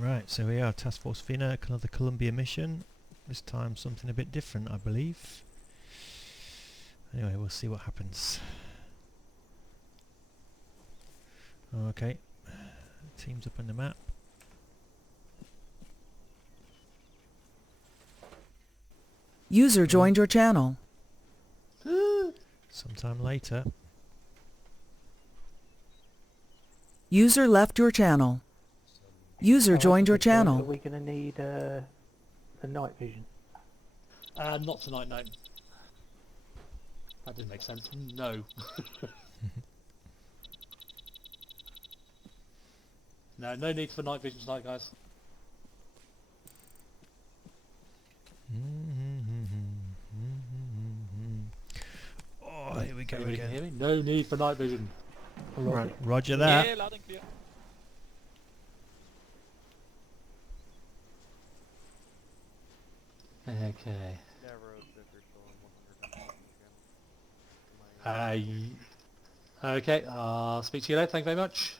Right, so we are Task Force Athena, another Colombia mission. This time something a bit different, I believe. Anyway, we'll see what happens. Okay, teams up on the map. User joined your channel. Sometime later. User left your channel. User joined your Are channel. we going to need the night vision? Not tonight, no. That didn't make sense. No. No need for night vision tonight, guys. Oh, here we go Anybody can again. hear me? No need for night vision. Right, roger that. Yeah, loud and clear. Okay. Okay, I'll speak to you later, thank you very much.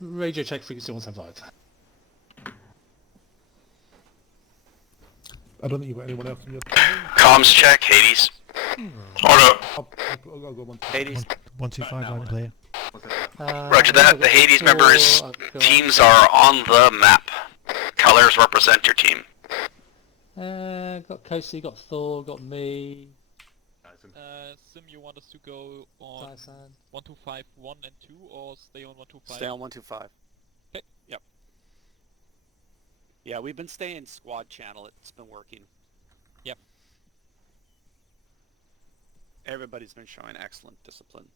Radio check frequency 175. I don't think you've got anyone else in your... Comms check, Hades. Order. I'll go one. Hades. 125 loud and clear. Roger that. The Hades members' teams are on the map. Colors represent your team. Got Kosi, got Thor, got me. Sim, you want us to go on Tyson. 125, 1 and 2, or stay on 125? Stay on 125. Okay, yep. Yeah, we've been staying squad channel. It's been working. Yep. Everybody's been showing excellent discipline.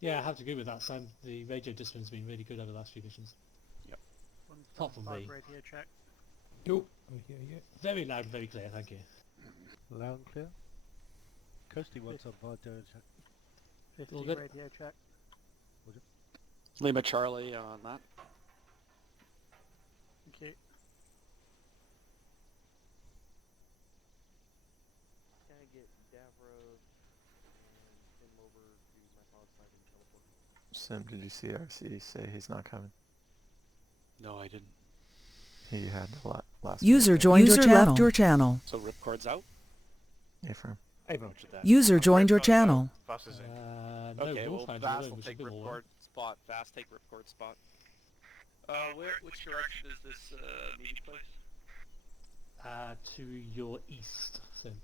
Yeah, I have to agree with that, Sam. The radio discipline's been really good over the last few missions. Yep. Apart from me. Radio check. Yo, I hear you. Very loud and very clear, thank you. Loud and clear. Coasty wants on radio check. 50 All good. radio check. Lima Charlie on that. Thank you. Can I get Davros and Tim over to my pod site and teleport? Sim, did you see RC say he's not coming? No, I didn't. He had a lot last User joined your channel. Left your channel. So ripcord's out? Affirm. User joined your channel. No, Okay, well, Wolfhound's Vast alone, will which is take a bit more work. ripcord spot. Vast take ripcord spot. Which direction is this meeting place? To your east, Sim.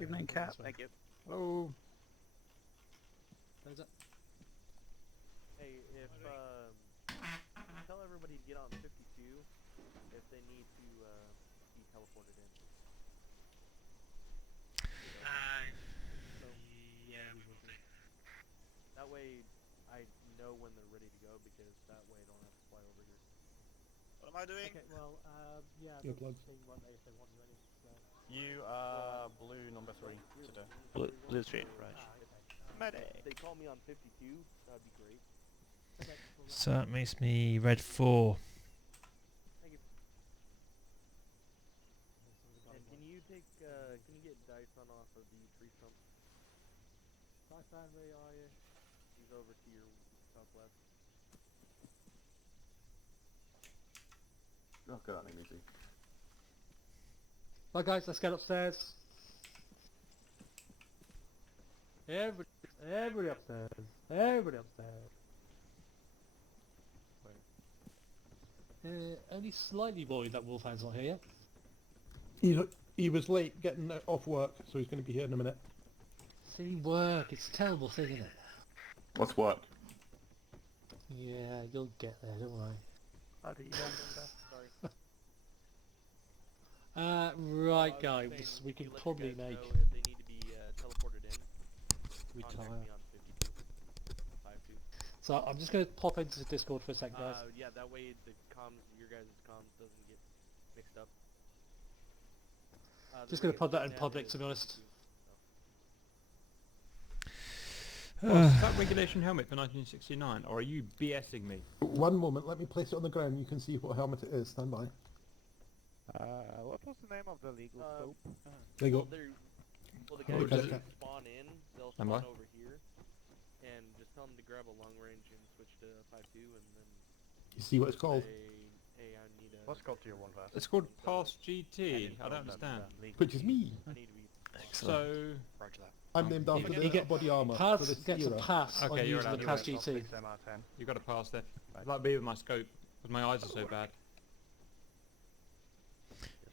Evening, Cap. Thank you. Hello. Where's that? Hey, if tell everybody to get on 52 if they need to be teleported in. That way I know when they're ready to go, because that way I don't have to fly over here. What am I doing? Okay, well, yeah, Your plugs. if they want you ready. So. You are blue number 3 today. Blue 3, right. If they call me on 52, that'd be great. So that makes me red 4. Thank you. And can you take, can you get Dyson off of the tree stump? Dyson, where are you? He's over to your southwest. Oh god, I'm easy. Right guys, let's get upstairs. Everybody upstairs. Everybody upstairs. Only slightly worried that Wolfhound's not here yet. He was late getting off work, so he's going to be here in a minute. See, work, it's a terrible thing, isn't it? What's what? Yeah, you'll get there, don't worry. How do you want them, Sorry. Right guys, we can probably make... If they need to be teleported in, retire. contact me on 52. 52. So I'm just going to pop into the Discord for a second guys. Yeah, that way the comms, your guys' comms doesn't get mixed up. Just going to put that in public, to be honest. Is that regulation helmet for 1969, or are you BSing me? One moment, let me place it on the ground. You can see what helmet it is. Stand by. What was the name of the legal scope? There you go. Well, the Yeah, guys okay. spawn in, they'll Am spawn I? over here, and just tell him to grab a long range and switch to 5.2, and then You see what it's called? say, hey, I need a... What's called tier 1 fast? It's called Pass GT. I don't understand. Which is me. I need to be... So, Roger that. I'm named after You the get body armor for pass this gets a era. pass on Okay, you're using the allowed Pass to do GT. you got to pass there. It's like me with my scope, because my eyes are so bad.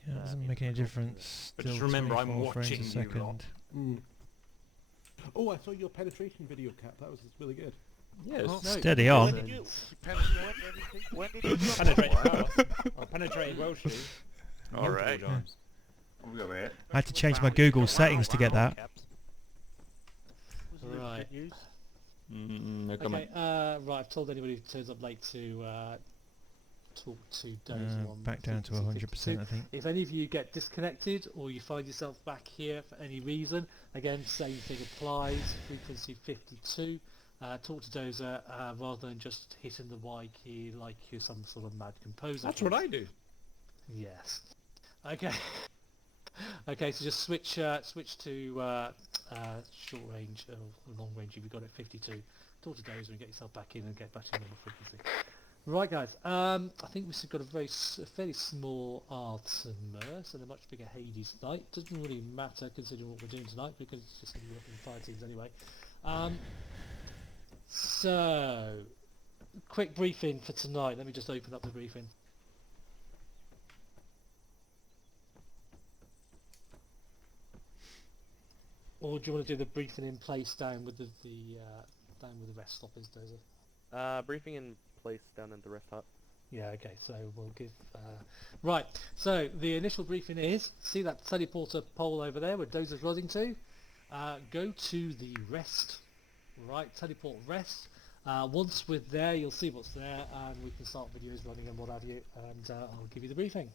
Yeah, it doesn't make any difference. But just Still remember, I'm 24 frames a watching you second. lot. Mm. Oh, I saw your penetration video, Cap. That was really good. Yes. Steady on. When did you when did you Penetrated well. I penetrated well, Stu. Alright. We'll go over here. I had to change my Google settings to get that. Right. No comment. Okay, right, I've told anybody who turns up late to talk to Dozer on Back down to frequency 100%, 52. I think. If any of you get disconnected or you find yourself back here for any reason, again, same thing applies, frequency 52. Talk to Dozer rather than just hitting the Y key like you're some sort of mad composer. That's what I do. Yes. Okay. Okay, so just switch to short range or long range if you've got it 52. Talk to Dozer and get yourself back in and get back to your normal frequency. Right, guys. I think we've got a fairly small Artemis and a much bigger Hades tonight. Doesn't really matter considering what we're doing tonight because it's just going to be up in fire teams anyway. So, quick briefing for tonight. Let me just open up the briefing. Or do you want to do the briefing in place down with the rest stoppers, Dozer? briefing in place down at the rest hut. Yeah, okay, so we'll give... Right, so the initial briefing is, see that teleporter pole over there where Dozer's running to? Go to the rest, right, teleport rest. Once we're there, you'll see what's there, and we can start videos running and what have you, and I'll give you the briefing.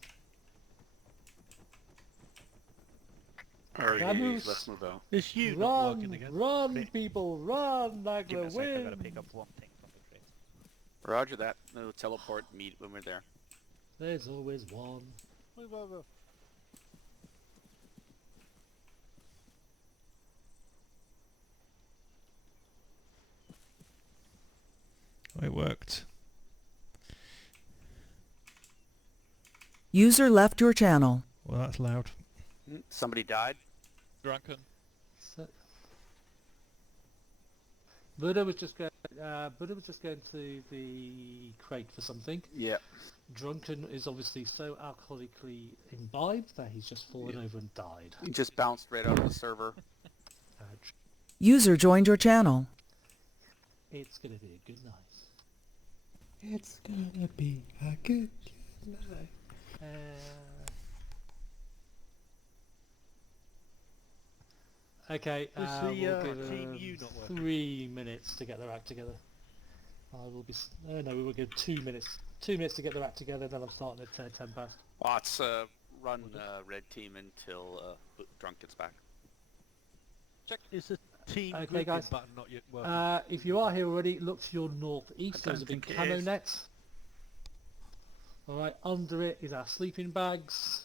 Alright, let's move out. It's you not working again. Run, people, run! Nagler wins! I gotta pick up one thing from the crate. Roger that. We'll teleport meet when we're there. There's always one. Move over. Oh, it worked. User left your channel. Well, that's loud. Somebody died? Drunken. So, Buddha was just going to the crate for something. Yeah. Drunken is obviously so alcoholically imbibed that he's just fallen over and died. He just bounced right out of the server. User joined your channel. It's going to be a good night. It's gonna be a good night. Okay, Was we'll the give team U not working? 3 minutes to get their act together. I will be... no, we will give 2 minutes. 2 minutes to get their act together, then I'm starting at 10 past. Let's run red team until Drunk gets back. Check. Is the team Okay, grouping guys. button not yet working? If you are here already, look to your northeast. I There's a don't big think it camo is. net. Alright, under it is our sleeping bags.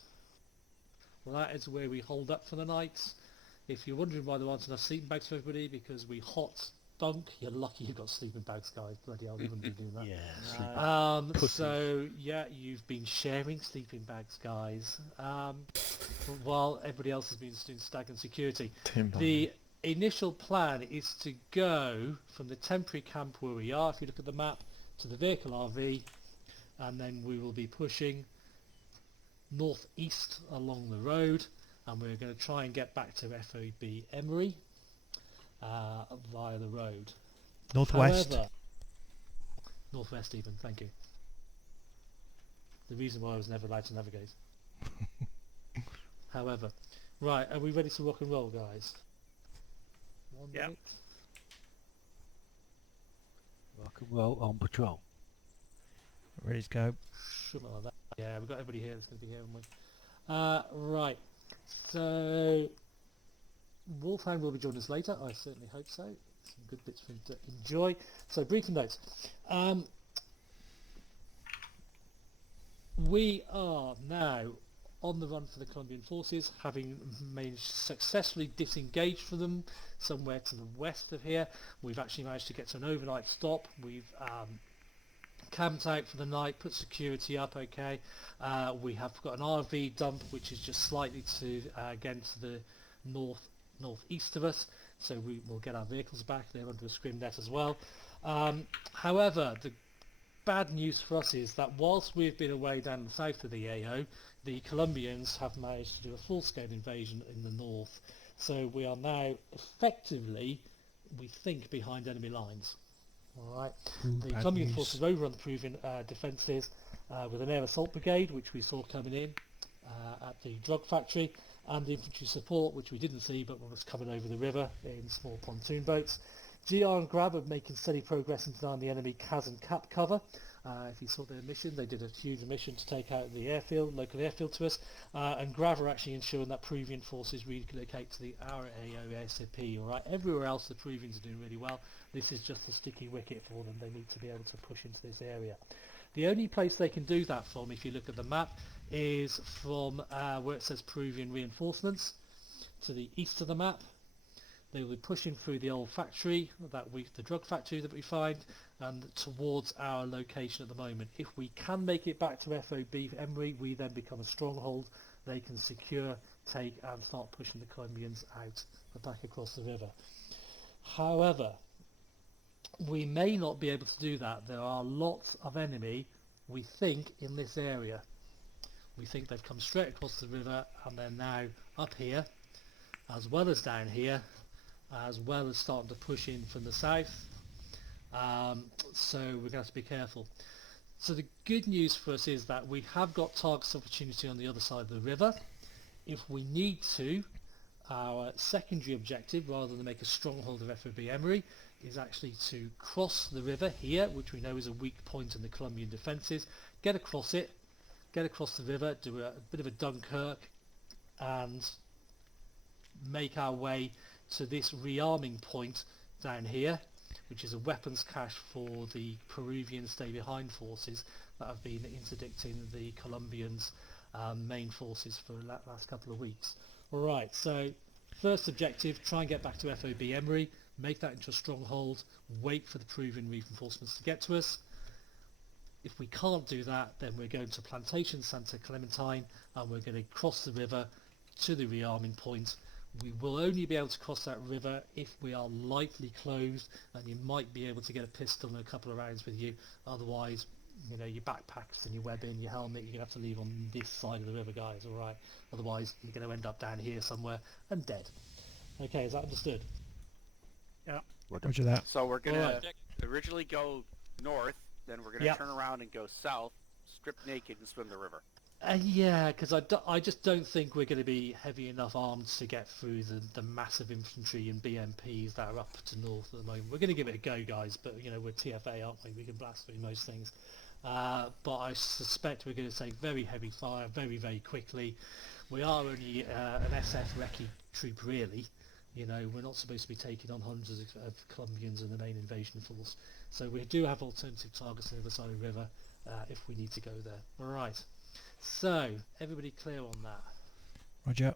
That is where we hold up for the night. If you're wondering why there aren't enough sleeping bags for everybody, because we hot dunk, you're lucky you've got sleeping bags, guys. Bloody hell, we wouldn't be doing that. Yeah, sleep. So, yeah, you've been sharing sleeping bags, guys, while everybody else has been doing stag and security. The initial plan is to go from the temporary camp where we are, if you look at the map, to the vehicle RV, and then we will be pushing northeast along the road, and we're going to try and get back to FOB Emery via the road. Northwest. However, northwest even, thank you. The reason why I was never allowed to navigate. However, right, are we ready to rock and roll, guys? 1 Yep. minute. Rock and roll on patrol. Ready to go. Something like that. Yeah, we've got everybody here that's going to be here, haven't we? Right, so Wolfhound will be joining us later, I certainly hope so. Some good bits for him to enjoy. So, briefing notes. We are now on the run for the Colombian forces, having managed successfully disengaged from them somewhere to the west of here. We've actually managed to get to an overnight stop. We've camped out for the night, put security up. Okay, we have got an RV dump which is just slightly to again to the northeast of us, so we will get our vehicles back. They're under a scrim net as well. However, the bad news for us is that whilst we've been away down the south of the AO, the Colombians have managed to do a full-scale invasion in the north. So we are now effectively, we think, behind enemy lines. Alright, the Colombian forces overrun the Peruvian defences with an air assault brigade, which we saw coming in at the drug factory, and the infantry support, which we didn't see but was coming over the river in small pontoon boats. GR and Grab are making steady progress into the enemy CAS and CAP cover. If you saw their mission, they did a huge mission to take out the airfield, local airfield to us, and Grav are actually ensuring that Peruvian forces relocate to our AO ASAP. Alright, everywhere else the Peruvians are doing really well. This is just a sticky wicket for them. They need to be able to push into this area. The only place they can do that from, if you look at the map, is from where it says Peruvian reinforcements to the east of the map. They will be pushing through the old factory, the drug factory that we find, and towards our location at the moment. If we can make it back to FOB Emery, we then become a stronghold. They can secure, take, and start pushing the Colombians out back across the river. However, we may not be able to do that. There are lots of enemy, we think, in this area. We think they've come straight across the river and they're now up here, as well as down here, as well as starting to push in from the south. So we're going to have to be careful. So the good news for us is that we have got target opportunity on the other side of the river. If we need to, our secondary objective, rather than make a stronghold of FOB Emery, is actually to cross the river here, which we know is a weak point in the Colombian defences, get across it, get across the river, do a bit of a Dunkirk, and make our way to this rearming point down here, which is a weapons cache for the Peruvian stay-behind forces that have been interdicting the Colombians' main forces for the last couple of weeks. Alright, so first objective, try and get back to FOB Emery, make that into a stronghold, wait for the Peruvian reinforcements to get to us. If we can't do that, then we're going to Plantation Santa Clementine and we're going to cross the river to the rearming point. We will only be able to cross that river if we are lightly clothed, and you might be able to get a pistol and a couple of rounds with you. Otherwise, you know, your backpacks and your webbing, your helmet, you're going to have to leave on this side of the river, guys, alright? Otherwise, you're going to end up down here somewhere and dead. Okay, is that understood? Yeah. Roger that. So we're going to originally go north, then we're going to turn around and go south, strip naked and swim the river. Yeah, because I just don't think we're going to be heavy enough armed to get through the massive infantry and BMPs that are up to north at the moment. We're going to give it a go, guys, but you know, we're TFA, aren't we? We can blast through most things. But I suspect we're going to take very heavy fire very, very quickly. We are only an SF recce troop, really. You know, we're not supposed to be taking on hundreds of Colombians and the main invasion force. So we do have alternative targets on the other side of the river if we need to go there. Alright. So, everybody clear on that? Roger.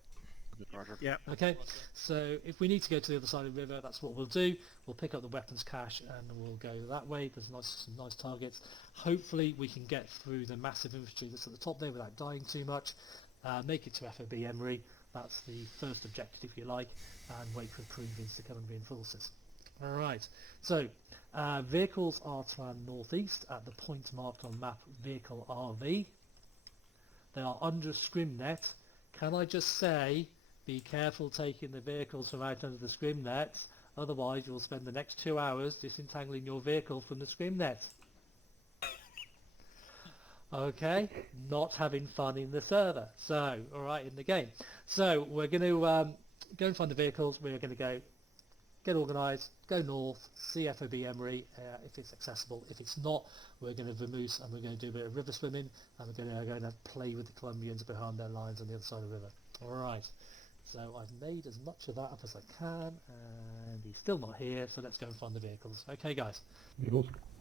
Roger. Yeah. Okay, so if we need to go to the other side of the river, that's what we'll do. We'll pick up the weapons cache and we'll go that way. There's some nice targets. Hopefully we can get through the massive infantry that's at the top there without dying too much. Make it to FOB Emery. That's the first objective, if you like, and wait for Peruvians to come and reinforce us. Alright, so vehicles are to our northeast at the point marked on map vehicle RV. They are under a scrim net. Can I just say, be careful taking the vehicles from out under the scrim nets, otherwise you'll spend the next 2 hours disentangling your vehicle from the scrim net. Okay, not having fun in the server. So, alright, in the game. So, we're going to go and find the vehicles. We're going to go get organised, go north, see FOB Emery if it's accessible. If it's not, we're going to vamoose and we're going to do a bit of river swimming, and we're going to play with the Colombians behind their lines on the other side of the river. Alright, so I've made as much of that up as I can, and he's still not here, so let's go and find the vehicles. Okay, guys?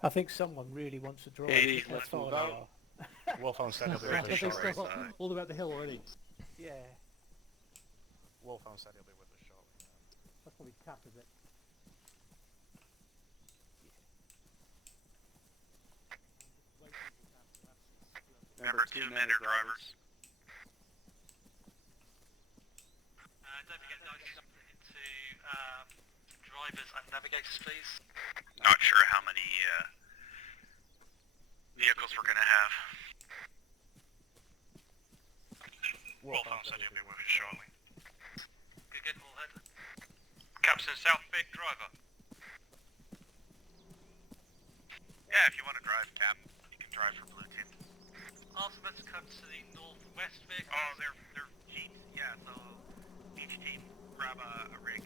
I think someone really wants to drive. Hey, let's move out. Wolfhound said he'll be with us shortly. All about the hill already. Yeah. Wolfhound said he'll be with us shortly. That's probably Cap, is it? Number 2 men are drivers. Don't forget guys, jump into drivers and navigators please. Not sure how many vehicles we're gonna have. Wolfhound said he'll be with us shortly. Good, all head. Captain South Big driver. Yeah, if you want to drive, Cap, you can drive for Blue Team. Ask them to come to the northwest vehicle. Oh, they're jeeps. Yeah, so each team grab a rig.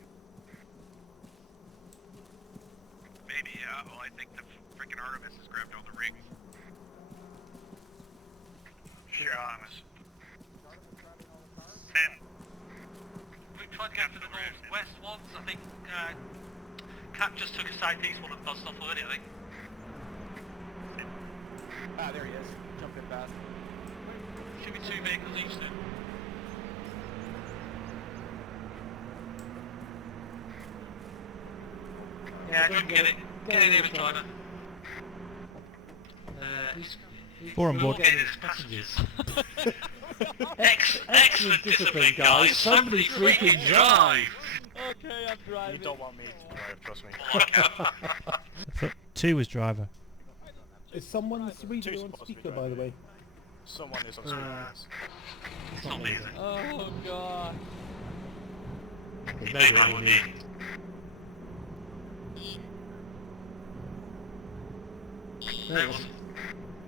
Maybe, well, I think the frickin' Artemis has grabbed all the rigs. Sure, Artemis. 10. We tried to go for the northwest ones. I think Cap just took a southeast one and buzzed off already, I think. Ah, there he is. Jumped in fast. Should be 2 vehicles each then. Yeah, don't get it. Get in here with driver. Four on board. Get in as passengers. Excellent discipline, guys. Somebody freaking drive. Okay, I'm driving. You don't want me to drive, trust me. I thought 2 was driver. Is someone's radio on speaker, by the way? Someone is on speaker. It's not me. Oh god. Maybe that would be.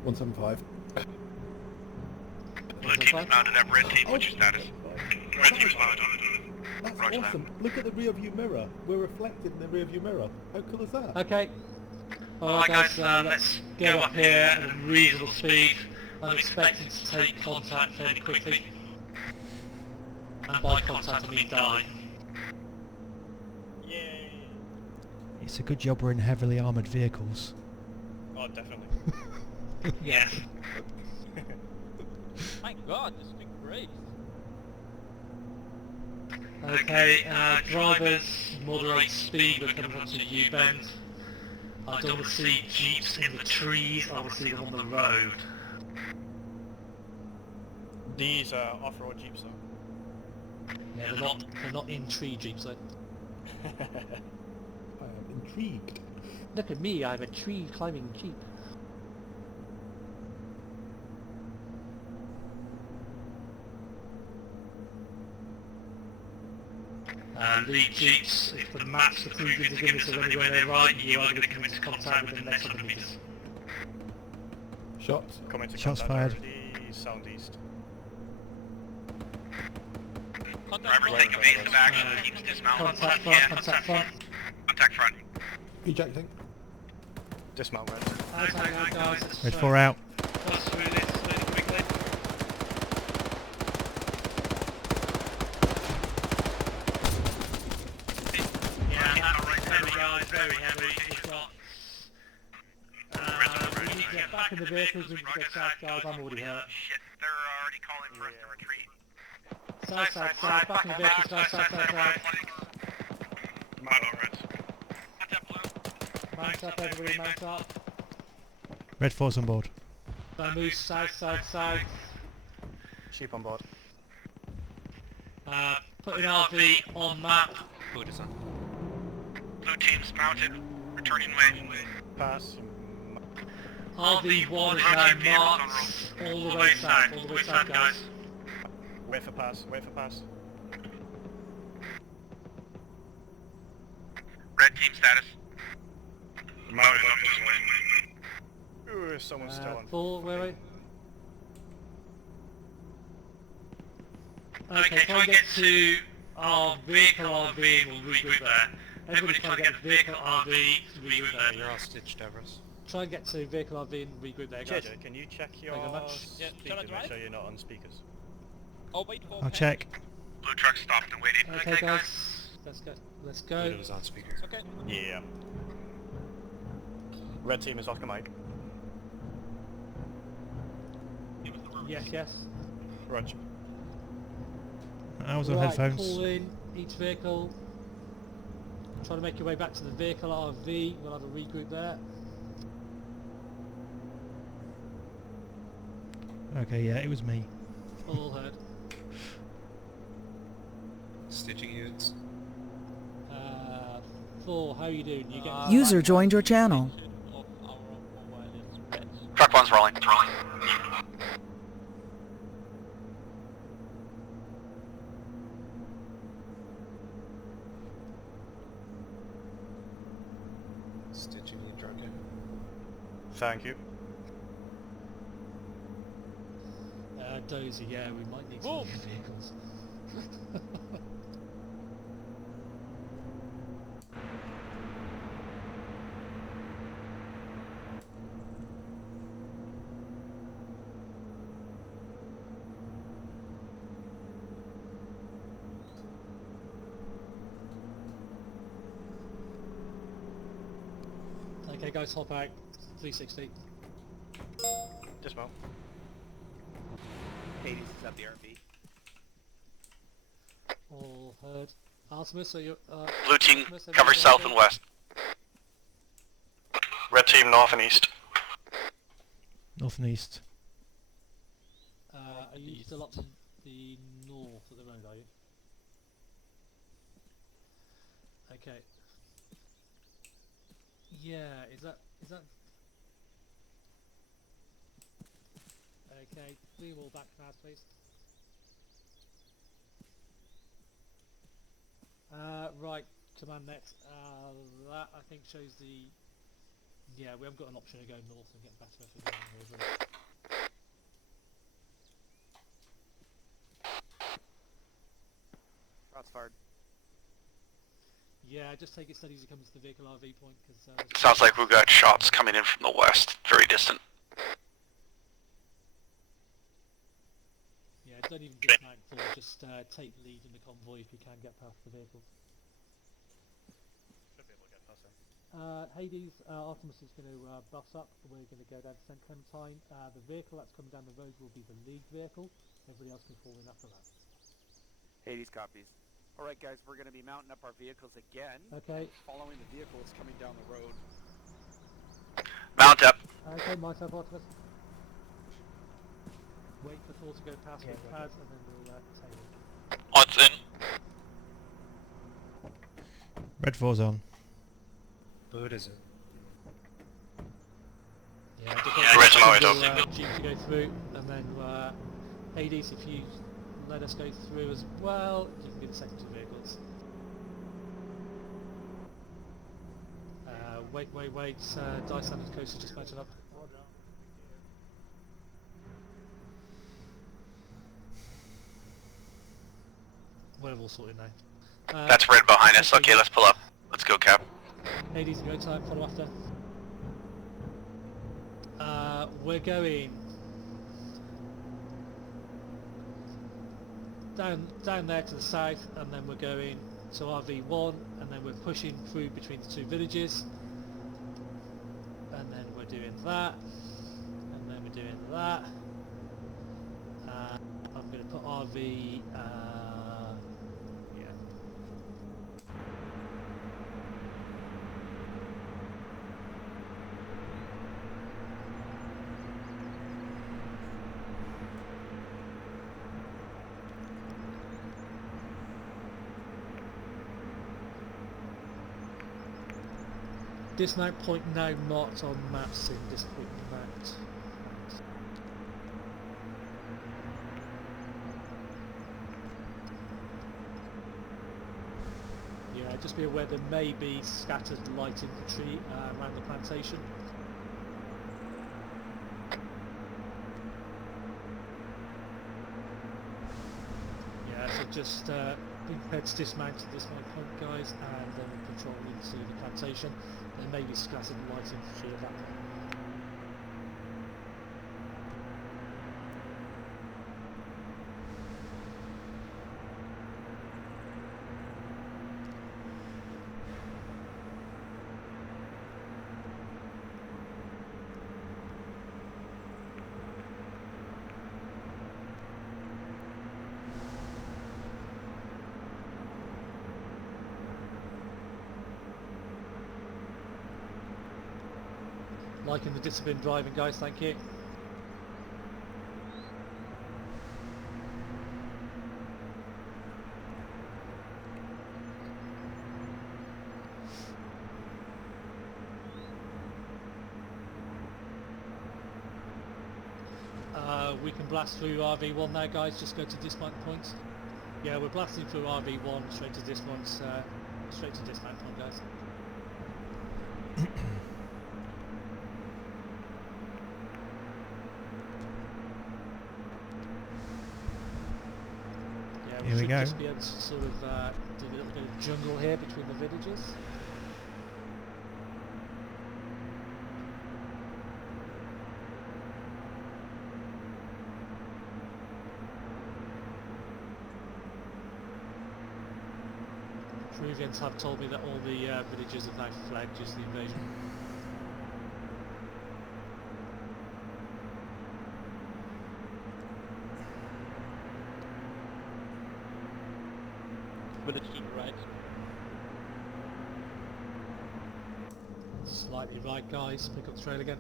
175. Blue team's mounted up. Red team, what's your status? Red team's mounted. That's Roger that. awesome. Look at the rear view mirror. We're reflected in the rear view mirror. How cool is that? Okay. Alright guys, let's go up here at a reasonable speed. I'm expecting to take contact fairly quickly. And by contact I mean die. Yay! It's a good job we're in heavily armoured vehicles. Oh, definitely. Yes. My god, this thing breaks. Okay, drivers, moderate speed, we're coming up to U-bend. I don't want to see jeeps in the trees, I want to see them on the road. These are off-road jeeps though. Yeah, they're not in tree jeeps though. I am intrigued. Look at me, I have a tree climbing jeep. Lead jeeps, if the maps, the Peruvians are giving us already where they're right, you are going to come into contact with the next 100 metres. Shots. Coming to Shots contact fired. the southeast. Drivers take evasive action, teams dismount. Contact front, contact front. Contact front. Ejecting. Dismount red. Okay, guys, let's Red 4 out. pass through this really quickly. Yeah, alright, heavy guys, very heavy. We've got... we need to get back in the vehicles, we need to get south guys, I'm already hurt. Shit, they're already calling for us to retreat. South, back in the vehicles guys, south. Mount on reds. Mount up everybody, mount up. Red 4's on board. Don't move south. Sheep on board. Putting RV on map. Blue team's mounted. Returning way. Pass. RV1 is now marked all the way south guys. Wait for pass. Red team status. Mounted up this way. Ooh, someone's still on. Full, wait. Okay, try and get to our vehicle RV and we'll regroup there. Everybody try and get the vehicle RV to regroup there. You're all stitched, Everest. Try and get to vehicle RV and regroup there guys. JJ, can you check your Thank you very much. Yeah, speakers, shall I make drive? sure you're not on speakers. Oh, wait for I'll check. Blue truck stopped and waiting. Okay guys, let's go. It was on speakers. Okay. Yeah. Red team is off the mic. Yes, yes. Roger. I was on Right, headphones. pull in each vehicle. Try to make your way back to the vehicle RV. We'll have a regroup there. Okay, yeah, it was me. All heard. Stitching units. Thor, how are you doing? You get User joined your channel. Truck one's rolling. Stitching the truck in. Thank you. Dozy, yeah, we might need some new vehicles. Okay guys, hop out. 360. Dismount. Hades is at the RV. All heard. Artemis, so you're... Blue team Artemis, covers everything south okay? and west. Red team north and east. North and east. Are you still up to the north at the moment, are you? Okay. Yeah, is that... Okay, bring them all back now, please. Right, command net. That I think shows the... Yeah, we haven't got an option of going north and getting back to everything. Shots fired. Yeah, just take it steady as you come to the vehicle RV point, because... Sounds like we've got shots coming in from the west, very distant. Yeah, don't even dismount, Thor, just take the lead in the convoy if you can get past the vehicles. Should be able to get past him. Hades, Artemis is going to bus up. We're going to go down to St. Clementine. The vehicle that's coming down the road will be the lead vehicle. Everybody else can fall in after that. Hades copies. Alright guys, we're going to be mounting up our vehicles again. Okay. Following the vehicle that's coming down the road. Mount up. Okay, myself, Artemis. Wait for Thor to go past with pads and then we'll tail it. Odds in. Red 4's on. Bird is it? Yeah, just Red's on my way, Jeep to go through, and then Hades, if you let us go through as well, you can get the second two vehicles. Wait, Dice Sanders Coast is just mounting up. We're all sorted now. That's red behind us. Okay, let's pull up. Let's go, Cap. Hades, go time, follow after. We're going down there to the south, and then we're going to RV1, and then we're pushing through between the two villages, and then we're doing that, and then we're doing that. I'm going to put RV. Dismount point now marked on maps in this point marked. Yeah, just be aware there may be scattered light infantry around the plantation. Yeah, so just be prepared to dismount at this point, guys, and then patrol into the plantation. There may be scattered light infantry at that point. Liking the disciplined driving, guys, thank you. We can blast through RV1 now, guys, just go to dismount points. Yeah, we're blasting through RV1 straight to dismount, point, guys. Yeah, we Here we should go. just be able to sort of do a little bit of jungle here between the villages. Peruvians have told me that all the villages have now fled due to the invasion. Village to the right. Slightly right, guys. Pick up the trail again.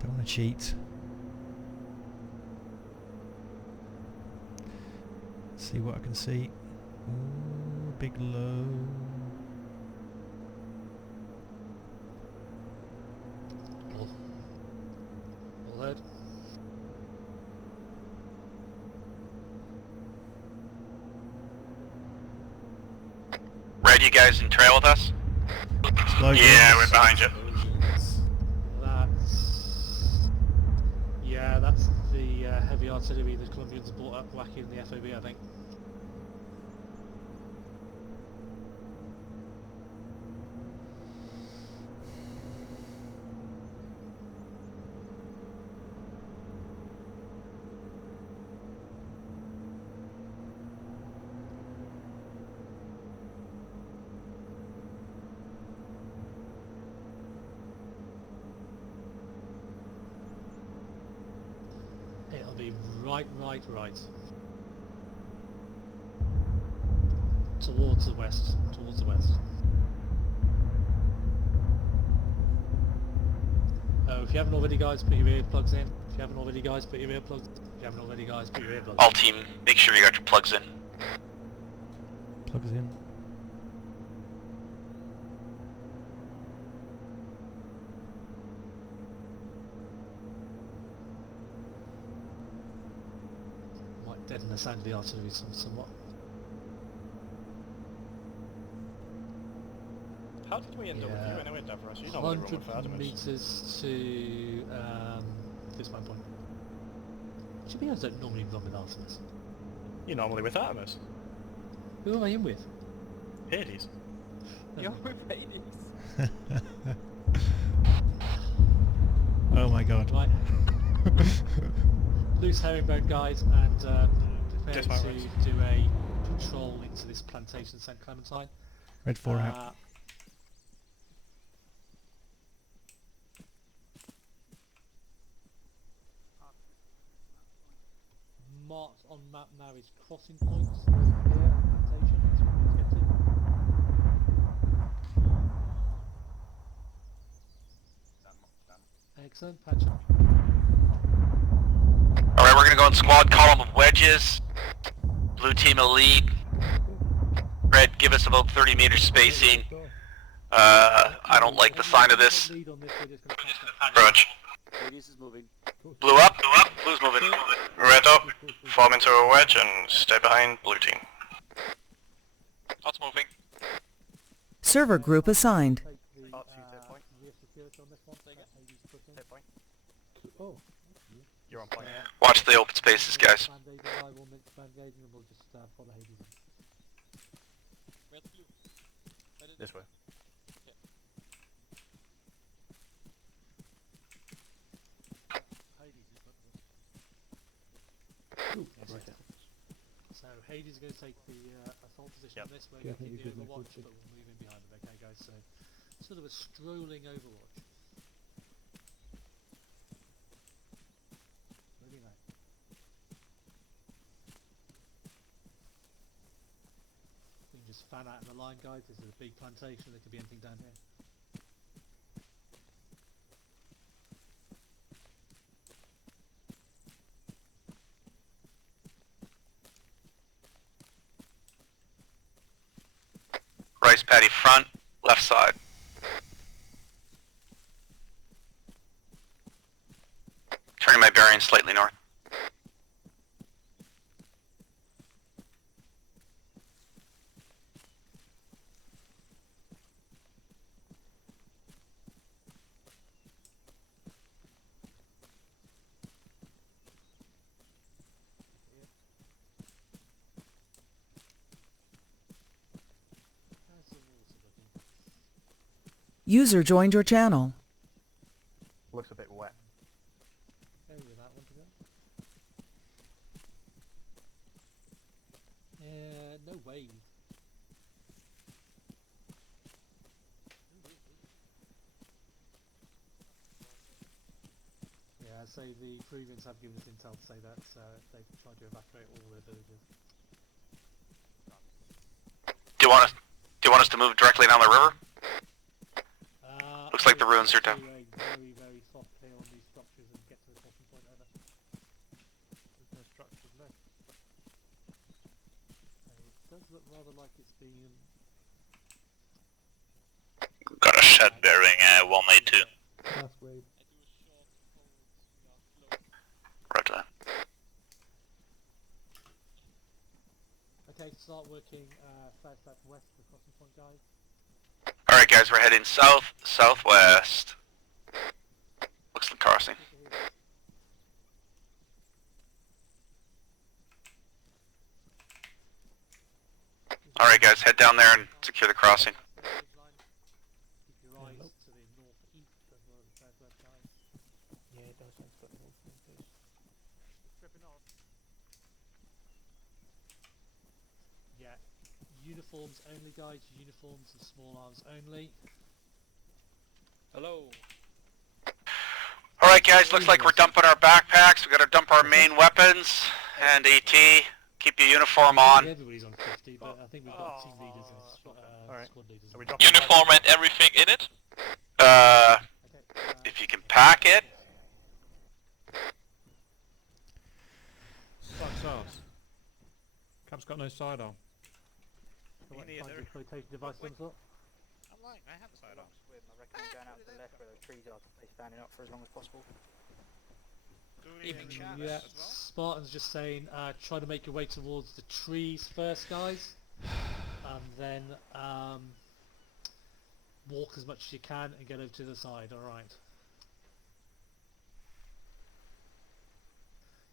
Don't want to cheat. See what I can see. Ooh, big low. All heard. Red, you guys in trail with us? Explosions. Yeah, we're behind you. That's the heavy artillery the Colombians brought up whacking the FOB, I think. It'll be right. Towards the west. If you haven't already, guys, put your earplugs in. All team, make sure you got your plugs in. Plugs in. Might deaden the sound of the artillery somewhat. How did we end up with you anyway, Davros? You normally run with 100 Artemis. meters to dismount point. GBOs don't normally run with Artemis. You're normally with Artemis. Who am I in with? Hades. You're with Hades. Oh my god. Right. Loose herringbone, guys, and prepare Dismount to race. do a patrol into this plantation, St. Clementine. Red 4 out. Marked on map now is crossing points. Here, plantation, that's what we need to get to. Excellent, patch up. Alright, we're gonna go in squad column of wedges. Blue team elite. Red, give us about 30 meters spacing. I don't like the sign of this. Lead on this, we're just gonna pass that. Roger. Hades is moving. Blue up, blue's moving. Red up, form into a wedge and stay behind blue team. Hot's moving. Server group assigned. Oh. You're on point. Watch the open spaces, guys. This way. So Hades is going to take the assault position on this. We're going to keep the overwatch, but we'll move in behind them. Okay, guys. So sort of a strolling overwatch. Moving right. We can just fan out in the line, guys. This is a big plantation. There could be anything down here. ice paddy front, left side. Turning my bearing slightly north. User joined your channel. Looks a bit wet. No way. Yeah, so the Peruvians have given us intel to say that they've tried to evacuate all their villages. Do you want us to move directly down the river? Looks like the ruins are down. Very, very soft clear on these structures and get to the crossing point over. There's no structures left. It does look rather like it's been... Got a shed bearing 182. That's weird. Roger that. Okay, start working south-southwest for the crossing point, guys. Alright guys, we're heading south, southwest. Looks like crossing. Alright guys, head down there and secure the crossing. Keep your eyes to the northeast as well as the southwest, guys. Yeah, those ones got no frontage. Stripping off. Yeah, uniforms only, guys. Uniforms and small arms only. Hello. Alright guys, looks like we're dumping our backpacks. We gotta dump our main weapons and AT. Keep your uniform on. Everybody's on 50, but I think we've got team leaders and squad leaders. Uniform and everything in it? If you can pack it. Sucks ass. Cap's got no sidearm. Flotation device of some sort. I'm lying, I have a sidearm. I recommend going out to the left where the trees are to stay standing up for as long as possible. Evening chat Yeah, as well. Spartan's just saying, try to make your way towards the trees first, guys. And then walk as much as you can and get over to the side, alright.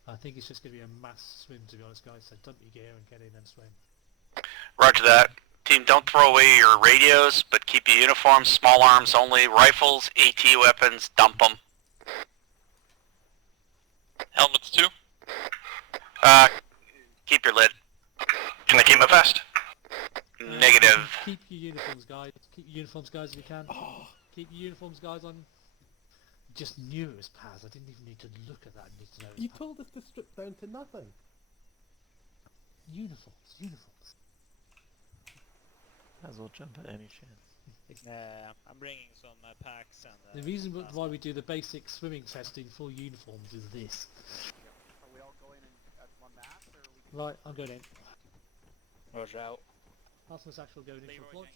I think it's just going to be a mass swim, to be honest, guys, so dump your gear and get in and swim. Roger that. Team, don't throw away your radios, but keep your uniforms, small arms only, rifles, AT weapons, dump them. Helmets too? Keep your lid. Can I keep my vest? Negative. Keep your uniforms, guys. Keep your uniforms, guys, if you can. Keep your uniforms, guys, on. Just knew it was Paz. I didn't even need to look at that. I need to know it was You Paz. told us to strip down to nothing. Uniforms, uniforms. Might as well jump at any chance. Nah, I'm bringing some packs and... The reason why we do the basic swimming testing for uniforms is this. Are we all going in at one mass, or are we... Right, I'm going in. Roger out. Artemis Actual going in for a plunge.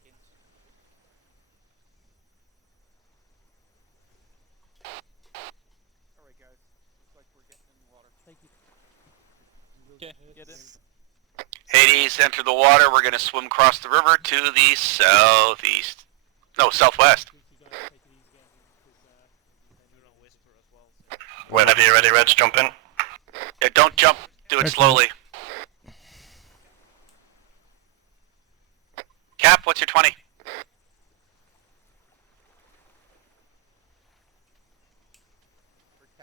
Alright guys, looks like we're getting in the water. Thank you. Okay, get in. Hades, enter the water. We're going to swim across the river to the southeast. No, southwest. Whenever you're ready, Reds, jump in. Yeah, don't jump. Do it slowly. Cap, what's your 20?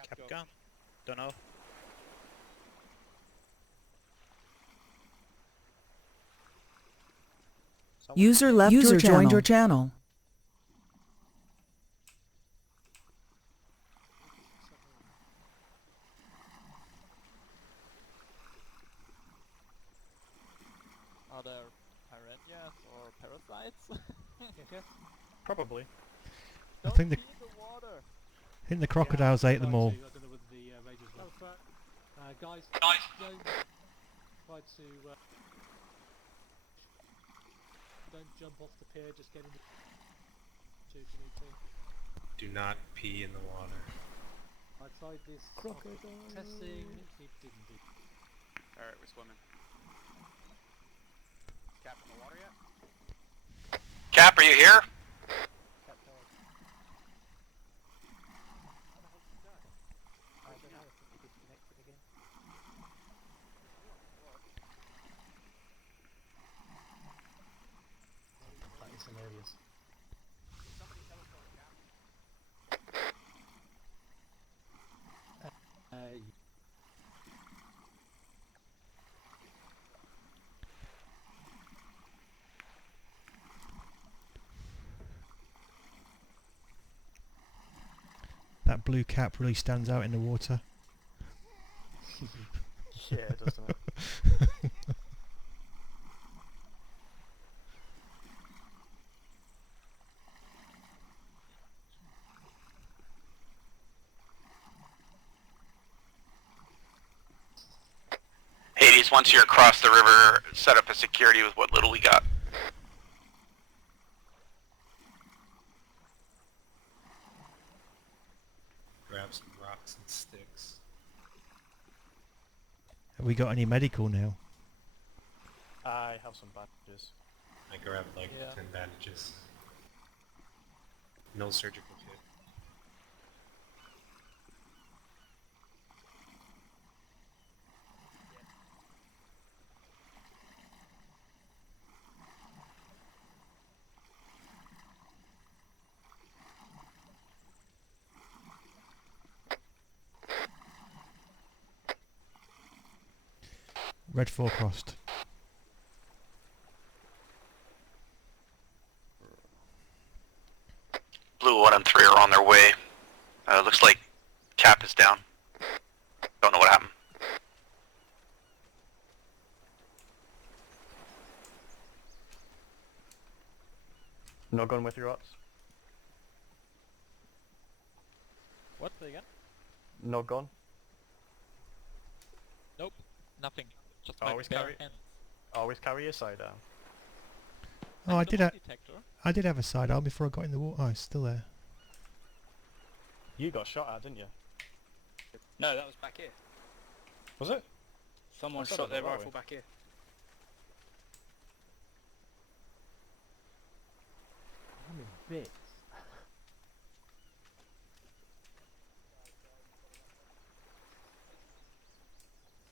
Cap gun? Don't know. User left your channel. Joined your channel. Are there piranhas or parasites? Probably. I think the crocodiles ate them all. I don't know whether the rangers were. Guys, don't try to don't jump off the pier, just get in the... Two if you need to. Do not pee in the water. Outside this Crocodile. testing, it didn't do. Alright, we're swimming. Cap in the water yet? Cap, are you here? Cap died. I don't know, I think we disconnected again. That is hilarious. Somebody teleport Cap. That blue cap really stands out in the water. Yeah, doesn't it? Hades, once you're across the river, set up a security with what little we got. Grab some rocks and sticks. Have we got any medical now? I have some bandages. I grabbed like Yeah. 10 bandages. No surgical kit. Red 4 crossed. Blue 1 and 3 are on their way. Looks like Cap is down. Don't know what happened. No gun with your rots? What again? No gun? Nope, nothing. Just my Always bare carry- hand. Always carry your sidearm. Oh, I The did. lie detector. I did have a sidearm before I got in the water. Oh, it's still there. You got shot at, didn't you? No, that was back here. Was it? Someone I thought shot it their was that rifle way. back here. I'm in bits.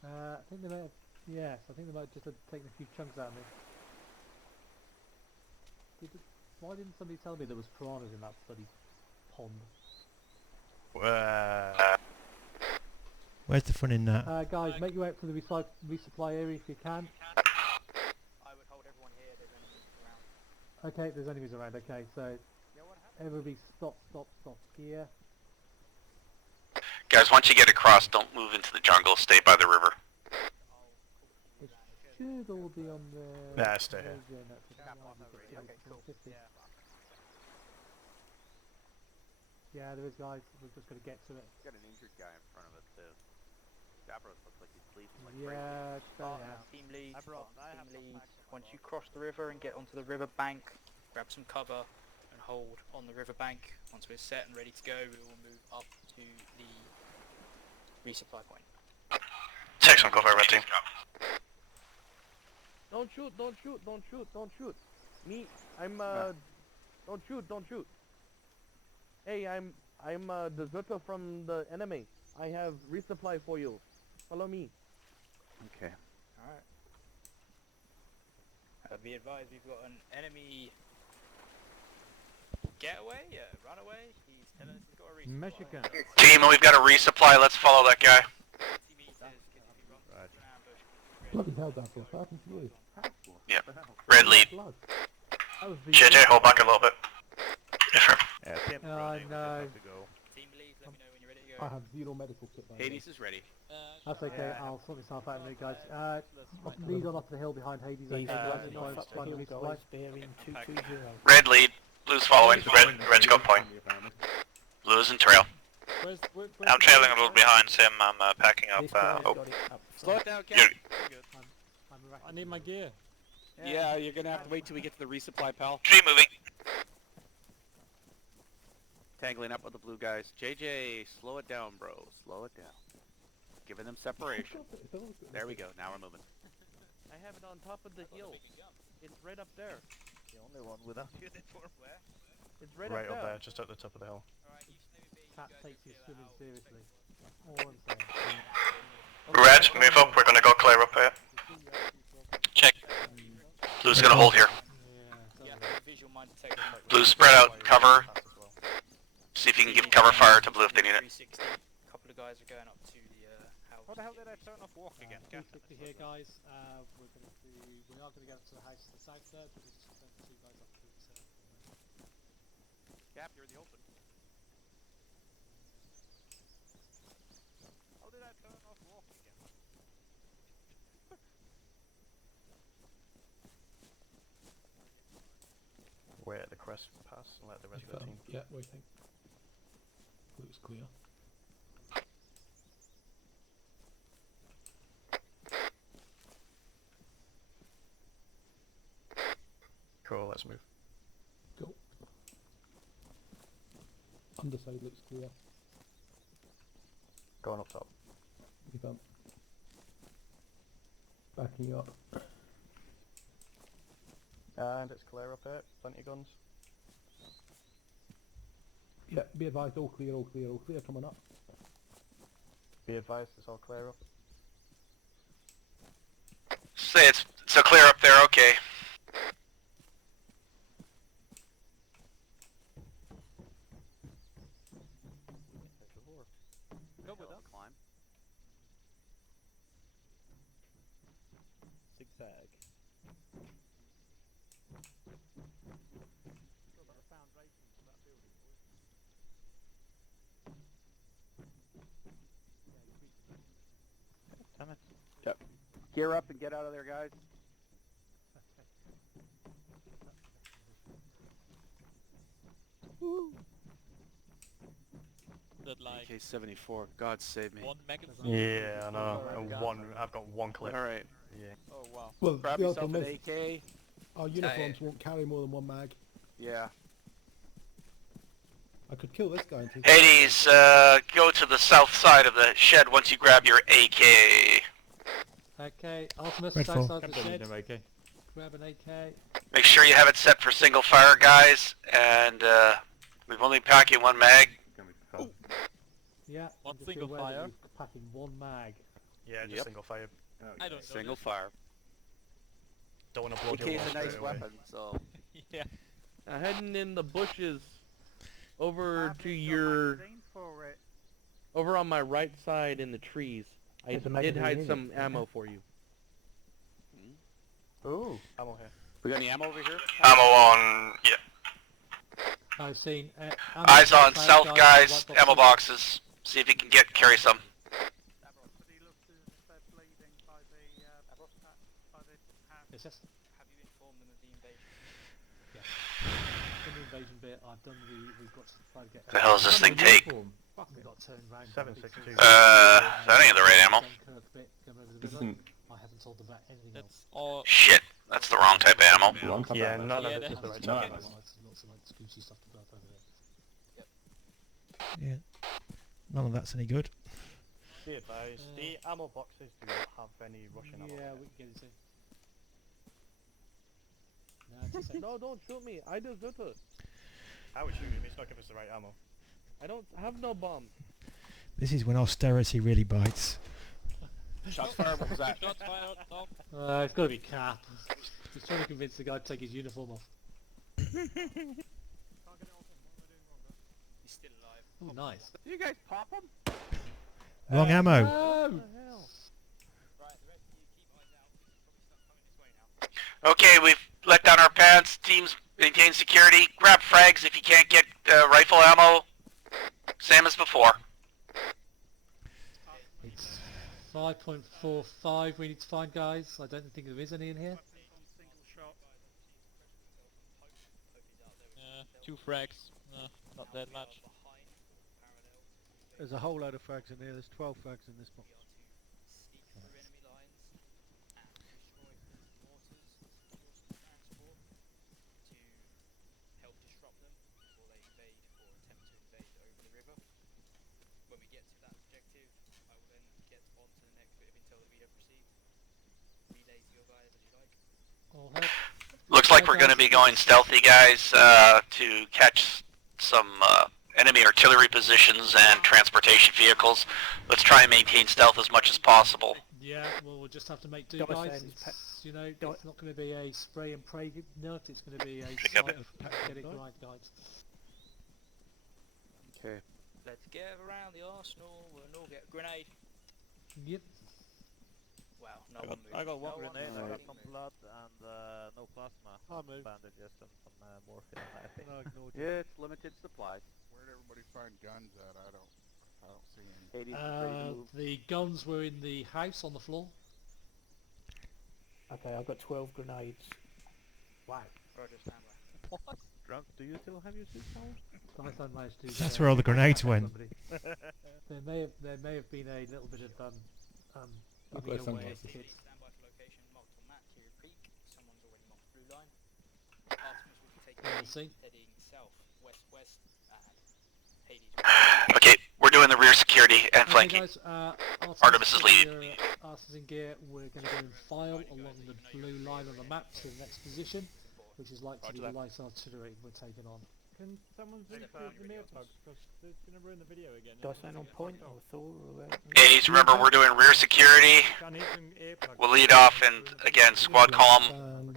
I think they might have... Yes, I think they might have just have taken a few chunks out of me. Why didn't somebody tell me there was piranhas in that bloody pond? Where's the fun in that? Guys, make your way up to the resupply area if you can. I would hold everyone here, there's enemies around. Okay, there's enemies around, okay, so... Everybody stop here. Guys, once you get across, don't move into the jungle. Stay by the river. It should all be on the... Nah, stay here. Okay, cool. Yeah, there is, guys. We're just going to get to it. Got an injured guy in front of us too. Davros looks like he's bleeding like Yeah, Team lead, team lead. Once you cross the river and get onto the river bank, grab some cover and hold on the river bank. Once we're set and ready to go, we will move up to the resupply point. Take some cover, red team. Don't shoot, don't shoot, don't shoot, don't shoot. Me, I'm don't shoot, don't shoot. Hey, I'm a deserter from the enemy. I have resupply for you. Follow me. Okay. Alright. Be advised, we've got an enemy getaway, runaway. He's telling us he's got a resupply. Michigan. Team, we've got a resupply. Let's follow that guy. 20 meters, because if he runs into an ambush, Bloody hell, Davros, what happened to you? Yep. Red lead. Blood. JJ, hold back a little bit. Different. Yeah, Tim, Oh, running, no. I have to go. team lead, let me know when you're ready to go. I have zero medical kit. by the way. Hades is ready. That's okay, Yeah. I'll sort myself out in a minute, guys. Lead on up the hill behind Hades. Okay, He's guys, find the resupply. bearing 220. Red lead. Blue's following. Red's got point. Blue's in trail. I'm trailing a little behind him. I'm packing up. This guy's Hope. got it up Slow front. it down, Cap. You're- Good. I'm I need my gear. Yeah, you're gonna have to wait till we get to the resupply, pal. Tree moving. Tangling up with the blue guys. JJ, slow it down, bro. Slow it down. Giving them separation. There we go. Now we're moving. I have it on top of the hill. It's right up there. The only one without uniform. Where? It's right, Right up up there. there, just at the top of the hill. Cat takes his swimming seriously. All I'm saying. Red, move up, we're gonna go clear up here. Check. Blue's gonna hold here. Yeah, visual mine detector. Blue, spread out, cover. See if you can give cover fire to Blue if they need it. 360. A couple of guys are going up to the house. What the hell did I turn off walk again? 360 here, guys. We are going to get up to the house to the south there, but we're just going to send 2 guys up to it. Cap, you're in the open. How did I turn off walk again? Wait at the crest pass and let the rest of the team. Yeah, waiting. Looks clear. Cool, let's move. Go. Underside looks clear. Going up top. Keep up. Backing up. And it's clear up here, plenty of guns. Yeah, be advised, all clear, all clear, all clear, coming up. Be advised, it's all clear up. Say it's so clear up there, okay. Go with us. Climb. Zigzag. Damn it. Yep. Gear up and get out of there, guys. That like AK-74. God save me. one magazine. Yeah, I know. And I've got one clip. All right. Yeah. Oh wow. Well, Grab the yourself other an thing is, AK. our uniforms won't carry more than 1 mag. Yeah. I could kill this guy and take Hades, go to the south side of the shed once you grab your AK. Okay, Ultimus, Red south four. side of the shed. Okay. Grab an AK. Make sure you have it set for single fire, guys, and we've only packing 1 mag. Yeah. One and just be single aware that fire. you're packing 1 mag. Yeah, just Yep. single fire. I don't know. Single this. fire. Don't want to blow AK your is wall a nice straight away. weapon, so. Yeah. Hiding in the bushes over to your... Over on my right side in the trees. I There's a did magazine hide in some it. ammo for you. Ooh, ammo here. We got any ammo over here? Ammo on, yeah. I've seen... Eyes on south, guys, white ammo boxes. boxes. See if you can carry some. Yes, yes. Have you informed them of the invasion? In the invasion bit, I've done we've got to try to get... The hell does this thing take? We've got turned round. 7.62. That ain't the right ammo. Dunkirk bit, come over the river. I haven't told the vet anything else. That's all. Shit, that's the wrong type of ammo. Yeah, none of Yeah, it is the that's right no. type. Lots of like squishy stuff to go up over there. Yeah. None of that's any good. Be advised, the ammo boxes do not have any Russian ammo. Yeah, we can get it in. No, it's No, don't shoot me. I deserted. I would shoot him, it's not giving us the right ammo. I don't have no bombs. This is when austerity really bites. Shots fired, what was that? Shots fired. No. it's got to be Cap. He's trying to convince the guy to take his uniform off. He's still alive. Oh, nice. You guys pop them? Wrong ammo. What the hell? Right, the rest of you keep eyes out. Probably start coming this way now. Okay, we've let down our pants. Teams maintain security. Grab frags if you can't get rifle ammo. Same as before. It's 5.45 we need to find, guys. I don't think there is any in here. Two frags. Not that much. There's a whole load of frags in here. There's 12 frags in this box. bit of intel that we have received. Relay to your guys as you like. All head. Looks like we're going to be going stealthy, guys, to catch some enemy artillery positions and transportation vehicles. Let's try and maintain stealth as much as possible. Yeah, well, we'll just have to make do, Got my guys. sense, It's, you know, it's not going to be a spray and pray nut. It's going to be a sight of get it right, guys. Okay. Let's get around the arsenal. We'll all get a grenade. Yep. Well, no I one moved. got one No one grenade, I moved. got some blood and no plasma. Bandages and some morphine, I think. Yeah, it's limited supplies. Where'd everybody find guns at? I don't see any. 80's ready to move. The guns were in the house on the floor. Okay, I've got 12 grenades. Wow. Roger, stand by. What? Drunk, do you still have your suit powers? Python managed to. That's where all the grenades went. There may have been a little bit of giving away hits. Stand by for location marked on map. Kira Creek. Someone's already marked blue line. Artemis will be taking heading south, west, and Hades. Okay, we're doing the rear security and flanking. Guys, Artemis is leading. Artemis in gear. We're going to go and file along the blue line on the map to the next position, which is likely to be the light artillery we're taking on. Can someone zoom through the earplugs? Because it's going to ruin the video again. Do I stand on point or Thor or Hades, remember we're doing rear security. We'll lead off, and again, squad column.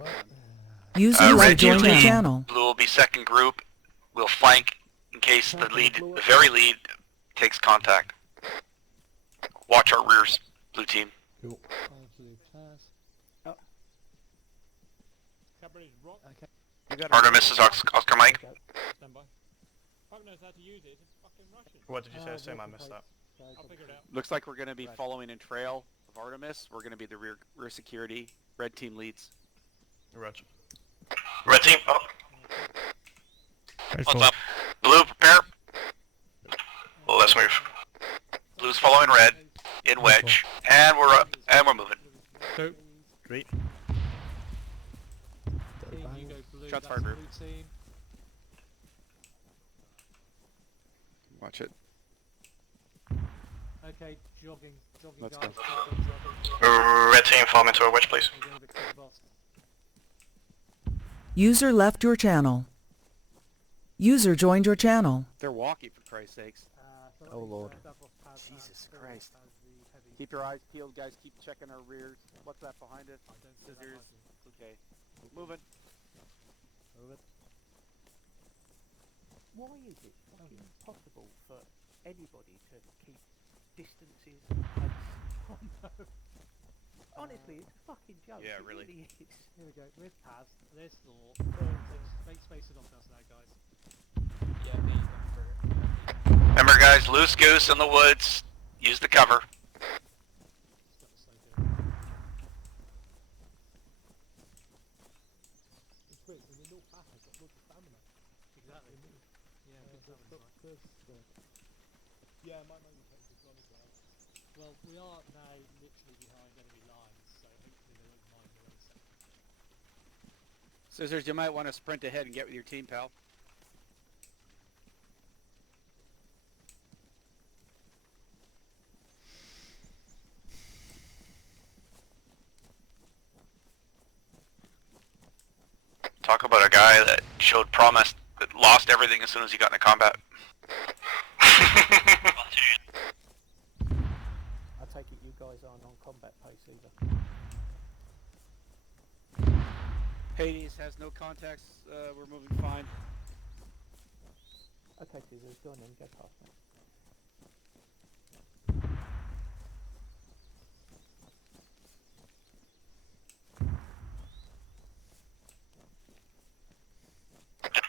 User left your channel. Blue will be second group. We'll flank in case the very lead takes contact. Watch our rears, blue team. Thank you, Taz. Okay. Artemis is Oscar Mike. Stand by. Fuck knows how to use it. It's fucking Russian. What did you say, Sam? I missed that. I'll figure it out. Looks like we're going to be following in trail of Artemis. We're going to be the rear security. Red team leads. Roger. Red team, up. Red What's four. up? Blue, prepare. Let's move. Blue's following red in wedge, and we're up, and we're moving. 2, 3. Team, you go blue. Shots That's fired, group. blue team. Watch it. Okay, jogging, Let's guys. go. Jogging. Red team, fall into a wedge, please. We're going a bit quick, boss. User left your channel. User joined your channel. They're walking, for Christ's sakes. Oh, Lord. Jesus Christ. Keep your eyes peeled, guys. Keep checking our rears. What's that behind us? Scissors. Okay. Moving. Move it. Why is it fucking impossible for anybody to keep distances? Honestly, it's a fucking joke. Yeah, it really. is. Here we go. With Taz, there's Thor. Make space enough us now, guys. Yeah, me. Remember, guys, loose goose in the woods. Use the cover. It's got so good. It's great. In the North Path, I've got loads of stamina. Exactly. Yeah, good stamina. Yeah, my main takes is gone as well. Well, we are now literally behind enemy lines, so hopefully they won't mind the race. Scissors, you might want to sprint ahead and get with your team, pal. Talk about a guy that showed promise, that lost everything as soon as he got into combat. I take it you guys aren't on combat pace either. Hades has no contacts. We're moving fine. Okay, Caesar, go on then, go past that.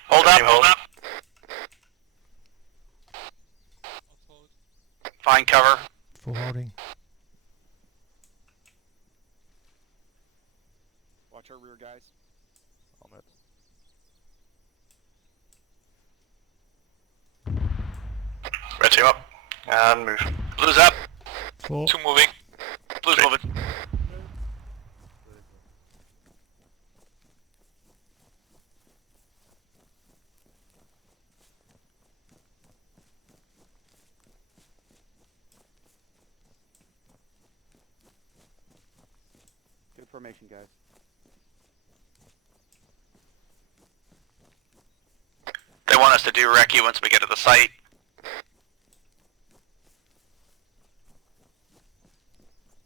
Hold up, hold up. Find cover. Full holding. Watch our rear, guys. On it. Red team up. And move. Blue's up. Four. Two moving. Blue's moving. formation, guys. They want us to do recce once we get to the site.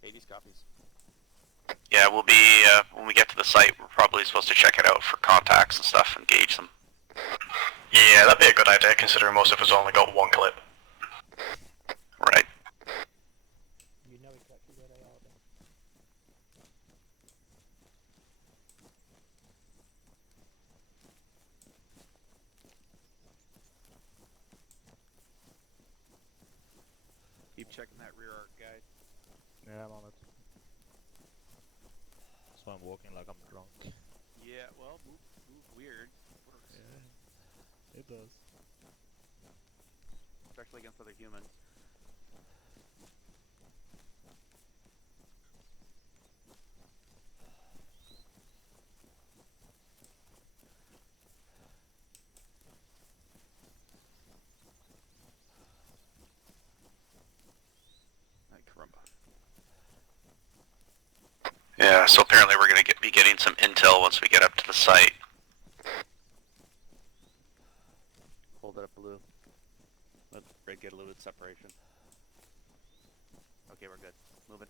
Hades copies. Yeah, we'll be, when we get to the site, we're probably supposed to check it out for contacts and stuff and gauge them. Yeah, that'd be a good idea considering most of us only got one clip. Right. You know exactly where they are then. Keep checking that rear arc, guys. Yeah, I'm on it. So I'm walking like I'm drunk. Yeah, well, move weird. Works. Yeah, it does. Especially against other humans. Caramba. Yeah, so apparently we're going to be getting some intel once we get up to the site. Hold it up, Blue. Let Red get a little bit of separation. Okay, we're good. Moving.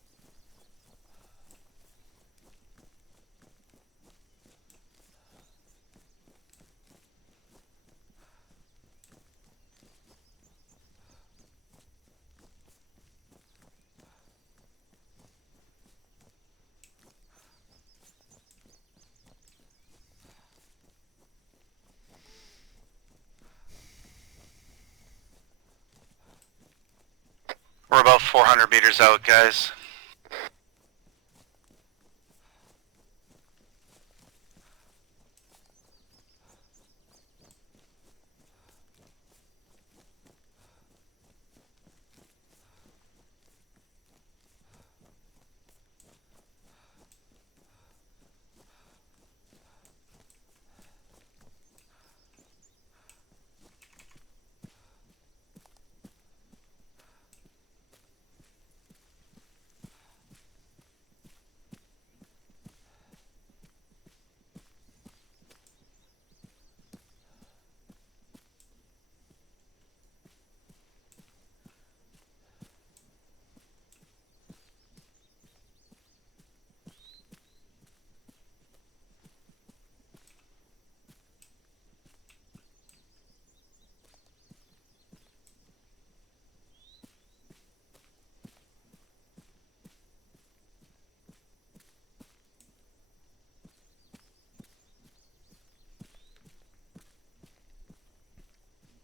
We're about 400 meters out, guys.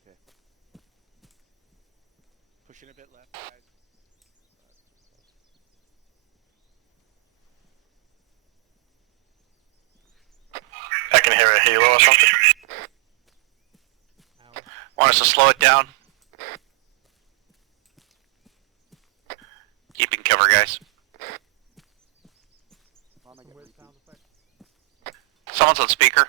Okay. Pushing a bit left, guys. I can hear a helo or something. Want us to slow it down? Keeping cover, guys. Someone's on speaker.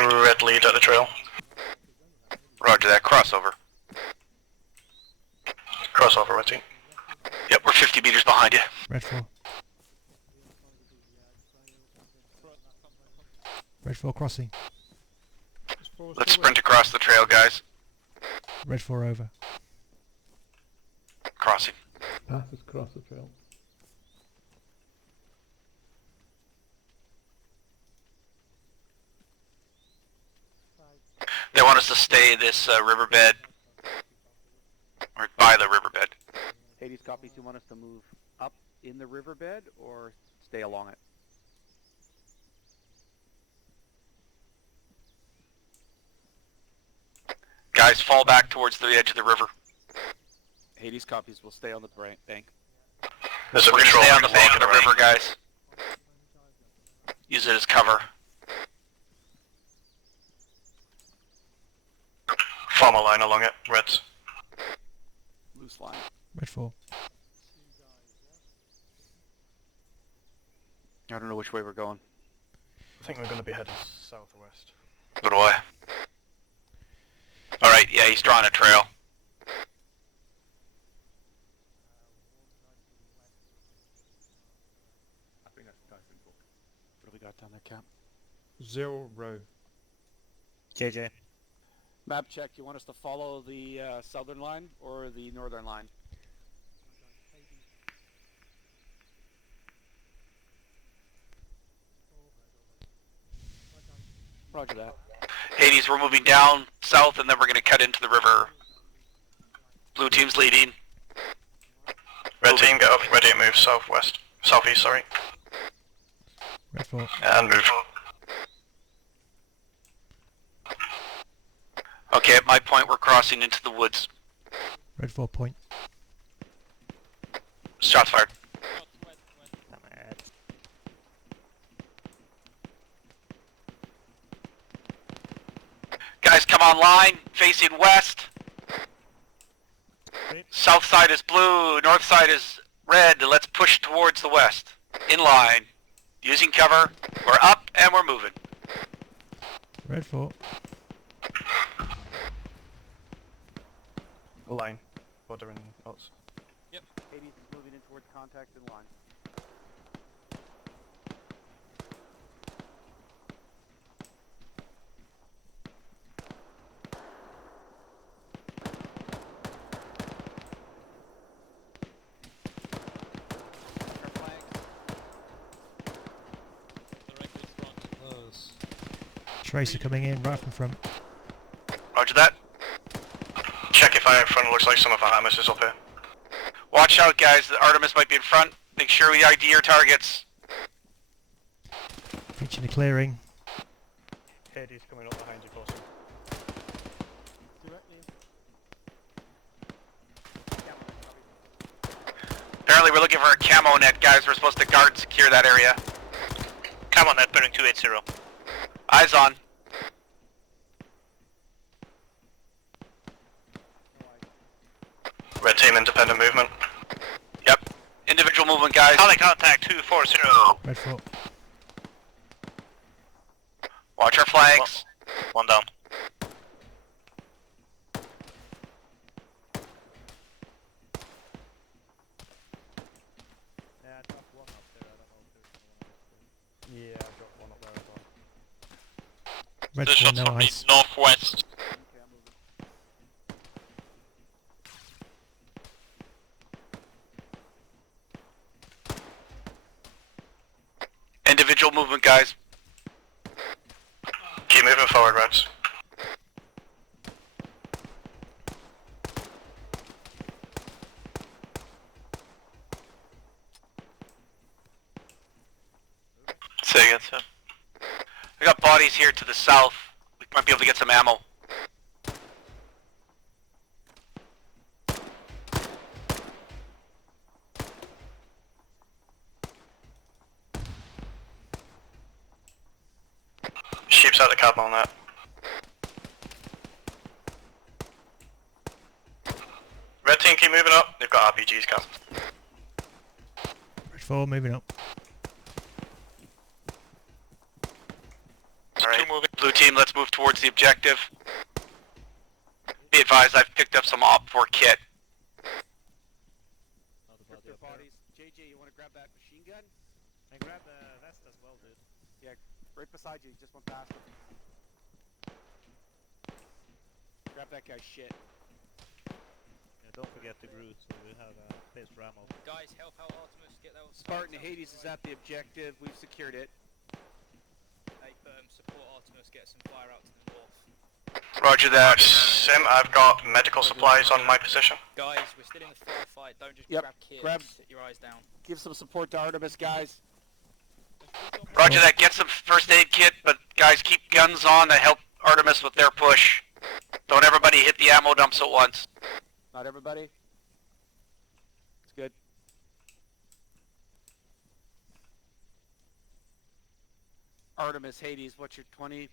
Red lead at the trail. Roger that, crossover. Crossover, red team. Yep, we're 50 meters behind you. Red 4. Red 4 crossing. Let's sprint across the trail, guys. Red 4 over. Crossing. Path is across the trail. They want us to stay this riverbed, or by the riverbed. Hades copies. You want us to move up in the riverbed or stay along it? Guys, fall back towards the edge of the river. Hades copies. We'll stay on the bank. We're gonna stay on the bank of the river, guys. Use it as cover. Form a line along it, Reds. Loose line. Red 4. I don't know which way we're going. I think we're going to be heading south or west. So do I. Alright, yeah, he's drawing a trail. I think that's What do we got down there, Cap? 0 row. JJ. Map check. You want us to follow the southern line or the northern line? Roger that. Hades, we're moving down south and then we're gonna cut into the river. Blue team's leading. Red team, get up, ready to move southwest. Southeast, sorry. Red 4. And move. Okay, at my point we're crossing into the woods. Red 4 point. Shots fired. Guys, come online, facing west. South side is blue, north side is red. Let's push towards the west. In line. Using cover. We're up and we're moving. Red 4. Line. Border and odds. Yep. Hades is moving in towards contact in line. Tracer coming in right from front. Roger that. Check if I in front, it looks like some of our Artemis is up here. Watch out, guys. The Artemis might be in front. Make sure we ID your targets. Reaching the clearing. Hades coming up behind you, closer. Apparently we're looking for a camo net, guys. We're supposed to guard and secure that area. Camo net, bearing 280. Eyes on. Red team, independent movement. Yep. Individual movement, guys. Contact 240. Red 4. Watch our flanks. One down. Yeah, I dropped one up there. I don't know if there's anyone else. Yeah, I dropped one up there as well. Red 4 no ice. Northwest. Individual movement, guys. Keep moving forward, Reds. Say again, sir. We got bodies here to the south. We might be able to get some ammo. Sheep's out the cab on that. Red team, keep moving up. They've got RPGs, Cap. Red 4 moving up. Alright, blue team, let's move towards the objective. Be advised, I've picked up some OP4 kit. Bodies. JJ, you want to grab that machine gun? And grab the vest as well, dude. Yeah, right beside you. Just went past him. Grab that guy's shit. Yeah, don't forget the Groot, so we have a place for ammo. Guys, help out Artemis get that. Spartan Hades is at the objective. We've secured it. Hey, support Artemis, get some fire out to the north. Roger that. Sim, I've got medical supplies on my position. Guys, we're still in the firefight. Don't just Yep, grab kits. grab- Sit your eyes down. Give some support to Artemis, guys. Roger that, get some first aid kit, but guys, keep guns on to help Artemis with their push. Don't everybody hit the ammo dumps at once. Not everybody. It's good. Artemis, Hades, what's your 20?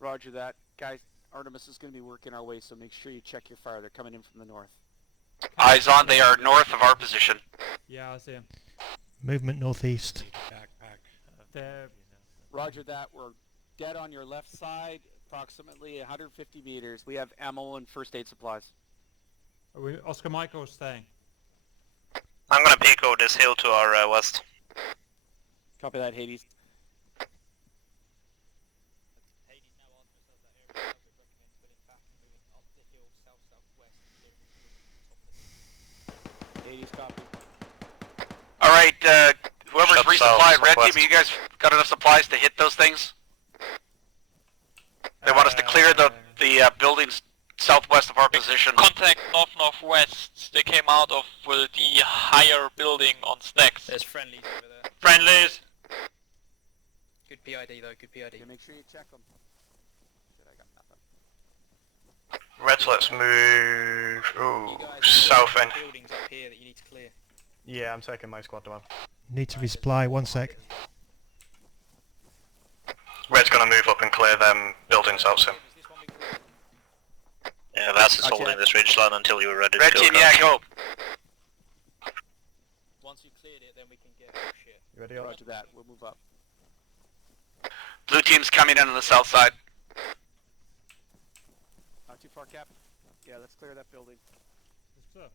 Roger that. Guys, Artemis is going to be working our way, so make sure you check your fire. They're coming in from the north. Eyes on, they are north of our position. Yeah, I see him. Movement northeast. Backpack. They're... Roger that. We're dead on your left side, approximately 150 meters. We have ammo and first aid supplies. Are we Oscar Michael staying? I'm gonna pico this hill to our west. Copy that, Hades. Hades, copy. Alright, whoever's Shut resupplied, south, red team, southwest. you guys got enough supplies to hit those things? They want us to clear the buildings southwest of our position. Contact north-northwest. They came out of the higher building on stacks. There's friendlies over there. Friendlies! Good PID though, good PID. Okay, make sure you check them. Shit, I got nothing. Reds, let's move. Ooh, You guys, south there's end. buildings up here that you need to clear. Yeah, I'm taking my squad to one. Need to resupply, 1 sec. Red's gonna move up and clear them buildings out soon. Yeah, Vaz is holding this ridge line until you're ready Red to go. team, yeah, go. Once you've cleared it, then we can get oh shit. You ready? Roger that. We'll move up. Blue team's coming in on the south side. Not too far, Cap. Yeah, let's clear that building. Yes, sir.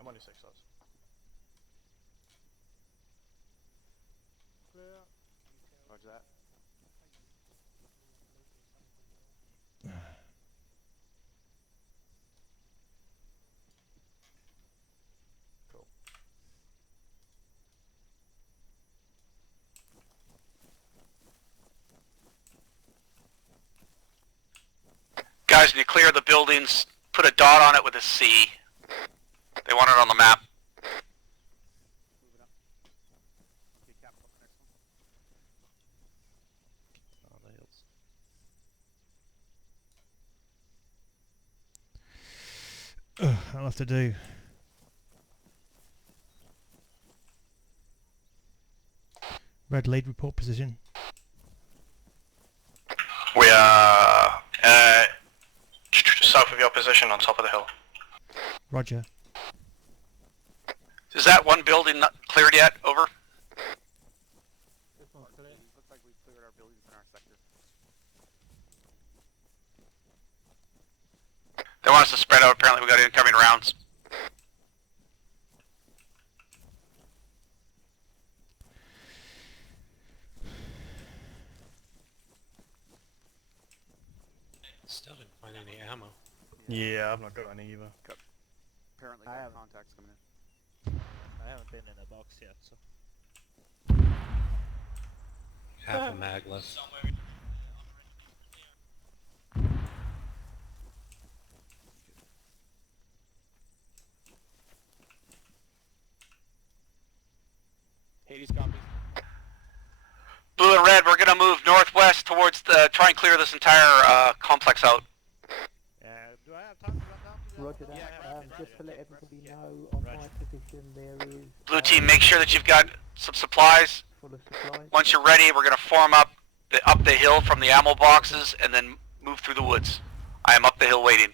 I'm only 6 slots. Roger that. Cool. Guys, when you clear the buildings, put a dot on it with a C. They want it on the map. Moving up. Okay, Cap, what's the next one? Oh, the hills. I'll have to do. Red lead report position. We are south of your position on top of the hill. Roger. Is that one building not cleared yet? Over? This one's clear. Looks like we've cleared our buildings in our sector. They want us to spread out. Apparently we got incoming rounds. Still didn't find any ammo. Yeah, I've not got any either. Apparently, I got haven't. contacts coming in. I haven't been in a box yet, so. Half a mag left. Hades copies. Blue and red, we're gonna move northwest towards the, try and clear this entire complex out. Yeah, do I have time to run down to the Roger other that. one? Just to let everybody know, on my position there is Blue team, make sure that you've got some supplies. full of supplies. Once you're ready, we're gonna form up the hill from the ammo boxes and then move through the woods. I am up the hill waiting.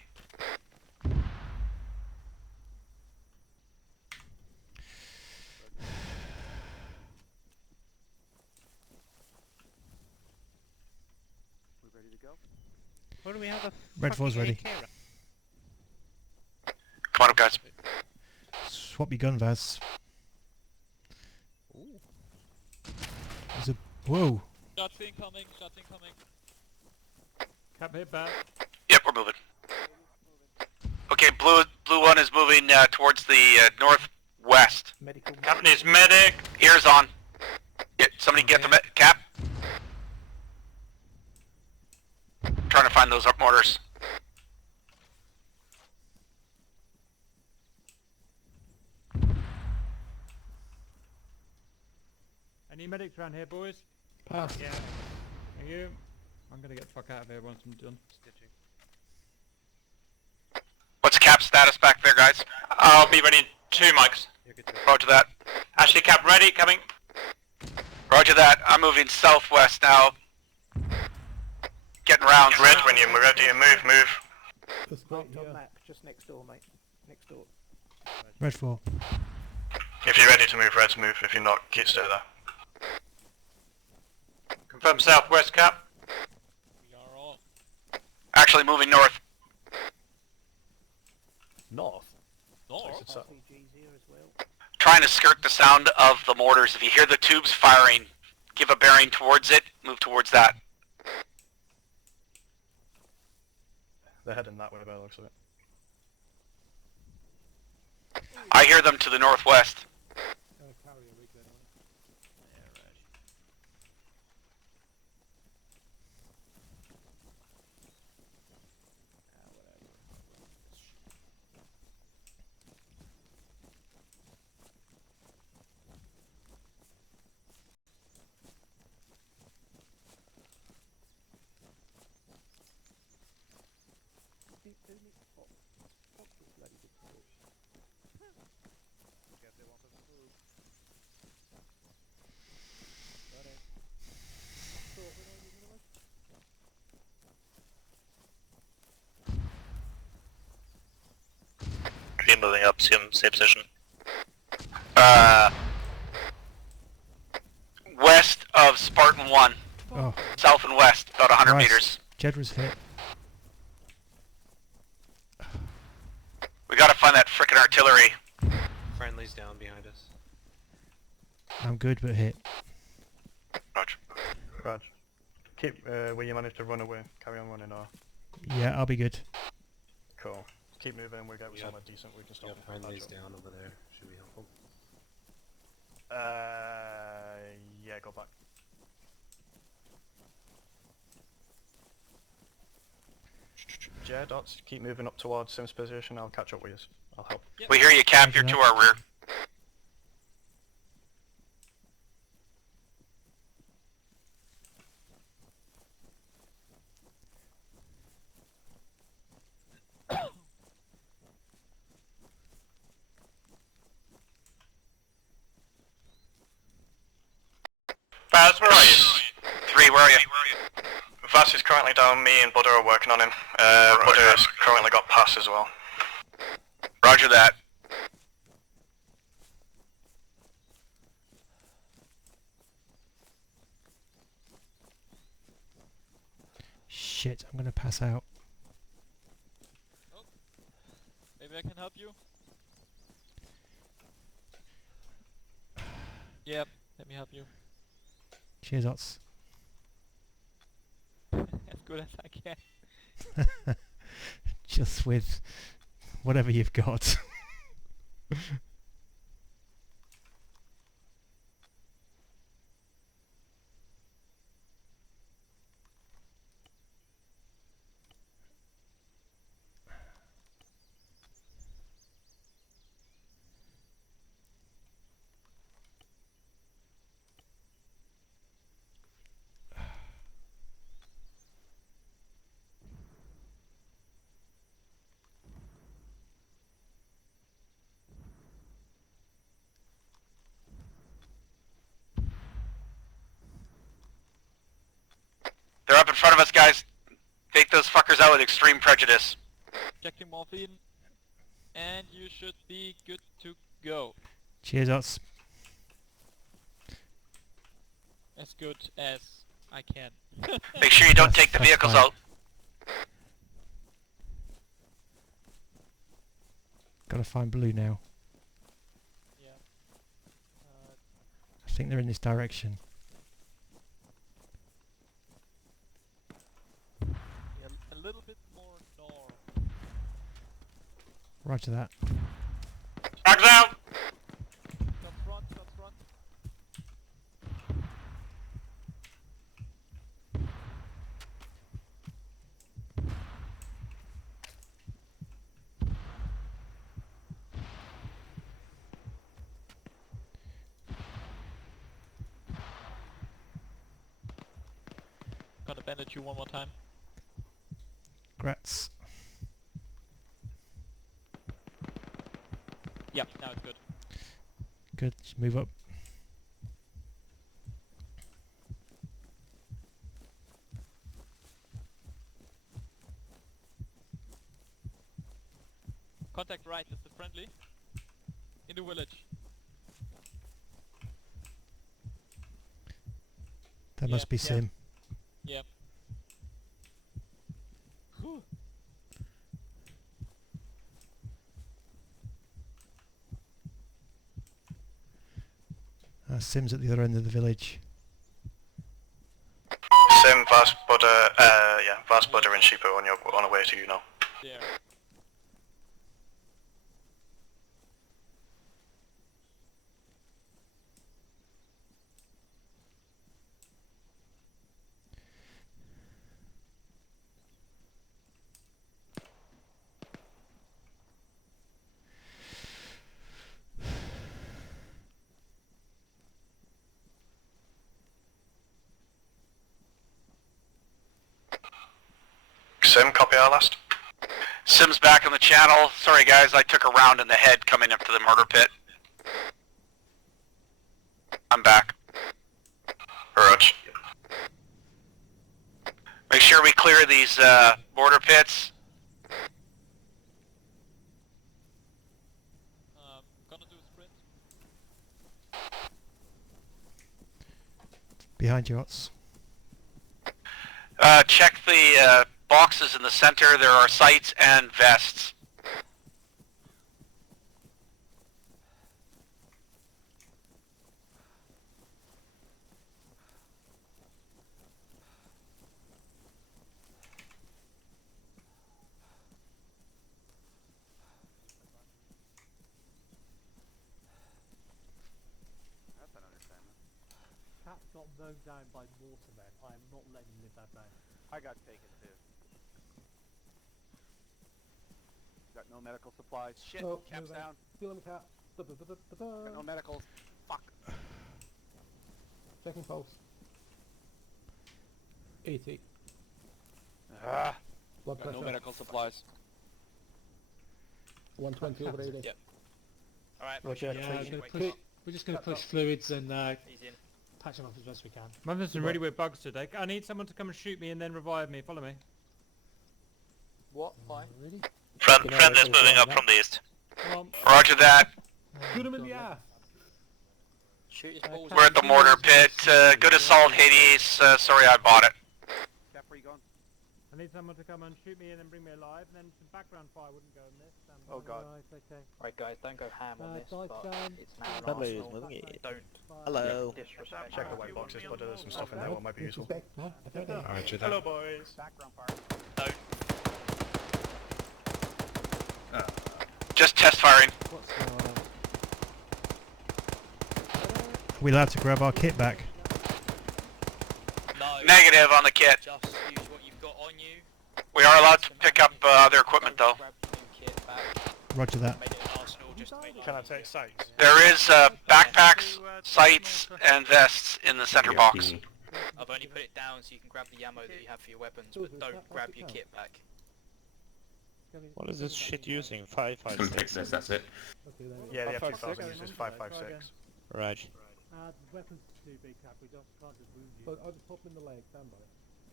We ready to go? Where do we have a Red 4's ready. AK? Come on up, guys. Swap your gun, Vaz. Ooh. There's a... Whoa! Shots incoming, shots incoming. Cap hit back. Yep, We're moving. Okay, blue one is moving towards the northwest. Medical. Captain is medic. Ears on. Somebody get the cap. Trying to find those mortars. Any medics around here, boys? Pass. Yeah. Thank you. I'm gonna get the fuck out of here once I'm done. What's cap status back there, guys? I'll be ready in 2 mics. Roger that. Ashley cap ready, coming. Roger that. I'm moving southwest now. Getting round. Red, when you're ready to move. Just right Marked on here. map, just next door, mate. Next door. Red 4. If you're ready to move, Red's move. If you're not, keep stay there. Confirm southwest cap. We are all. Actually moving north. North. North? RPG's here as well. Trying to skirt the sound of the mortars. If you hear the tubes firing, give a bearing towards it. Move towards that. They're heading that way by the looks of it. I hear them to the northwest. Who needs Fox? Fox is bloody good to do. Guess they want us to move. Green moving up, same position. West of Spartan 1. Oh. South and west, about 100 Christ. meters. Jedra's hit. We gotta find that frickin' artillery. Friendly's down behind us. I'm good but hit. Roger. Raj. Keep where you managed to run away. Carry on running or... Yeah, I'll be good. Cool. Keep moving, we'll get somewhere decent, we can stop. Yeah, friendly's down over there. Should be helpful. Yeah, go back. Dots, keep moving up towards Sim's position, I'll catch up with you. I'll help. We hear you, Cap, you're to our rear. Baz, where are you? 3, where are you? Vass is currently down, me and Buddha are working on him. Buddha's currently got pass as well. Roger that. Shit, I'm gonna pass out. Maybe I can help you? Yep, let me help you. Cheers, Ots. As good as I can. Just with whatever you've got. They're up in front of us, guys. Take those fuckers out with extreme prejudice. Checking morphine. And you should be good to go. Cheers, Ots. As good as I can. Make sure you don't take the That's vehicles fine. out. Gotta find blue now. Yeah. I think they're in this direction. Yeah, a little bit more Roger that. Frags out! Shots front, shots front. Gonna bandage you one more time. Grats. Yeah, now it's good. Good. Just move up. Contact right, is the friendly. In the village. That must be Sim. Yeah. Whew. Sim's at the other end of the village. Sim, Vas, Butter, yeah, Vas, Butter and Sheepo on the way to you now. There. Sim, copy our last. Sim's back on the channel. Sorry guys, I took a round in the head coming up to the murder pit. I'm back. Roger. Make sure we clear these border pits. Gonna do a sprint. Behind you, Ots. Check the boxes in the center. There are sights and vests. That's an understatement. Cat got mown down by mortarmen. I am not letting him live that down. I got taken too. Got no medical supplies. Shit, Oh, caps move down. Stealing the cap. Got no medicals. Fuck. Checking pulse. 80. Ah. Blood Got pressure. no medical supplies. 120 over 80. Yep. Alright, Roger. Yeah, we're just going to push fluids and patch them up as best we can. I'm having some really weird bugs today. I need someone to come and shoot me and then revive me. Follow me. What? Why? Really? Friendly's moving up from the east. Roger that. Shoot him in the ass. Shoot his balls. We're at the mortar pit. Good assault, Hades. Sorry I bought it. Cap, where you going? I need someone to come and shoot me and then bring me alive. And then some background fire wouldn't go in this. Oh god. Right, okay. Right guys, don't go ham on this, dive but down. it's now an Friendly is arsenal. moving it. Don't Hello. disrespect. Check the white boxes, but there's some stuff in there what might be useful. Roger that. Hello, boys. Background fire. Don't. Just test firing. What's going on? Are we allowed to grab our kit back? No. Negative on the kit. Just use what you've got on you. We are allowed to pick up other equipment though. Grab the new kit back. Roger that. Made it an arsenal just to make Can I take sights? There is backpacks, sights, and vests in the center box. I've only put it down so you can grab the ammo that you have for your weapons, but don't grab your kit back. What is this shit using? 556. Some Texas, that's it. Yeah, the F2000 uses 556. Right. The weapons too big, Cap. We just can't just wound you. But I'll just pop him in the leg. Stand by.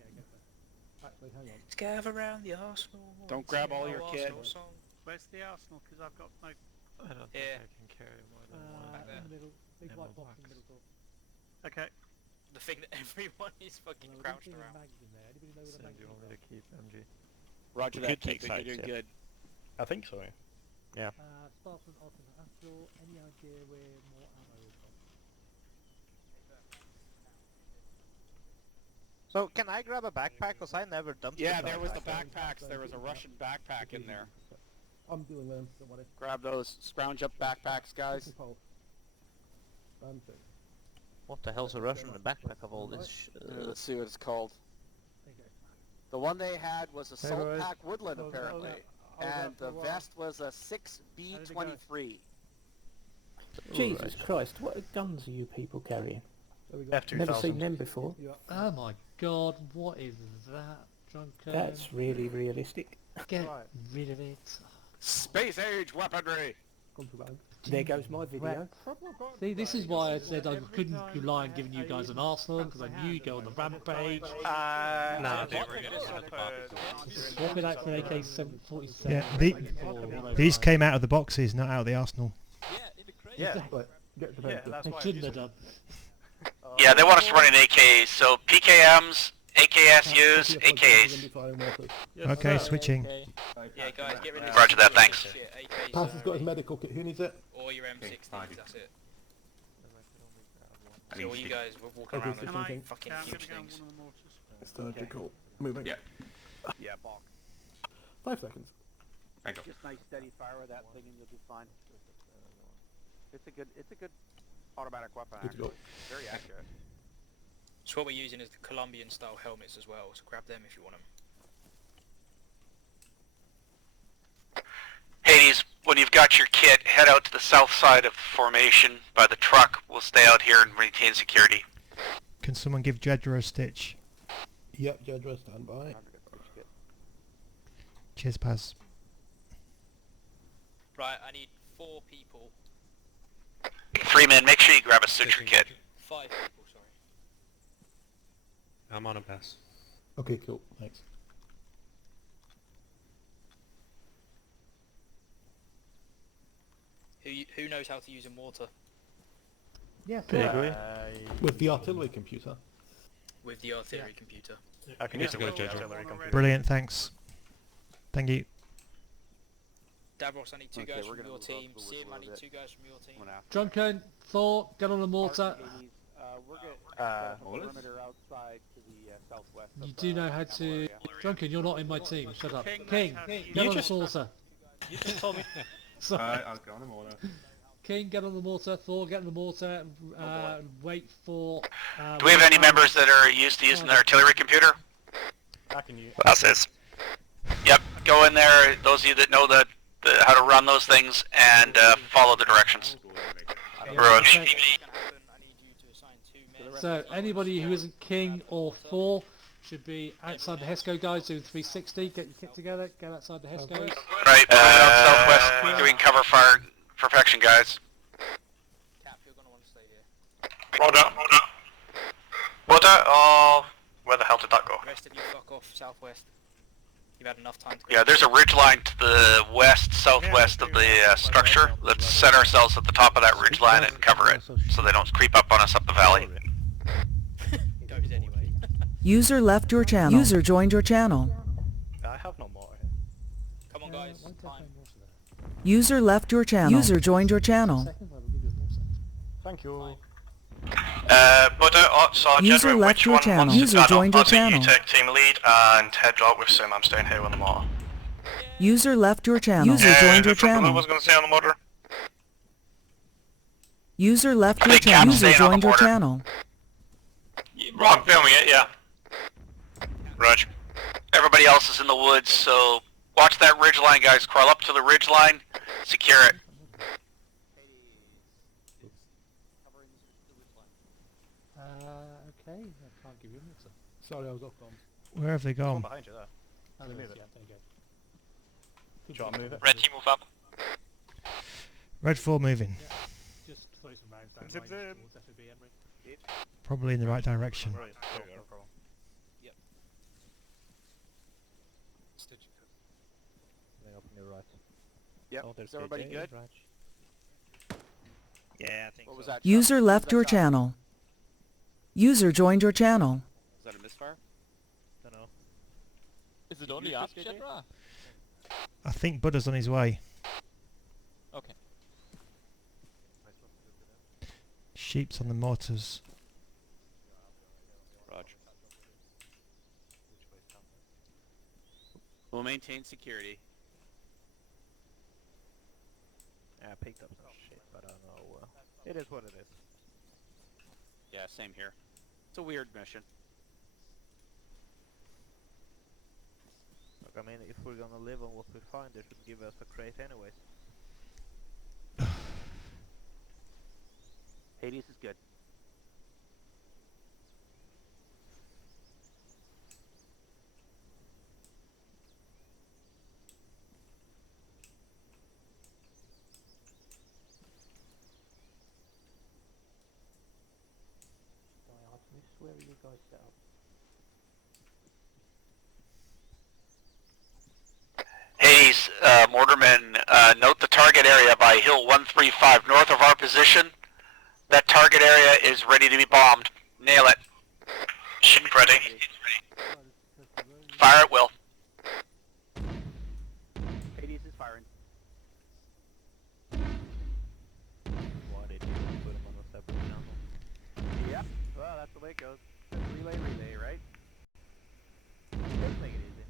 Yeah, get there. Actually, hang on. Let's gather around the arsenal. Don't grab all your kit. Where's the arsenal? Because I've got no... I don't think I can carry more than one. In the middle. Big Ammo white box in the box. middle door. Okay. The thing that everyone is fucking No, crouched there's around. mags in there. Anybody know where the Send mags you are? want me to keep MG? Roger We that. could take Keep it, you're sights, doing good. I think so. Yeah. Spartan Alternate Astral, any idea where more ammo is from? So can I grab a backpack? Cause I never dumped. Yeah, there was the backpacks. There was a Russian backpack in there. I'm doing them, don't worry. Grab those scrounge up backpacks, guys. What the hell's a Russian in the backpack of all this? Let's see what it's called. The one they had was a salt pack woodland apparently, and the vest was a 6B23. Jesus Christ, what guns are you people carrying? F2000. Never seen them before. Oh my god, what is that, Drunken? That's really realistic. Get rid of it. Space age weaponry! There goes my video. See, this is why I said I couldn't rely on giving you guys an arsenal, because I knew you'd go on the rampage. No, they were gonna Swap it out for an AK-47. Yeah, these came out of the boxes, not out of the arsenal. Yeah, I shouldn't have done. Yeah, they want us to run an AK, so PKMs, AKSUs, AKs. Okay, switching. Yeah, guys, get rid of Roger that, thanks. Pass has got his medical kit. Who needs it? Or your M60s, that's it. So all you guys will walk around with fucking huge things. Cool. Moving. Yeah. Yeah, bonk. 5 seconds. Just nice steady fire with that thing and you'll be fine. It's a good automatic weapon actually. Very accurate. So what we're using is the Colombian style helmets as well, so grab them if you want them. Hades, when you've got your kit, head out to the south side of the formation by the truck. We'll stay out here and maintain security. Can someone give Jedra a stitch? Yep, Jedra, stand by. Cheers, Paz. Right, I need 4 people. 3 men, make sure you grab a suture kit. 5 people, sorry. I'm on a pass. Okay, cool. Thanks. Who knows how to use a mortar? Yeah, with the artillery computer. With the artillery computer. I can use it with the artillery computer. Brilliant, thanks. Thank you. Davros, I need 2 guys from your team. Sim, I need 2 guys from your team. Drunken, Thor, get on the mortar. We're getting perimeter outside to the southwest. You do know how to... Drunken, you're not in my team, shut up. King, get on the mortar. You just told me. Sorry. I'll go on the mortar. King, get on the mortar. Thor, get on the mortar. Wait for... Do we have any members that are used to using the artillery computer? I can use Classes. Yep, go in there, those of you that know how to run those things, and follow the directions. Roach. So, anybody who isn't King or Thor should be outside the HESCO, guys, doing 360. Get your kit together, get outside the HESCO. Right, southwest, doing cover fire perfection, guys. Cap, you're gonna want to stay here. Roger. Oh, where the hell did that go? The rest of you fuck off southwest. You've had enough time to go. Yeah, there's a ridge line to the west, southwest of the structure. Let's set ourselves at the top of that ridge line and cover it, so they don't creep up on us up the valley. Goes anyway. User left your channel. User joined your channel. I have no more here. Come on, guys. Time. User left your channel. User joined your channel. Thank you. So User Jedra, left which your one channel. wants to User start joined your off? I think channel. you take team lead and head out with Sim. I'm staying here with the motor. User left your channel. User joined your channel. was going to stay on the motor? User left I your think channel. Cap's User staying on the joined your border. channel. I'm filming it, yeah. Roger. Everybody else is in the woods, so watch that ridge line, guys. Crawl up to the ridge line, secure it. Okay, I can't give you an answer. Sorry, I was off on. Where have they gone? Behind you there. Oh, Move there it. you go. Do you want to move it? Red team move up. Red 4 moving. Just throw some rounds down Zip, range zip. towards FOB Emery. Probably in the right direction. Right, there you go. Yep. Up on your right. Yep. Oh, there's Is everybody JJ, good? Raj. Yeah, I think What was so. that? User shot? left What your was that shot? channel. User joined your channel. Was that a misfire? Don't know. Is it only us, Jedra? I think Buddha's on his way. Okay. Sheep's on the mortars. Roger. We'll maintain security. Yeah, I picked up some shit, but I don't know. It is what it is. Yeah, same here. It's a weird mission. Look, I mean, if we're gonna live on what we find, they should give us a crate anyways. Hades is good. Where are you guys set up? Hades, Mortarman, note the target area by Hill 135 north of our position. That target area is ready to be bombed. Nail it. Ship ready. Fire at will. Hades is firing. Why did you put him on a separate channel? Yep. Well, that's the way it goes. Relay, right? Let's make it easy.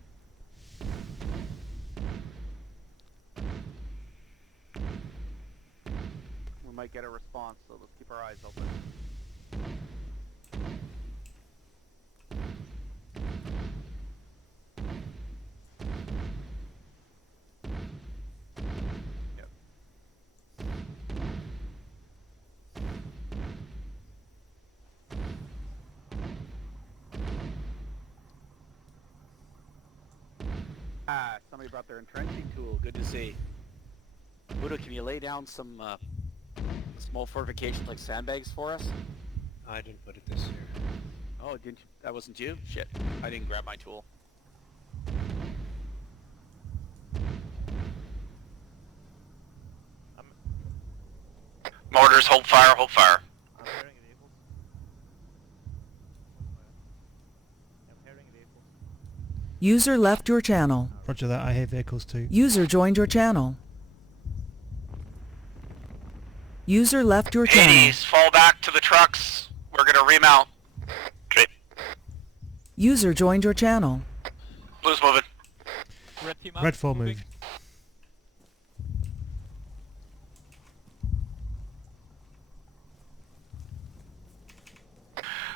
We might get a response, so let's keep our eyes open. Yep. Ah, somebody brought their entrenching tool. Good to see. Buddha, can you lay down some small fortifications like sandbags for us? I didn't put it this year. Oh, didn't you? That wasn't you? Shit. I didn't grab my tool. Mortars, hold fire, hold fire. I'm hearing vehicles. I'm hearing vehicles. User left your channel. Roger that, I hear vehicles too. User joined your channel. User left your channel. Hades, fall back to the trucks. We're gonna remount. Okay. User joined your channel. Blue's moving. Red team up. Red 4 move.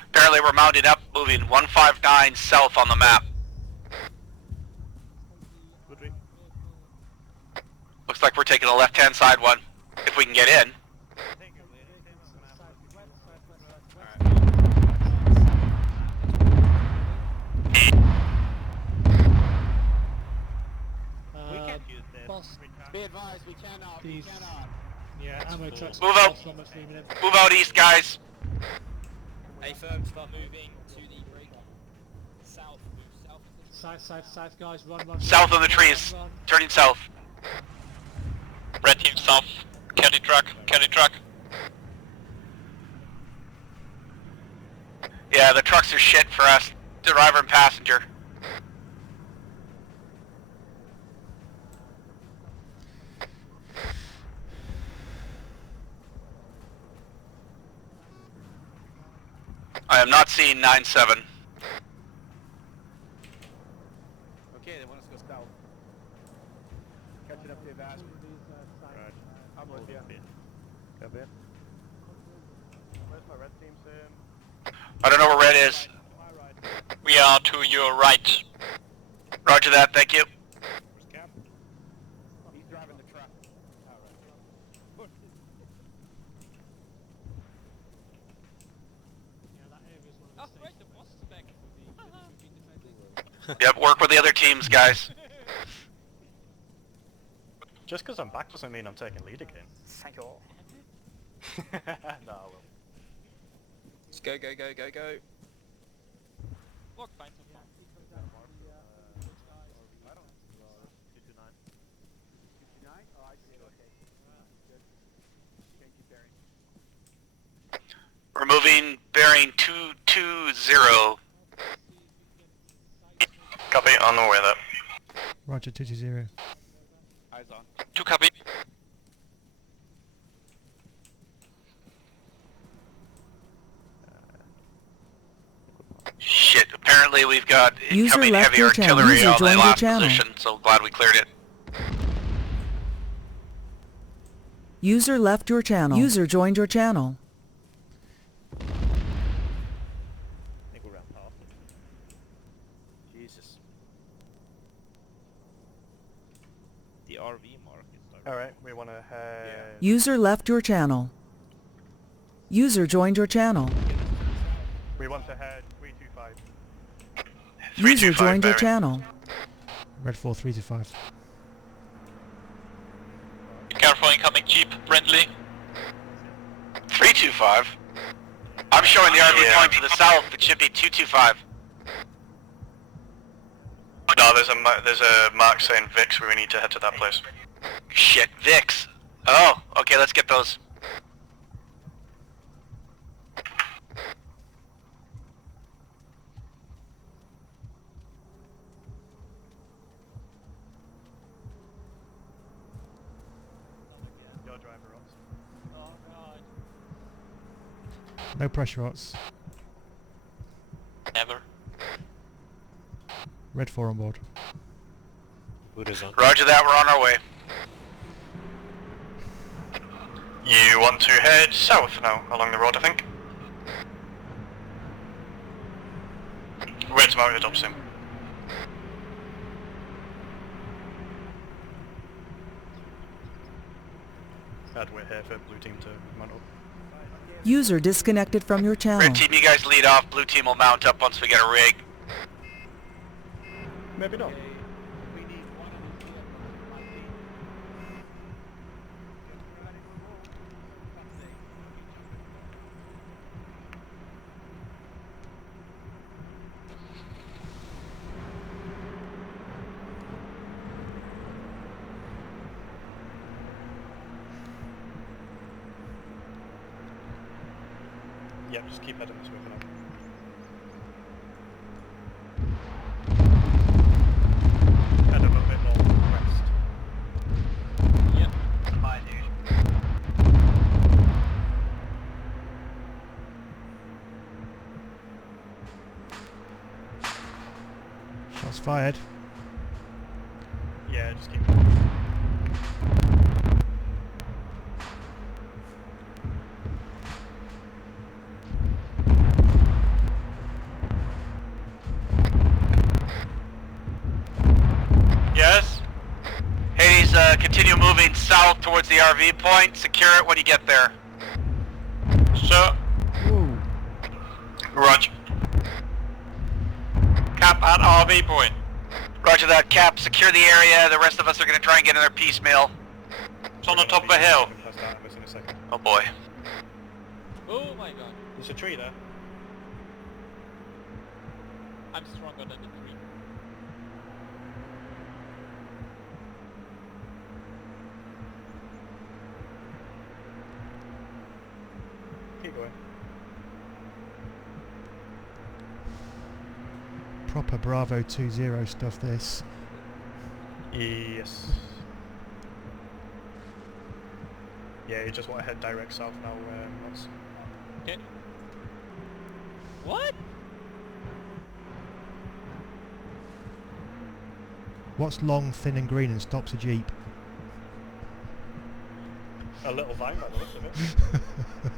Apparently we're mounting up, moving 159 south on the map. Looks like we're taking the left-hand side one, if we can get in. Boss, Be advised, we cannot. these, yeah, ammo trucks. Move out. Not much room in them. Move out east, guys. A firm, start moving to the break. South, move south. South, guys, run. South on the trees. Run. Turning south. Red team south. Caddy truck. Yeah, the trucks are shit for us, driver and passenger. I am not seeing 9-7. Okay, they want us to go south. Catch it up to Avast. Right. I'm with you. Copy. Where's my red team, Sam? I don't know where red is. We are to your right. Roger that, thank you. Where's Cap? He's driving the truck. Oh, great, the boss is back. Yep, work with the other teams, guys. Just because I'm back doesn't mean I'm taking lead again. Thank you all. No, I will. Let's go. Look, find some. Oh, I see. Okay. Good. Change your bearing. We're moving bearing 220. Copy, on the way there. Roger 220. Eyes on. 2 copy. Shit, apparently we've got User incoming left heavy your channel. artillery User on the joined your last channel. positions. so glad we cleared it. User left your channel. User joined your channel. I think we ran past them. Jesus. The RV mark is like... Alright, we want to head... User left your channel. User joined your channel. We want to head 325. User joined your channel. Red 4 325. Be careful, incoming jeep, friendly. 325? I'm showing the RV point to the south. It should be 225. No, there's a mark saying Vix where we need to head to that place. Shit, Vix. Oh, okay, let's get those. Your driver, Ross. Oh god. No pressure rots. Never. Red 4 on board. Buddha's on. Roger that, we're on our way. You want to head south now, along the road, I think. Wait to mount the top sim. I'd wait here for blue team to mount up. User disconnected from your channel. Red team, you guys lead off. Blue team will mount up once we get a rig. Maybe not. Yep, just keep heading this way for now. Head a little bit more west. Yep. Bye, dude. Shots fired. Yeah, just keep Yes? Hades, continue moving south towards the RV point. Secure it when you get there. Sir. Roger. Cap at RV point. Roger that, Cap. Secure the area. The rest of us are going to try and get in there piecemeal. It's on the top of a hill. past that in a second. Oh boy. Oh my god. There's a tree there. I'm stronger than the tree. Keep going. Proper Bravo 2-0 stuff this. Yes. Yeah, you just want to head direct south now, Ross. Okay. What? What's long, thin and green and stops a jeep? A little vine by the looks of it.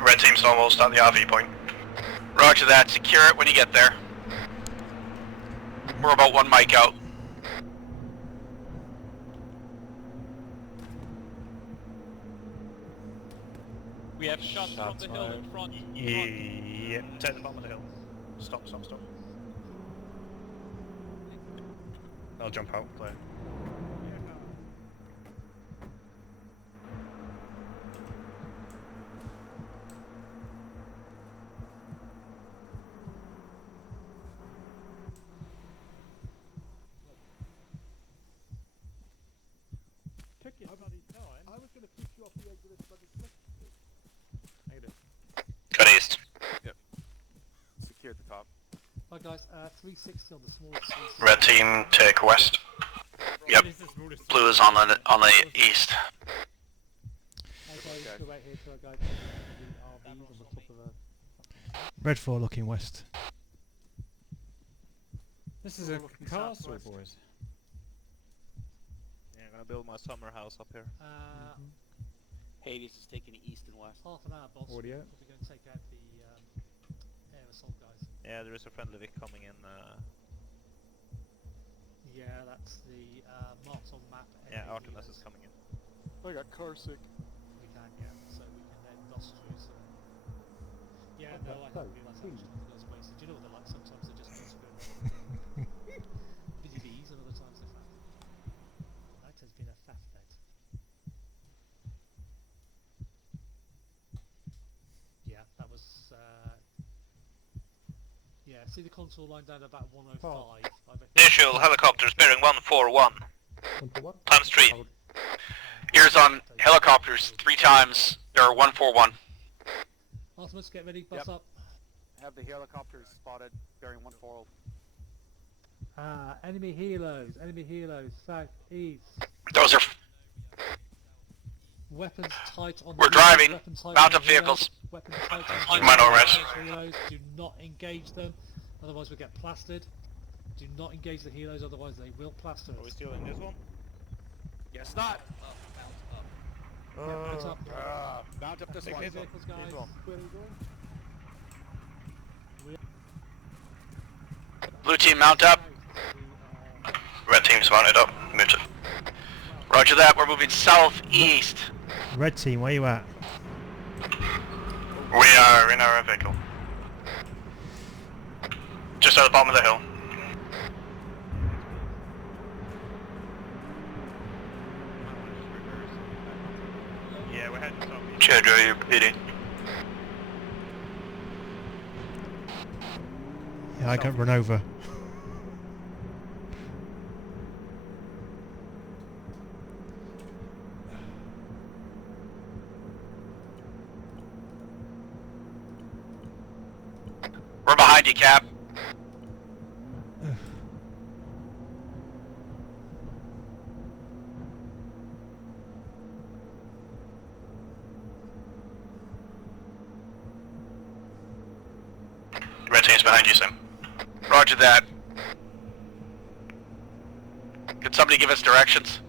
Red team's almost at the RV point. Roger that. Secure it when you get there. We're about 1 mic out. We have shots from the hill in front. Yeah, take the bottom of the hill. Stop. I'll jump out, clear. top. Right guys, 360 on the smallest. Red team, take west. Yep. Blue is on the east. Okay, go right here to our guy. The RVs on the top of the... Red 4 looking west. This is a castle, boys. Yeah, I'm gonna build my summer house up here. Hades is taking the east and west. Half an hour, boss. Audio. We're going to take out the air assault guys. Yeah, there is a friendly Vic coming in. Yeah, that's the marks on map. Yeah, Artemis is coming in. I got car sick. We can, yeah, so we can then bust through. So. Yeah, no, I didn't realise that was wasted. Do you know what they're like? Sometimes they're just supposed to go BDBs, and other times they're fat. That has been a faff net. Yeah, that was. Yeah, see the contour line down about 105. Initial helicopters bearing 141. Times 3. Ears on helicopters 3 times. There are 141. Artemis, get ready, bus up. Have the helicopters spotted bearing 140. Enemy helos, south, east. Those are... Weapons tight on We're driving. Mount up vehicles. Weapons tight on Minor rest. helos. Do not engage them, otherwise we'll get plastered. Do not engage the helos, otherwise they will plaster us. Are we still in this one? Yes, not. Mount up. Mount up this Take one. this one. Vehicles, guys. This one. Blue team mount up. Red team's mounted up. Muted. Roger that, we're moving southeast. Red team, where you at? We are in our vehicle. Just at the bottom of the hill. Yeah, we're heading southeast. Chadra, you PD. Yeah, I got run over. We're behind you, Cap. Red team's behind you, Sim. Roger that. Can somebody give us directions?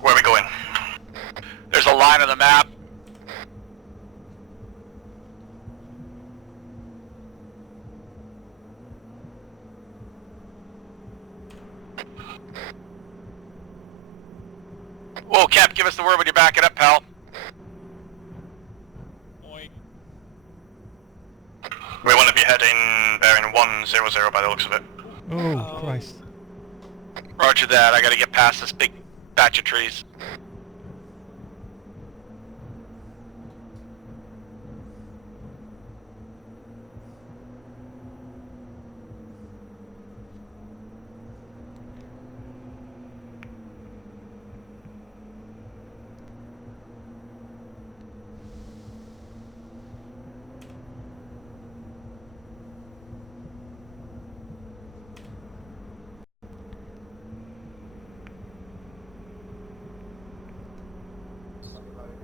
Where are we going? There's a line on the map. Whoa, Cap, give us the word when you're backing up, pal. We want to be heading bearing 100 by the looks of it. Oh, Christ. Roger that, I gotta get past this big batch of trees.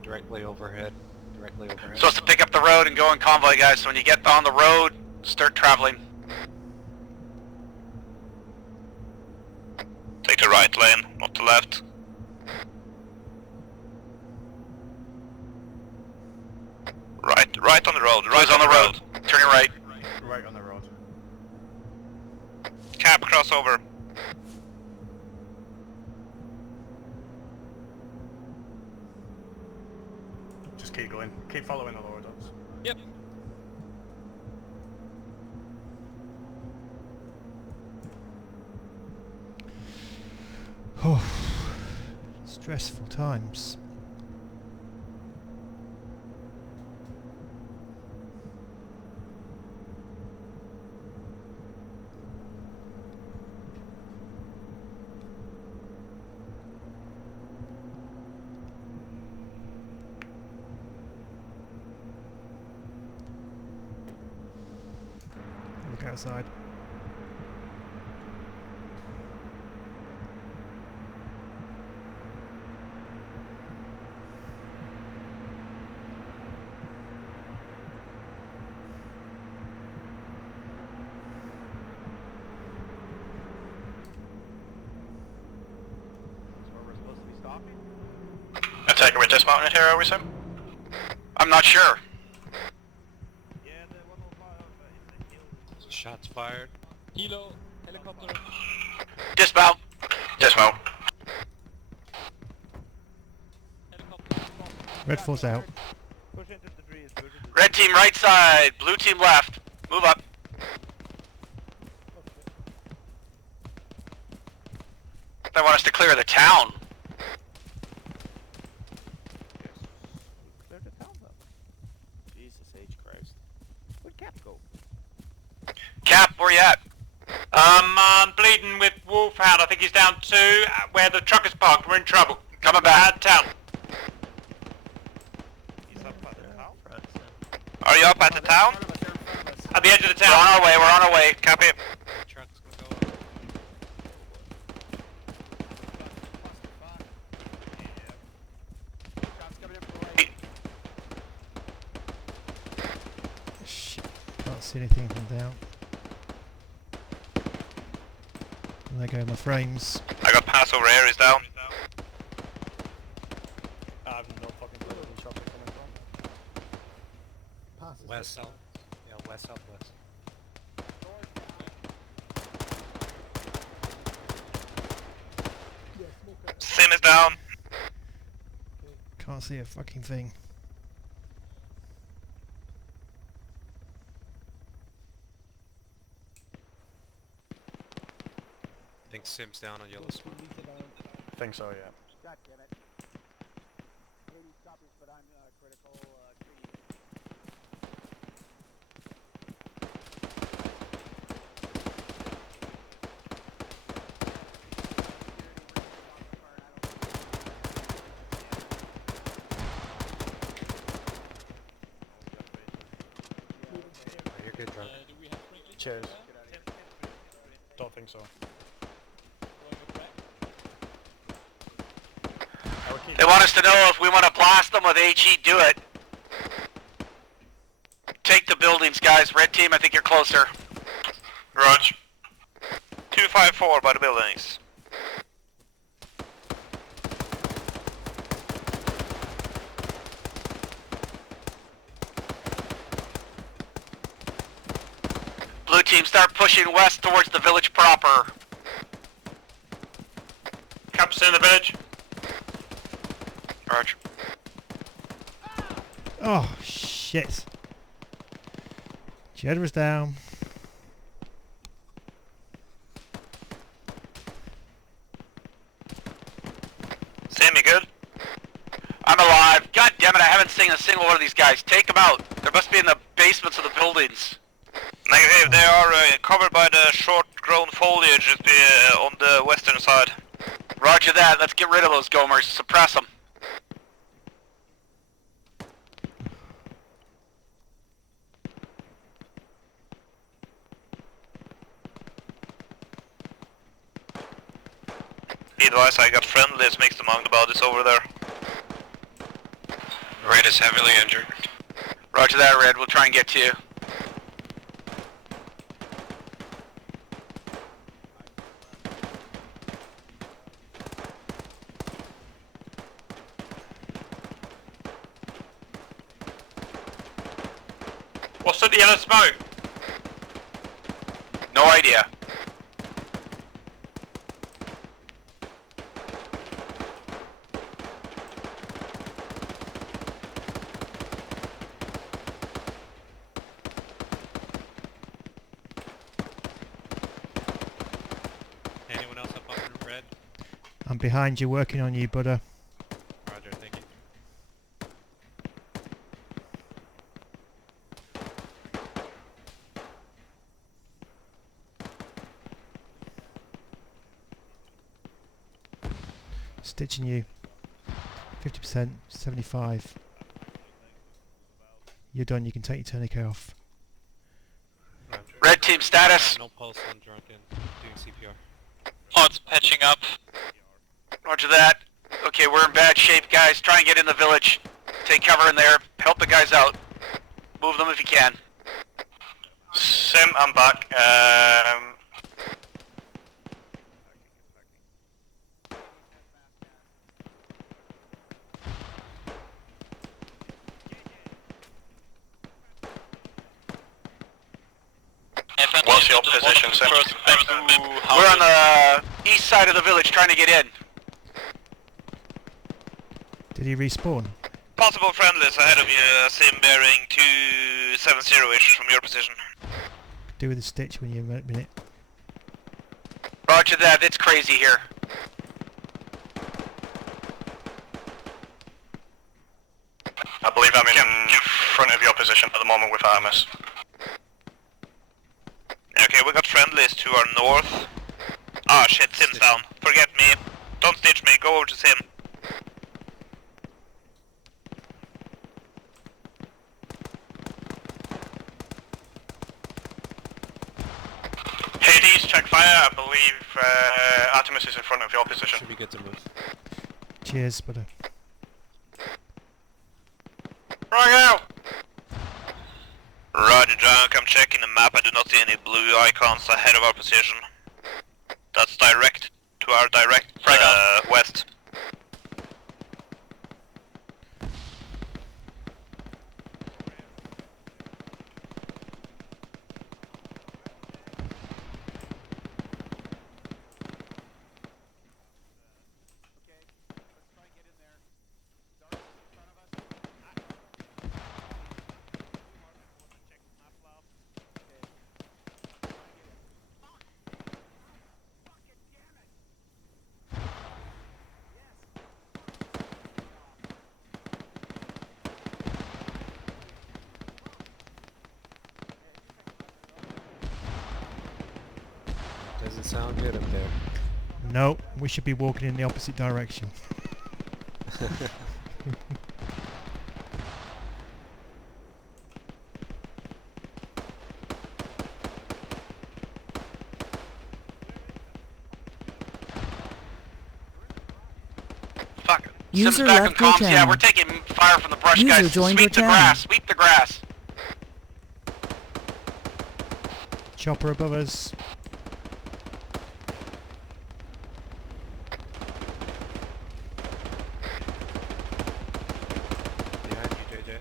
Directly overhead. Directly overhead. Supposed to pick up the road and go in convoy, guys, so when you get on the road, start traveling. Take the right lane, not the left. Right on the road. Right on the road. Turning right. Right on the road. Cap, crossover. Just keep going. Keep following the lower dots. Yep. Oh, stressful times. outside. I take it we're dismounted here, are we, Sim? I'm not sure. Shots fired. Kilo, helicopter. Dismount. Dismount. Red Force out. Push into the trees, push into the Red team right side, blue team left. Move up. They want us to clear the town. Clear the town though. Jesus H. Christ. Where'd Cap go? Cap, where you at? I'm bleeding with Wolfhound. I think he's down to where the truck is parked. We're in trouble. Coming back. Out of town. He's up at the town? Are you up at the town? At the edge of the We're town. on our way, we're on our way. Copy. Truck's gonna go up. Shit. Can't see anything from down. And there go my frames. I got pass over areas down. I have no fucking clue where the shots are coming from. West, south. Yeah, west, southwest. Sim is down. Can't see a fucking thing. I think Sim's down on yellow smoke. I think so, yeah. God damn it. 80 copies, but I'm critical. Oh, you're good, drunk. Cheers. Don't think so. They want us to know if we want to blast them with HE, do it. Take the buildings, guys. Red team, I think you're closer. Rog. 254 by the buildings. Blue team, start pushing west towards the village proper. Cap's in the village. Roger. Oh shit. Jed was down. Sam, you good? I'm alive. God damn it, I haven't seen a single one of these guys. Take them out. They must be in the basements of the buildings. Negative, they are covered by the short-grown foliage on the western side. Roger that. Let's get rid of those Gomers. Suppress them. Be advised, I got friendlies mixed among the bodies over there. Red is heavily injured. Roger that, Red. We'll try and get to you. What's in the yellow smoke? No idea. Anyone else up on red? I'm behind you, working on you, Buddha. Roger, thank you. Stitching you. 50%, 75. You're done, you can take your tourniquet off. Red team status. No pulse on drunken. Doing CPR. Oh, it's patching up. Roger that. Okay, we're in bad shape, guys. Try and get in the village. Take cover in there. Help the guys out. Move them if you can. Sim, I'm back. What's your position, Sim? We're on the east side of the village trying to get in. Did he respawn? Possible friendlies ahead of you, Sim bearing 270-ish from your position. Do with the stitch when you're a minute. Roger that, it's crazy here. I believe I'm in front of your position at the moment with Artemis. Okay, we got friendlies to our north. Ah shit, Sim's down. Forget me. Don't stitch me, go over to Sim. Hades, check fire. I believe Artemis is in front of your position. Should be good to move. Cheers, buddy. Right Roger, Junk, I'm checking the map. I do not see any blue icons ahead of our position. That's direct to our west. Doesn't sound good up there. No, we should be walking in the opposite direction. Fuck. User Sim's back on left your comms. Yeah, channel. we're taking fire from the brush, User guys. joined your Sweep the channel. grass. Sweep the grass. Chopper above us. Behind you, JJ.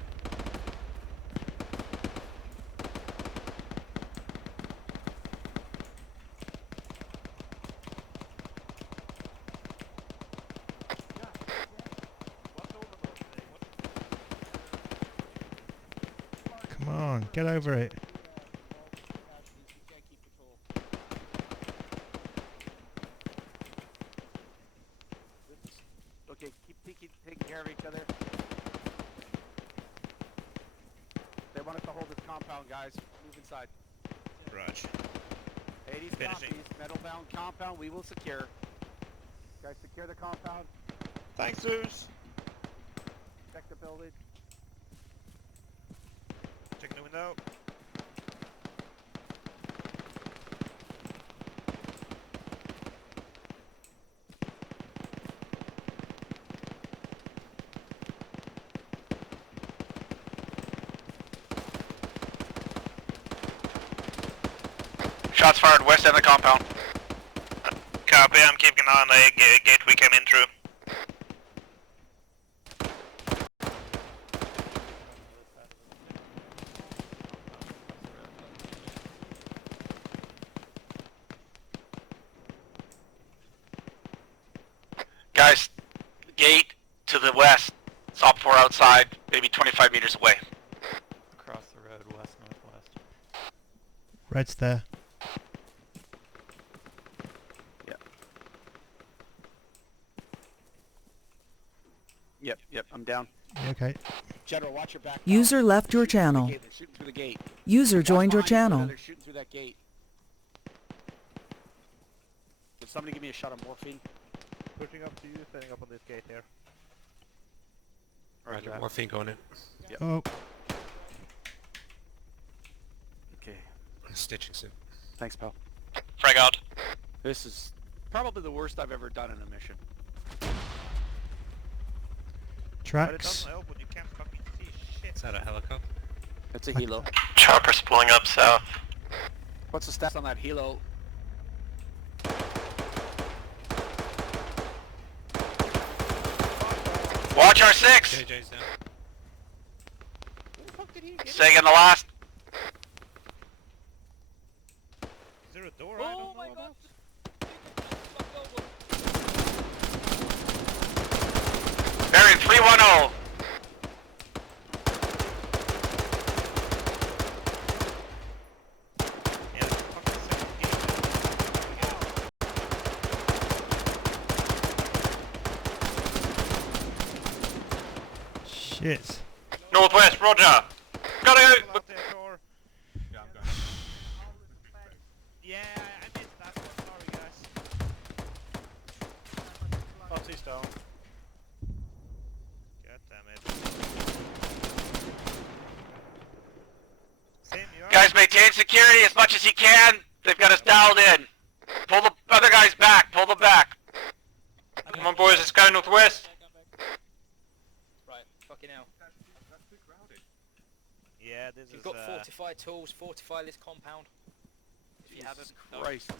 Come on, get over it. Okay, keep taking care of each other. They want us to hold this compound, guys. Move inside. Raj. 80s Finishing. copies, metal-bound compound, we will secure. Guys, secure the compound. Thanks, Zeus. Check the building. Checking the window. Shots fired west end of the compound. Copy, I'm keeping an eye on the gate we came in through. Guys, gate to the west. It's up for outside, maybe 25 meters away. Across the road, west-northwest. Red's there. Yep, I'm down. You okay? General, watch your back. User left your channel. They're shooting through the gate. User joined your Watch behind you, channel. They're shooting through that gate. Would somebody give me a shot of morphine? Pushing up to you, setting up on this gate here. Roger, morphine going in. Yep. Oh, Okay. Stitching soon. Thanks, pal. Frag out. This is probably the worst I've ever done in a mission. But it Tracks. doesn't help when you can't fucking see shit. Is that a helicopter? It's a helo. Chopper's pulling up south. What's the stats on that helo? Watch our 6! JJ's down. Second the last. Is there a door I don't know about? Bearing 310. Yeah, there's a fucking Shit. Northwest, roger. Gotta go. out there, door. Yeah, I'm going. Yeah, I missed that one. Sorry, guys. Nazi's down. God damn it. Same, you are? Guys, maintain security as much as you can. They've got us dialed in. Pull the other guys back. Pull them back. Come on, boys. Let's go northwest. Right, fucking hell. Yeah, this You've is got fortified tools, fortify this compound. If you haven't. No. Christ.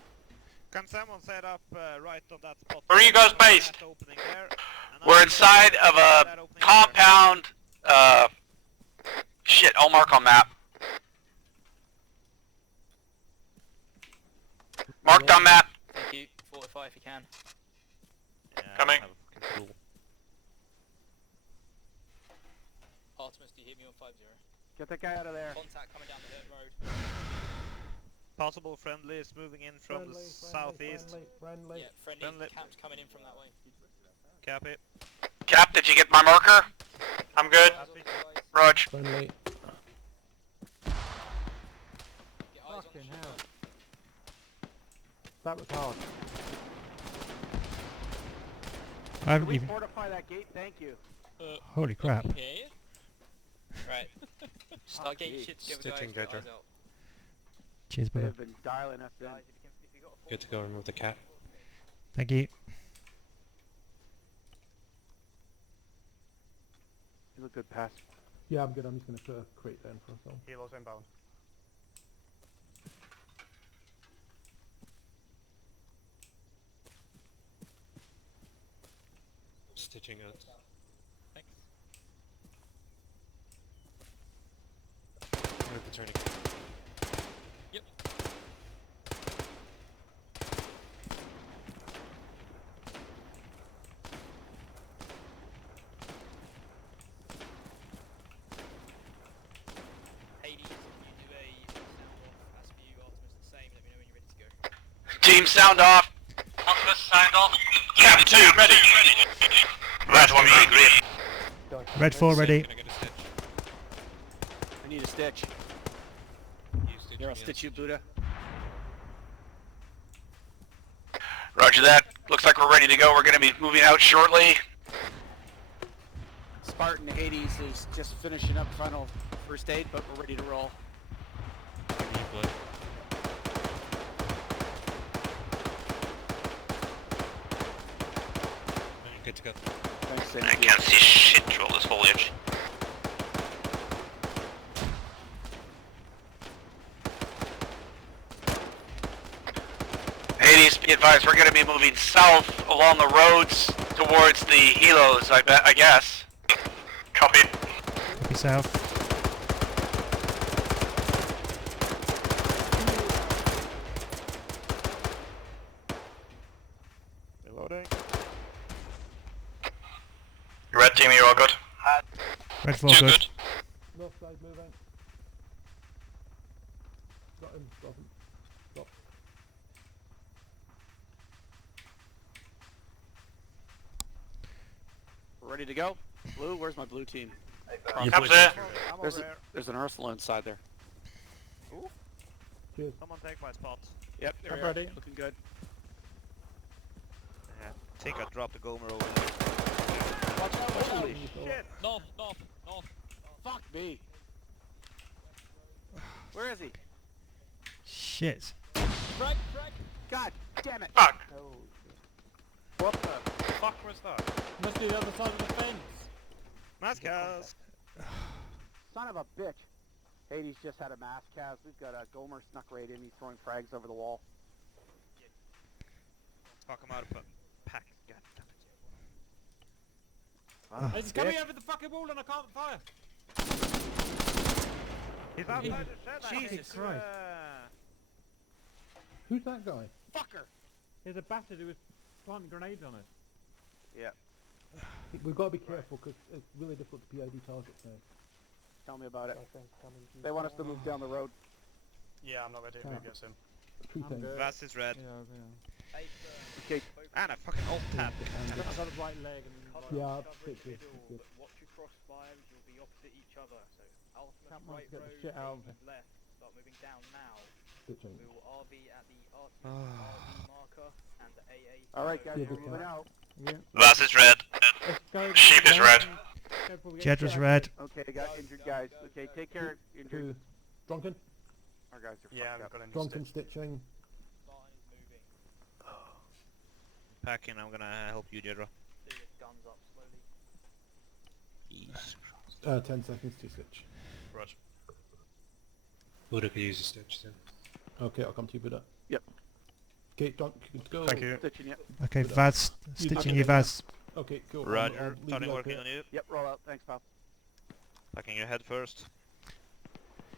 Can someone set up right on that spot? Where are you guys based? That opening there, and We're I'll inside go of that a opening compound. Shit, I'll mark on map. Marked on map. Thank you. Fortify if you can. there. Yeah, Coming. have a fucking tool. Artemis, do you hear me on 50? Get that guy out of there. Contact coming down the dirt road. Possible friendlies moving in from the southeast. Yeah, friendly camps coming in from that way. Copy. Cap, did you get my marker? I'm good. Rog. Friendly. Get eyes on the hell. That was hard. I haven't Can we even... fortify that gate? Thank you. Holy crap. Okay. Right. Start getting shit together, guys. Stitching, Get Jojo. eyes out. Cheers, They brother. have been dialing us in. Good to go remove the cat. Thank you. You look good, pass. Yeah, I'm good. I'm just going to put a crate down for us all. Helo's inbound. Stitching out. Thanks. Move the turning. Yep. Hades, if you do a sound off, as for you, Artemis the same, let me know when you're ready to go. Team sound off. Optimus signed off. Cap 2 ready. Red 1 being green. Red 4 ready. Can I get a stitch? I need a stitch. Here, I'll stitch you, Buddha. Roger that. Looks like we're ready to go. We're going to be moving out shortly. Spartan Hades is just finishing up final first aid, but we're ready to roll. Blood. Good to go. Thanks, I thank you. can't see shit through all this foliage. Hades, be advised, we're going to be moving south along the roads towards the helos, I guess. Copy. Copy south. Reloading. Red team, you're all good? Red 4 Too good. good. North side moving. Got him. Got him. Stop. We're ready to go. Blue, where's my blue team? Cap's there. There's an Ursula inside there. Ooh. Cheers. Someone take my spot. Yep, there I'm we are. ready. Looking good. Yeah. I think I dropped the Gomer over there. Watch out, Holy watch out. shit! North, north, north. Fuck me. Where is he? Shit. Frag! God damn it! Fuck! Oh, What the fuck was that? Must be the other side of the fence. Mass cast! Son of a bitch! Hades just had a mass cast. We've got a Gomer snuck right in. He's throwing frags over the wall. Fuck him out of pack. God damn it. He's coming over the fucking wall and I can't fire. He's outside the shed, I Jesus think. Christ. Who's that guy? Fucker! There's a bastard who was planting grenades on us. Yeah. We've got to be careful because it's really difficult to PID targets now. Tell me about it. They want us to move down the road. Yeah, I'm not ready to move yet, Sim. Two things. Vass is red. Okay. And a fucking alt tab. I've got a right leg and Yeah, Cover it's in the good, middle, it's good. but watch your crossfires, you'll be opposite each other. So ultimate Can't right get the road, shit out of Hades left. Start moving down now. Stitching. We will RV at the RV marker and the AA. Alright guys, Yeah, we're good moving call. out. Yeah. Vass is red. Sheep is red. Jedra's red. Okay, got injured guys. Okay, take care of injured. Drunken? Our guys are Yeah, fucked we've up. got a new Drunken stick. stitching. Packing, I'm gonna help you, Jedra. Guns up slowly. 10 seconds to stitch. Roger. Buddha could use a stitch then. Okay, I'll come to you, Buddha. Yep. Okay, Dunk, good to go. Thank you. Stitching you. Okay, Vaz, stitching you, Vaz. Okay, cool. Roger, I'll leave starting you working out on you. Yep, roll out. Thanks, pal. Packing your head first.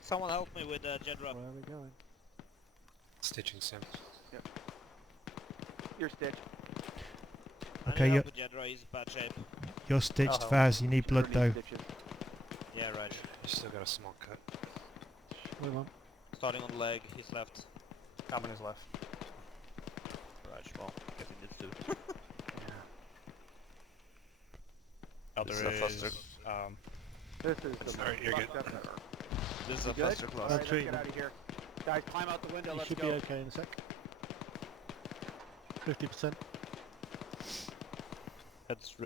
Someone help me with Jedra. Where are we going? Stitching Sim. Yep. Your stitch. Okay, I need you're, help with Jedra, he's in bad shape. you're stitched, Oh, Vaz. You need blood Need though. stitches. Yeah, Raj. You still got a small cut. Move on. Starting on the leg, he's left. Cameron is left. Raj, well, getting this too. Other This is a is, cluster. This is the Sorry, you're good. fucked up ever. This is You a good? cluster class. Alright, let's get out of here. Guys, climb out the window, You let's should go. be okay in a sec. 50%.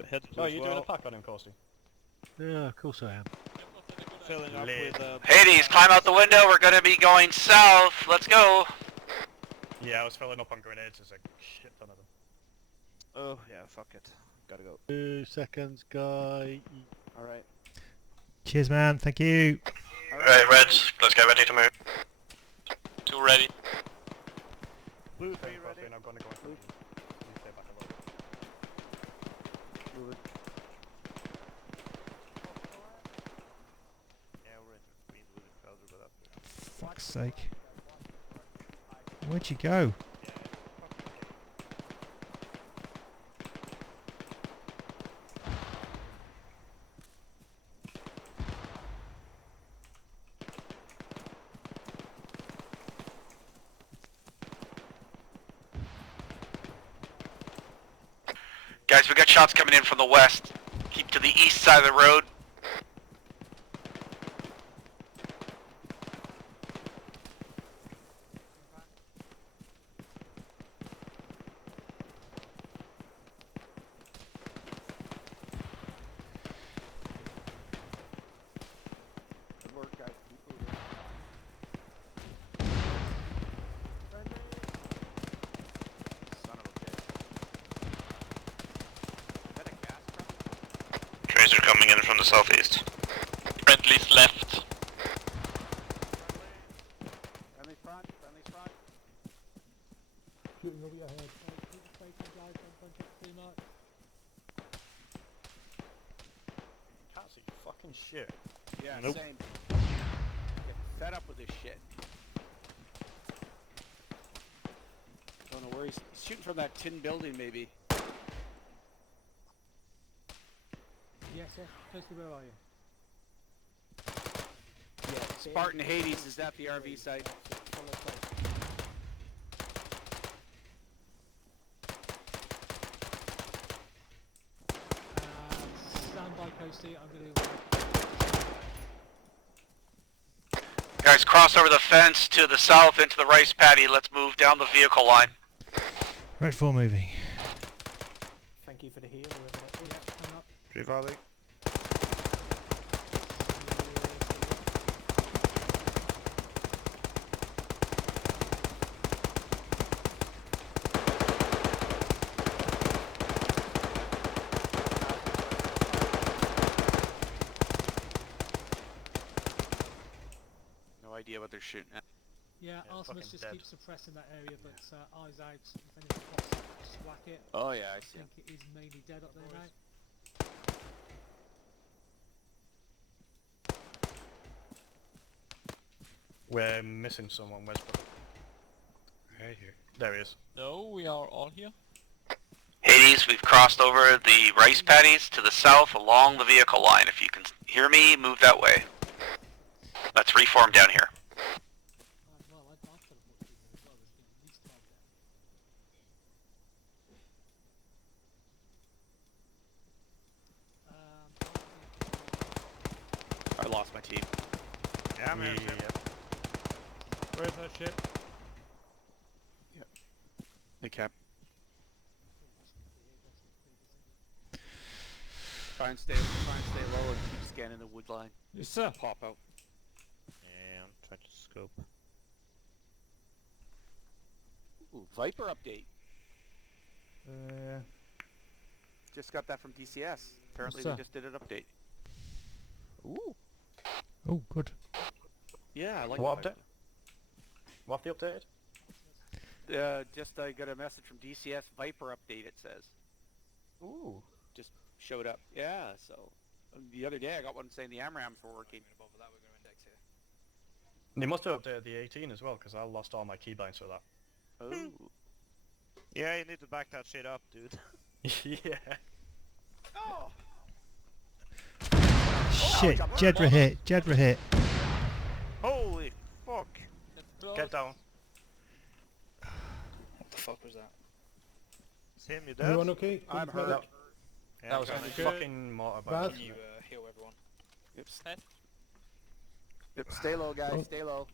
Head Oh, as you're well. doing a pack on him, Corsey? Yeah, of course I am. Filling up Lit. with Hades, climb out the window. We're gonna be going south. Let's go. Yeah, I was filling up on grenades. There's a shit ton of them. Oh, yeah, fuck it. Gotta go. 2 seconds, guy. Alright. Cheers, man. Thank you. Right, Reds, let's get ready to move. Two ready. Blue, Okay, 3 ready. Corsey, I'm gonna go in front of you. You stay back a little. Moving. Yeah, we're in green, blue, and powder, but up. Fuck's sake. Where'd you go? Guys, we got shots coming in from the west. Keep to the east side of the road. Good work, guys. Keep moving. Son of a bitch. Is that a gas truck? Tracer coming in from the southeast. Friendly's left. Friendly front, friendly front. Shooting over your head. Can't see fucking shit. Yeah, Nope. same. Get fed up with this shit. Don't know where he's shooting from that tin building, maybe. Yes, yes. Firstly, where are you? Yeah, Spartan Hades is at the RV site. Stand by, Coasty. I'm going to... Guys, cross over the fence to the south into the rice paddy. Let's move down the vehicle line. Red 4 moving. Thank you for the heal. Whoever that is. Coming up. Tree volley. idea what they're shooting at. Yeah, Artemis fucking just dead. keeps suppressing that area, but eyes out. If anything pops up, just whack it. Oh yeah, I see. I think it is mainly dead up there now. We're missing someone, Westbrook. Right here. There he is. No, we are all here. Hades, we've crossed over the rice paddies to the south along the vehicle line. If you can hear me, move that way. Let's reform down here. Well, I've got to put you there as well. There's been at least 12 down. I lost my team. Yeah, I'm here. Where's that ship? Yep. Hey, Cap. Try and stay low and keep scanning the wood line. Yes, sir. Pop out. Yeah, I'm trying to scope. Ooh, Viper update. Just got that from DCS. Apparently they just did an update. Ooh. Oh, good. Yeah, I like What the update? What have they updated? Just I got a message from DCS Viper update. It says. Ooh. Just showed up. Yeah. So the other day I got one saying the AMRAMs were working. They must have updated the 18 as well, because I lost all my keybinds for that. Oh. Yeah, you need to back that shit up, dude. Yeah. Oh. Shit, Jedra hit. Holy fuck. Get down. What the fuck was that? Is him, you dead? Everyone okay? I'm hurt. That, Yeah, that was I'm only good. fucking motorbike. Bad. Can you heal everyone? Yep, stay low, guys. Oh. Stay low.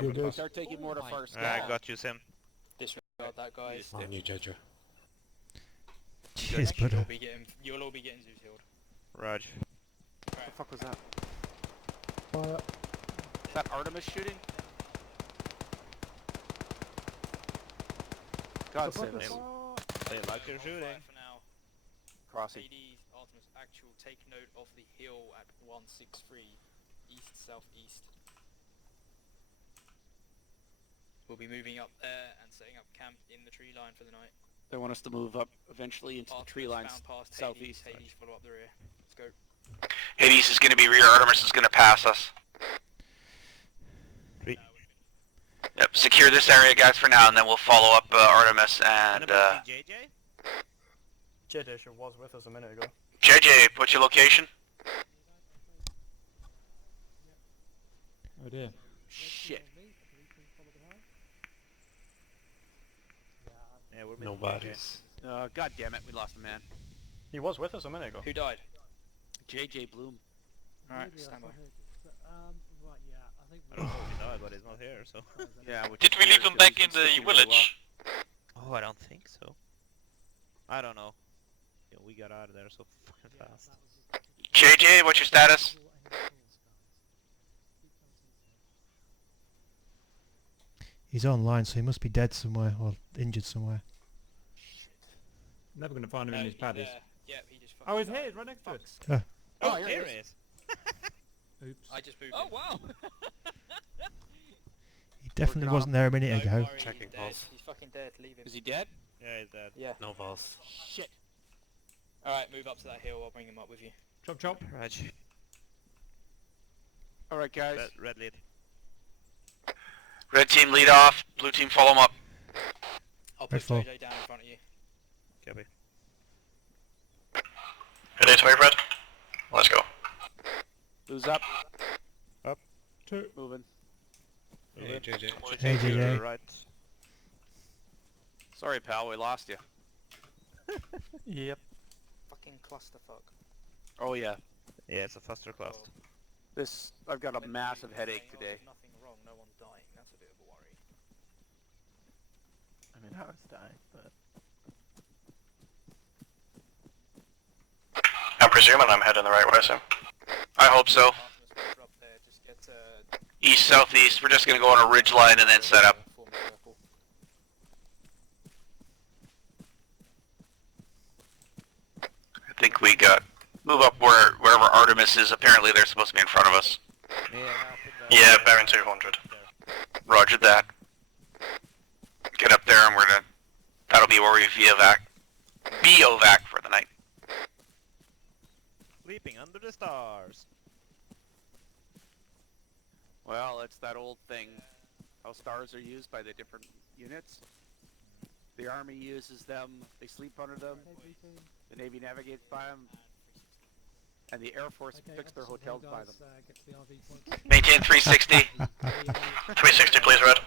You're good. Start taking mortar first. I got you, Sim. Disregard that, guys. On you, Jojo. Cheers, You'll brother. all be getting Zeus healed. Raj. What the fuck was that? Fire. Is that Artemis shooting? God The fuck save is us. They like your shooting. For now. Crossing. Hades, Artemis actual, take note of the hill at 163, east-southeast. We'll be moving up there and setting up camp in the tree line for the night. They want us to move up eventually into the tree lines Bound past southeast. Hades, follow up the rear. Let's go. Hades is going to be rear. Artemis is going to pass us. Yep, secure this area, guys, for now, and then we'll follow up Artemis and JJ? JJ was with us a minute ago. JJ. What's your location? Oh dear. Shit. Yeah, we're No bodies. God damn it, we lost a man. He was with us a minute ago. Who died? JJ Bloom. Alright, stand by. Right, yeah, I think I don't know if he died, but he's not here, so. Yeah, which Did is we leave weird, him 'cause back he's in been the sticking really village? Oh, I don't think so. I don't know. Yeah, we got out of there so fucking fast. JJ, what's your status? He's online, so he must be dead somewhere or injured somewhere. Never gonna find him in his paddies. Yep, he just Oh, he's here, right next to us. Oh, here he is. Oops. I just moved Oh in. wow! He definitely wasn't there a minute Don't ago. worry, Checking he's dead. pulse. He's fucking dead, leave him. Is he dead? Yeah, he's dead. Yeah. No balls. Shit. Alright, move up to that hill, I'll bring him up with you. Chop chop. Raj. Alright, guys. Red lead. Red team lead off. Blue team follow him up. I'll Red put four. JJ down in front of you. Copy. Ready to move, Red? Let's go. Who's up? Up. Two. Moving. Hey, JJ. Hey, JJ. Right. Sorry, pal, we lost you. Yep. Fucking clusterfuck. Oh yeah. Yeah, it's a faster class. I've got a massive headache today. Nothing wrong, no one's dying. That's a bit of a worry. I mean, I was dying, but... I'm presuming I'm heading the right way, Sim. I hope so. Artemis, once you're up there, just get East, southeast. We're just going to go on a ridge line and then set up. form a circle. I think we got... Move up wherever Artemis is. Apparently they're supposed to be in front of us. Yeah, bearing 200. Roger that. Get up there and that'll be where we VOVAC. BOVAC for the night. Sleeping under the stars. Well, it's that old thing. How stars are used by the different units. The Army uses them, they sleep under them. The Navy navigates by them. And the Air Force fix their hotels by them. Maintain 360. 360, please, Red.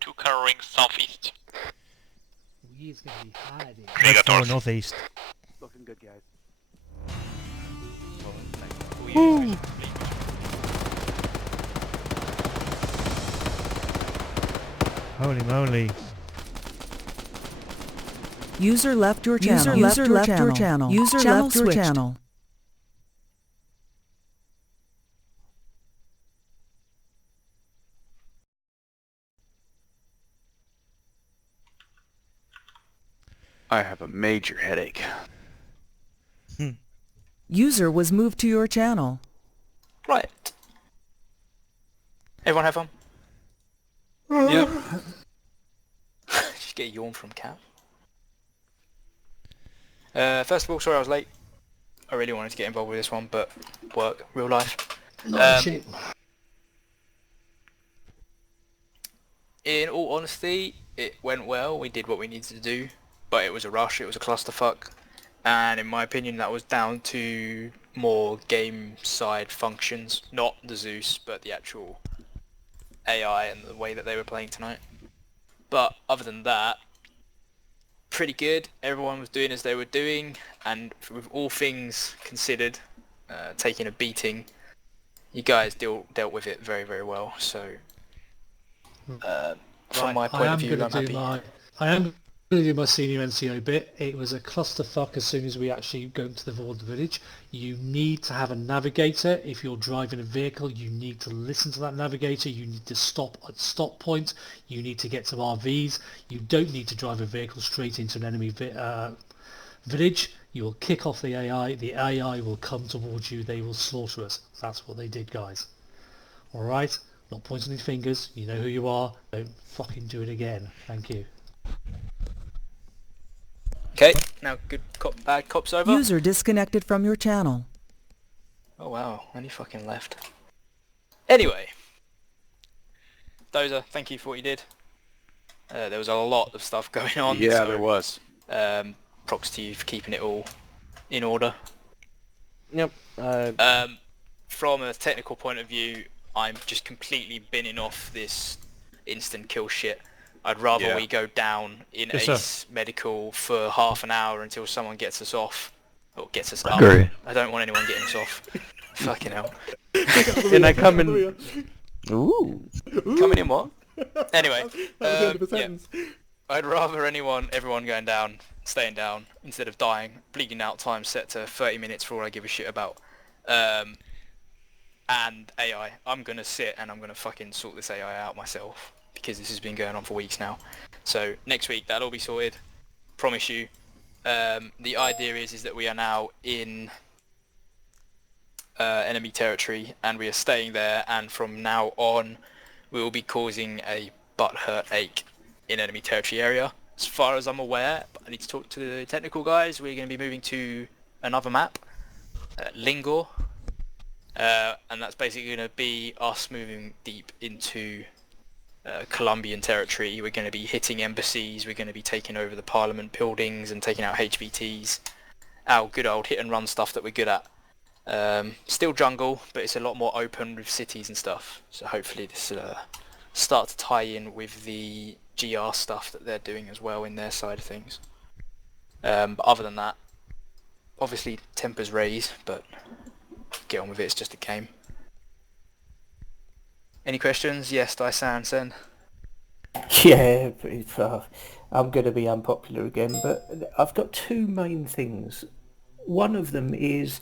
2 covering southeast. He's gonna be hiding. Let's go northeast. Looking good, guys. Woo! Holy moly. User left your channel. User left your channel. User left your channel. I have a major headache. User was moved to your channel. Right. Everyone have fun? Yep. Just get a yawn from Cat. First of all, sorry I was late. I really wanted to get involved with this one, but work, real life. Shit. In all honesty, it went well. We did what we needed to do, but it was a rush. It was a clusterfuck, and in my opinion, that was down to more game side functions, not the Zeus, but the actual AI and the way that they were playing tonight. But other than that, pretty good. Everyone was doing as they were doing, and with all things considered, taking a beating, you guys dealt with it very, very well. So, from my point of view, I'm happy. I am going to do my senior NCO bit. It was a clusterfuck as soon as we actually go into the Vorder village. You need to have a navigator. If you're driving a vehicle, you need to listen to that navigator. You need to stop at stop points. You need to get to RVs. You don't need to drive a vehicle straight into an enemy village. You will kick off the AI. The AI will come towards you. They will slaughter us. That's what they did, guys. Alright? Not pointing any fingers. You know who you are. Don't fucking do it again. Thank you. Okay, now good cop, bad cops over. User disconnected from your channel. Oh wow, only fucking left. Anyway, Dozer, thank you for what you did. There was a lot of stuff going on. Yeah, so, there was. Props to you for keeping it all in order. Yep. From a technical point of view, I'm just completely binning off this instant kill shit. I'd rather we go down in ACE medical for half an hour until someone gets us off, or gets us up. I don't want anyone getting us off. Fucking hell. And I come in... Ooh. Coming in what? Anyway, yeah. I'd rather everyone going down, staying down, instead of dying. Bleeding out time set to 30 minutes for all I give a shit about. And AI. I'm going to sit and I'm going to fucking sort this AI out myself, because this has been going on for weeks now. So next week that'll all be sorted. Promise you. The idea is that we are now in enemy territory and we are staying there, and from now on we will be causing a butthurt ache in enemy territory area. As far as I'm aware, but I need to talk to the technical guys, we're going to be moving to another map, Lingor, and that's basically going to be us moving deep into Colombian territory. We're going to be hitting embassies, we're going to be taking over the parliament buildings and taking out HBTs. Our good old hit and run stuff that we're good at. Still jungle, but it's a lot more open with cities and stuff. So hopefully this will start to tie in with the GR stuff that they're doing as well in their side of things. But other than that, obviously tempers raise, but get on with it, it's just a game. Any questions? Yes, Daisan, Sen. Yeah, but I'm going to be unpopular again, but I've got two main things. One of them is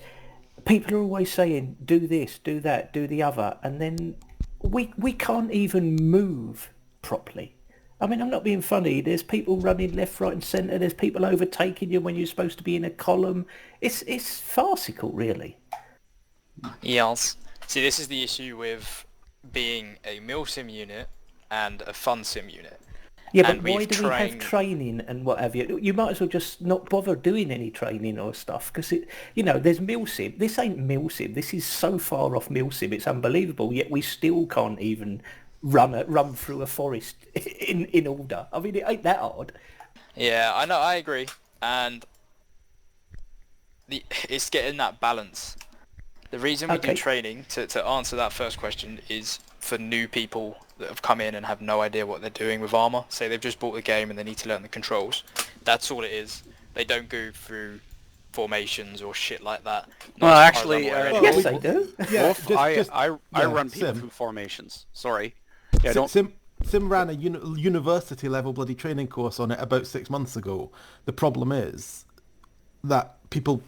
people are always saying, do this, do that, do the other, and then we can't even move properly. I mean, I'm not being funny. There's people running left, right and centre. There's people overtaking you when you're supposed to be in a column. It's farcical, really. Yes. See, this is the issue with being a milsim unit and a fun sim unit. Yeah, And but why we've do we have training and what have you? You might as well just not bother doing any training or stuff, because there's milsim. This ain't milsim. This is so far off milsim. It's unbelievable. Yet we still can't even run through a forest in order. I mean, it ain't that hard. Yeah, I know, I agree. And it's getting that balance. The reason we do training, to answer that first question, is for new people that have come in and have no idea what they're doing with armor. Say they've just bought the game and they need to learn the controls. That's all it is. They don't go through formations or shit like that. Well, actually, yes, they do. Wolf, I run people through formations. Sorry. Yeah, Sim ran a university level bloody training course on it about 6 months ago. The problem is that people,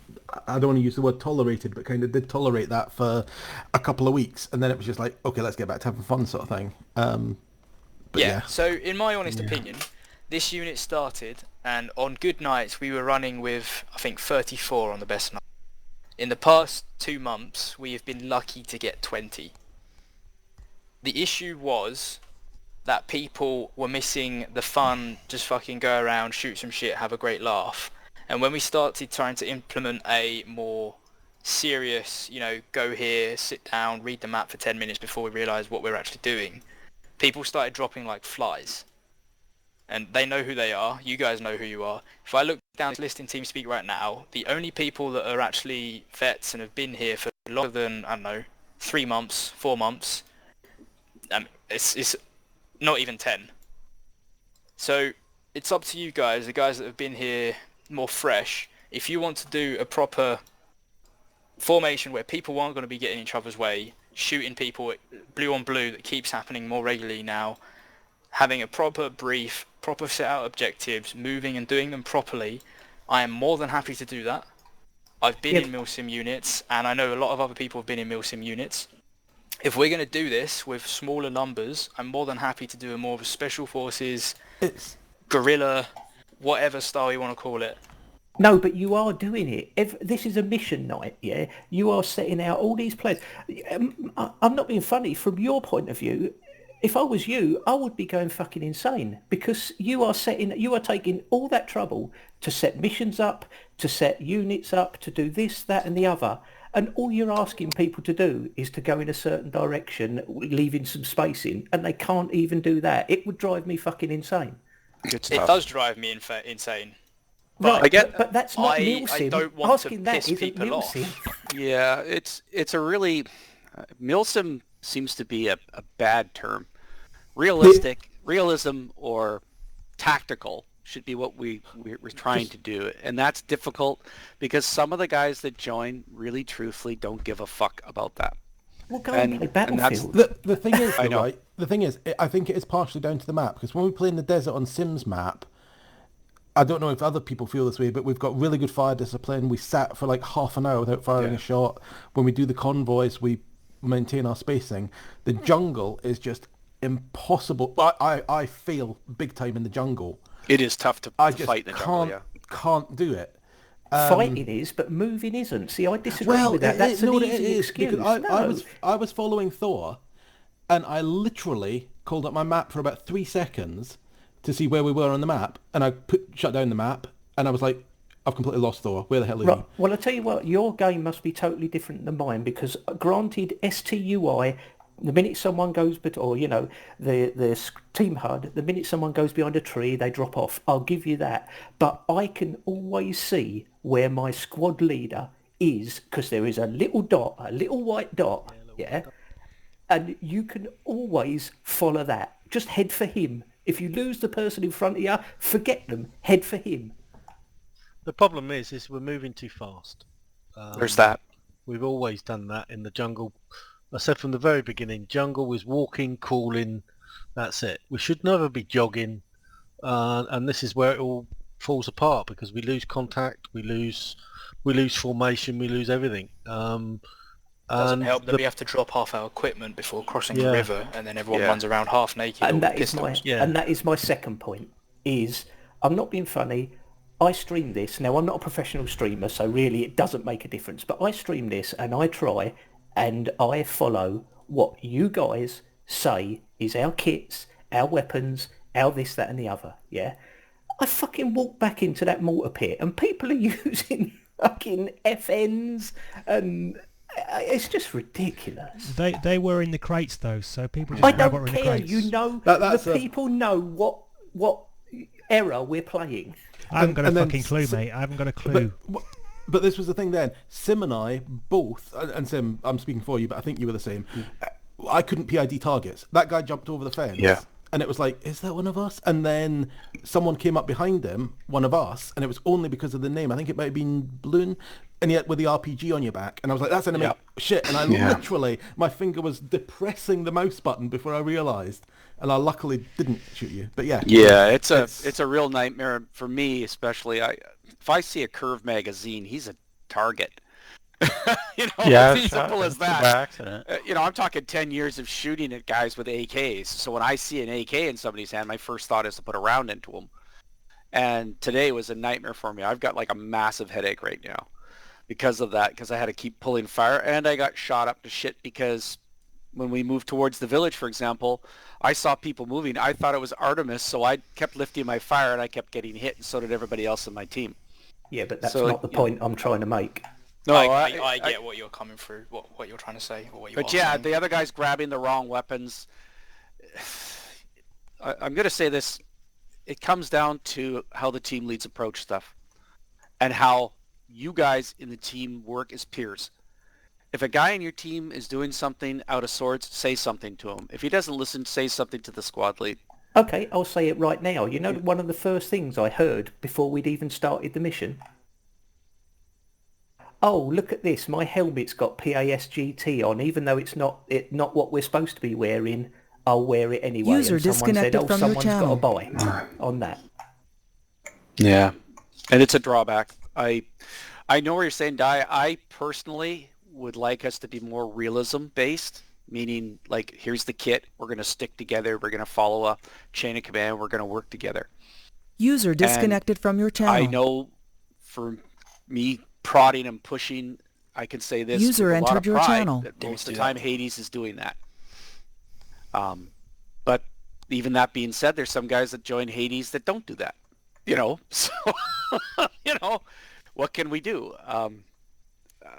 I don't want to use the word tolerated, but kind of did tolerate that for a couple of weeks, and then it was just like, okay, let's get back to having fun sort of thing. But yeah. So in my honest opinion, this unit started, and on good nights we were running with, I think, 34 on the best night. In the past 2 months, we have been lucky to get 20. The issue was that people were missing the fun, just fucking go around, shoot some shit, have a great laugh. And when we started trying to implement a more serious, go here, sit down, read the map for 10 minutes before we realised what we're actually doing, people started dropping like flies. And they know who they are, you guys know who you are. If I look down this list in TeamSpeak right now, the only people that are actually vets and have been here for longer than, 3 months, 4 months, it's not even 10. So it's up to you guys, the guys that have been here more fresh. If you want to do a proper formation where people aren't going to be getting in each other's way, shooting people blue on blue that keeps happening more regularly now, having a proper brief, proper set out objectives, moving and doing them properly, I am more than happy to do that. I've been in milsim units, and I know a lot of other people have been in milsim units. If we're going to do this with smaller numbers, I'm more than happy to do a more of a special forces, guerrilla, whatever style you want to call it. No, but you are doing it. This is a mission night, yeah? You are setting out all these plans. I'm not being funny. From your point of view, if I was you, I would be going fucking insane, because you are taking all that trouble to set missions up, to set units up, to do this, that and the other. And all you're asking people to do is to go in a certain direction, leaving some space in, and they can't even do that. It would drive me fucking insane. It does drive me insane. Right, but that's not milsim. I don't want Asking to that piss isn't people milsim. off. Yeah, it's a really... milsim seems to be a bad term. Realism or tactical should be what we're trying to do, and that's difficult because some of the guys that join really truthfully don't give a fuck about that. Well, go and play Battlefield. The thing is, right? The thing is, I think it is partially down to the map, because when we play in the desert on Sims map, I don't know if other people feel this way, but we've got really good fire discipline. We sat for like half an hour without firing a shot. When we do the convoys, we maintain our spacing. The jungle is just impossible. I fail big time in the jungle. It is tough to fight in the jungle, can't do it. Fighting is, but moving isn't. See, I disagree with that. That's an easy excuse. Because I was following Thor, and I literally called up my map for about 3 seconds to see where we were on the map, and I shut down the map, and I was like, I've completely lost Thor. Where the hell are you? Well, I tell you what, your game must be totally different than mine, because granted, STUI, the minute someone goes, the team HUD, the minute someone goes behind a tree, they drop off. I'll give you that. But I can always see where my squad leader is, because there is a little dot, a little white dot, and you can always follow that. Just head for him. If you lose the person in front of you, forget them. Head for him. The problem is we're moving too fast. There's that. We've always done that in the jungle. I said from the very beginning, jungle was walking, crawling, that's it. We should never be jogging, and this is where it all falls apart, because we lose contact, we lose formation, we lose everything. Doesn't help that we have to drop half our equipment before crossing the river, and then everyone runs around half naked. And that is my second point. Is I'm not being funny. I stream this. Now, I'm not a professional streamer, so really it doesn't make a difference. But I stream this and I try, and I follow what you guys say is our kits, our weapons, our this, that and the other, yeah? I fucking walk back into that mortar pit and people are using fucking FNs and it's just ridiculous. They were in the crates though, so people just I grab what don't were in the care, crates. you know, That's the people know what era we're playing. I haven't got a and then fucking clue, mate. I haven't got a clue. But this was the thing then. Sim and I both, and Sim, I'm speaking for you, but I think you were the same. I couldn't PID targets. That guy jumped over the fence. Yeah. And it was like, is that one of us? And then someone came up behind him, one of us, and it was only because of the name. I think it might have been Bloon, and yet with the RPG on your back. And I was like, that's enemy shit. And I literally, my finger was depressing the mouse button before I realised. And I luckily didn't shoot you. But yeah. Yeah, it's a real nightmare for me, especially. If I see a Curve magazine, he's a target. You know, it's simple as that. By accident. You know, I'm talking 10 years of shooting at guys with AKs. So when I see an AK in somebody's hand, my first thought is to put a round into them. And today was a nightmare for me. I've got like a massive headache right now because of that, because I had to keep pulling fire, and I got shot up to shit because when we moved towards the village, for example, I saw people moving. I thought it was Artemis, so I kept lifting my fire and I kept getting hit, and so did everybody else in my team. Yeah, but that's not the point I'm trying to make. No, I get what you're coming through, what you're trying to say, or what you but are yeah, saying. the other guy's grabbing the wrong weapons. I'm going to say this. It comes down to how the team leads approach stuff and how you guys in the team work as peers. If a guy in your team is doing something out of sorts, say something to him. If he doesn't listen, say something to the squad lead. Okay, I'll say it right now. You know, one of the first things I heard before we'd even started the mission? Oh, look at this. My helmet's got PASGT on, even though it's not what we're supposed to be wearing. I'll wear it anyway. User and someone disconnected said, from your someone's channel. got to buy on that. Yeah, and it's a drawback. I know what you're saying, Di. I personally would like us to be more realism based, meaning like, here's the kit, we're going to stick together, we're going to follow a chain of command, we're going to work together. User disconnected from your channel. I know for me prodding and pushing, I can say this User with a lot entered of your pride, channel. that most of the time Hades is doing that. But even that being said, there's some guys that join Hades that don't do that. You know, so you know, what can we do?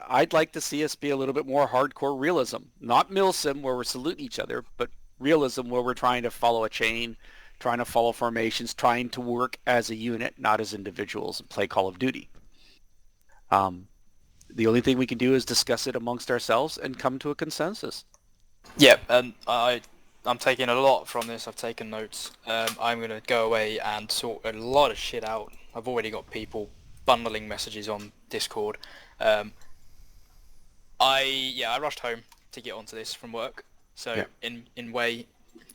I'd like to see us be a little bit more hardcore realism, not milsim where we're saluting each other, but realism where we're trying to follow a chain, trying to follow formations, trying to work as a unit, not as individuals, and play Call of Duty. The only thing we can do is discuss it amongst ourselves and come to a consensus. Yeah, and I'm taking a lot from this. I've taken notes. I'm going to go away and sort a lot of shit out. I've already got people bundling messages on Discord. I rushed home to get onto this from work. So in way,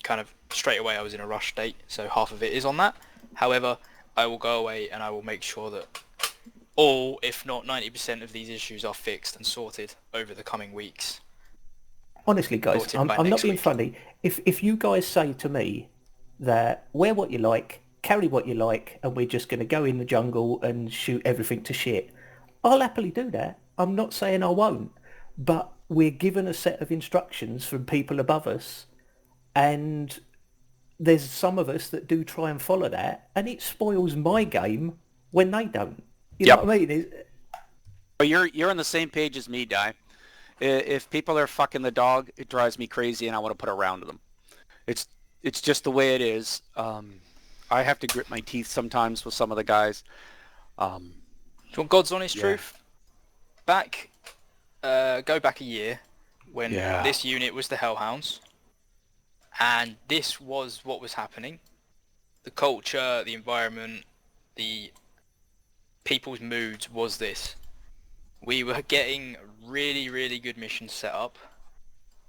kind of straight away I was in a rush state. So half of it is on that. However, I will go away and I will make sure that all, if not 90% of these issues are fixed and sorted over the coming weeks. Honestly, guys, I'm not being funny. If you guys say to me that wear what you like, carry what you like, and we're just going to go in the jungle and shoot everything to shit, I'll happily do that. I'm not saying I won't, but we're given a set of instructions from people above us, and there's some of us that do try and follow that, and it spoils my game when they don't. You know what I mean? But you're on the same page as me, Di. If people are fucking the dog, it drives me crazy, and I want to put a round to them. It's just the way it is. I have to grit my teeth sometimes with some of the guys. Do you want God's honest truth? Go back a year when this unit was the Hellhounds, and this was what was happening. The culture, the environment, the people's moods was this. We were getting really, really good missions set up,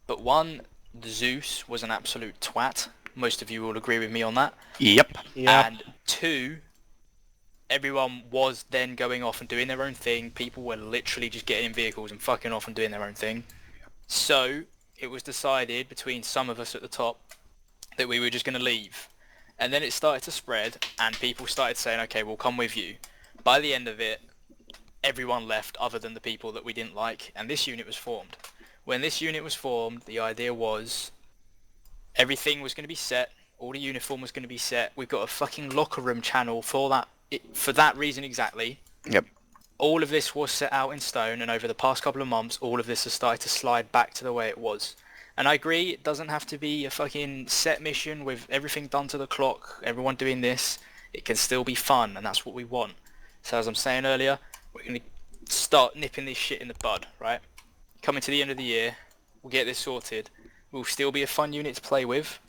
but one, Zeus was an absolute twat. Most of you will agree with me on that. Yep. And two, everyone was then going off and doing their own thing. People were literally just getting in vehicles and fucking off and doing their own thing. So it was decided between some of us at the top that we were just going to leave. And then it started to spread, and people started saying, okay, we'll come with you. By the end of it, everyone left other than the people that we didn't like, and this unit was formed. When this unit was formed, the idea was everything was going to be set, all the uniform was going to be set. We've got a fucking locker room channel for that reason exactly. Yep. All of this was set out in stone, and over the past couple of months, all of this has started to slide back to the way it was. And I agree, it doesn't have to be a fucking set mission with everything done to the clock, everyone doing this. It can still be fun, and that's what we want. So as I'm saying earlier, we're going to start nipping this shit in the bud, right? Coming to the end of the year, we'll get this sorted. We'll still be a fun unit to play with,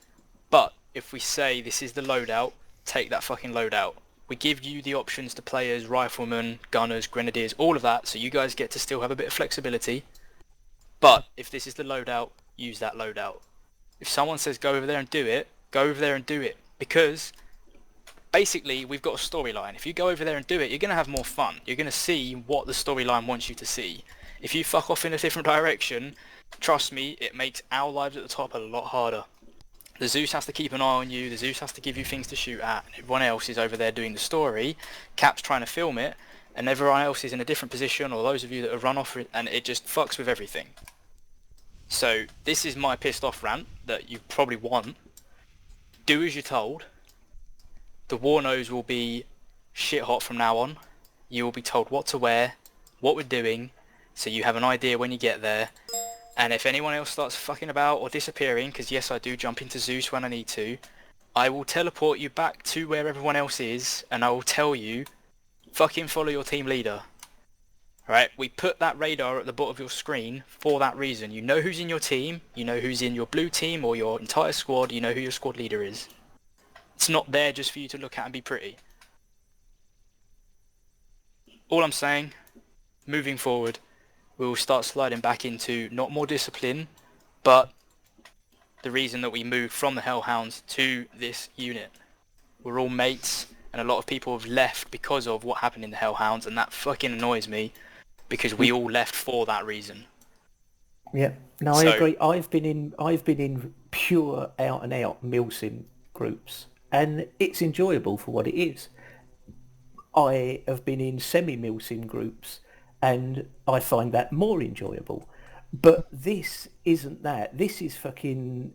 but if we say this is the loadout, take that fucking loadout. We give you the options to play as riflemen, gunners, grenadiers, all of that, so you guys get to still have a bit of flexibility. But if this is the loadout, use that loadout. If someone says go over there and do it, go over there and do it. Because basically we've got a storyline. If you go over there and do it, you're going to have more fun. You're going to see what the storyline wants you to see. If you fuck off in a different direction, trust me, it makes our lives at the top a lot harder. The Zeus has to keep an eye on you, the Zeus has to give you things to shoot at, and everyone else is over there doing the story, Cap's trying to film it, and everyone else is in a different position, or those of you that have run off, and it just fucks with everything. So this is my pissed off rant that you probably want. Do as you're told. The war nose will be shit hot from now on. You will be told what to wear, what we're doing, so you have an idea when you get there. And if anyone else starts fucking about or disappearing, because yes, I do jump into Zeus when I need to, I will teleport you back to where everyone else is, and I will tell you, fucking follow your team leader. Right? We put that radar at the bottom of your screen for that reason. You know who's in your team, you know who's in your blue team or your entire squad, you know who your squad leader is. It's not there just for you to look at and be pretty. All I'm saying, moving forward, we will start sliding back into not more discipline, but the reason that we moved from the Hellhounds to this unit. We're all mates, and a lot of people have left because of what happened in the Hellhounds, and that fucking annoys me, because we all left for that reason. Yeah, no, I agree. I've been in pure out and out milsim groups, and it's enjoyable for what it is. I have been in semi-milsim groups, and I find that more enjoyable. But this isn't that. This is fucking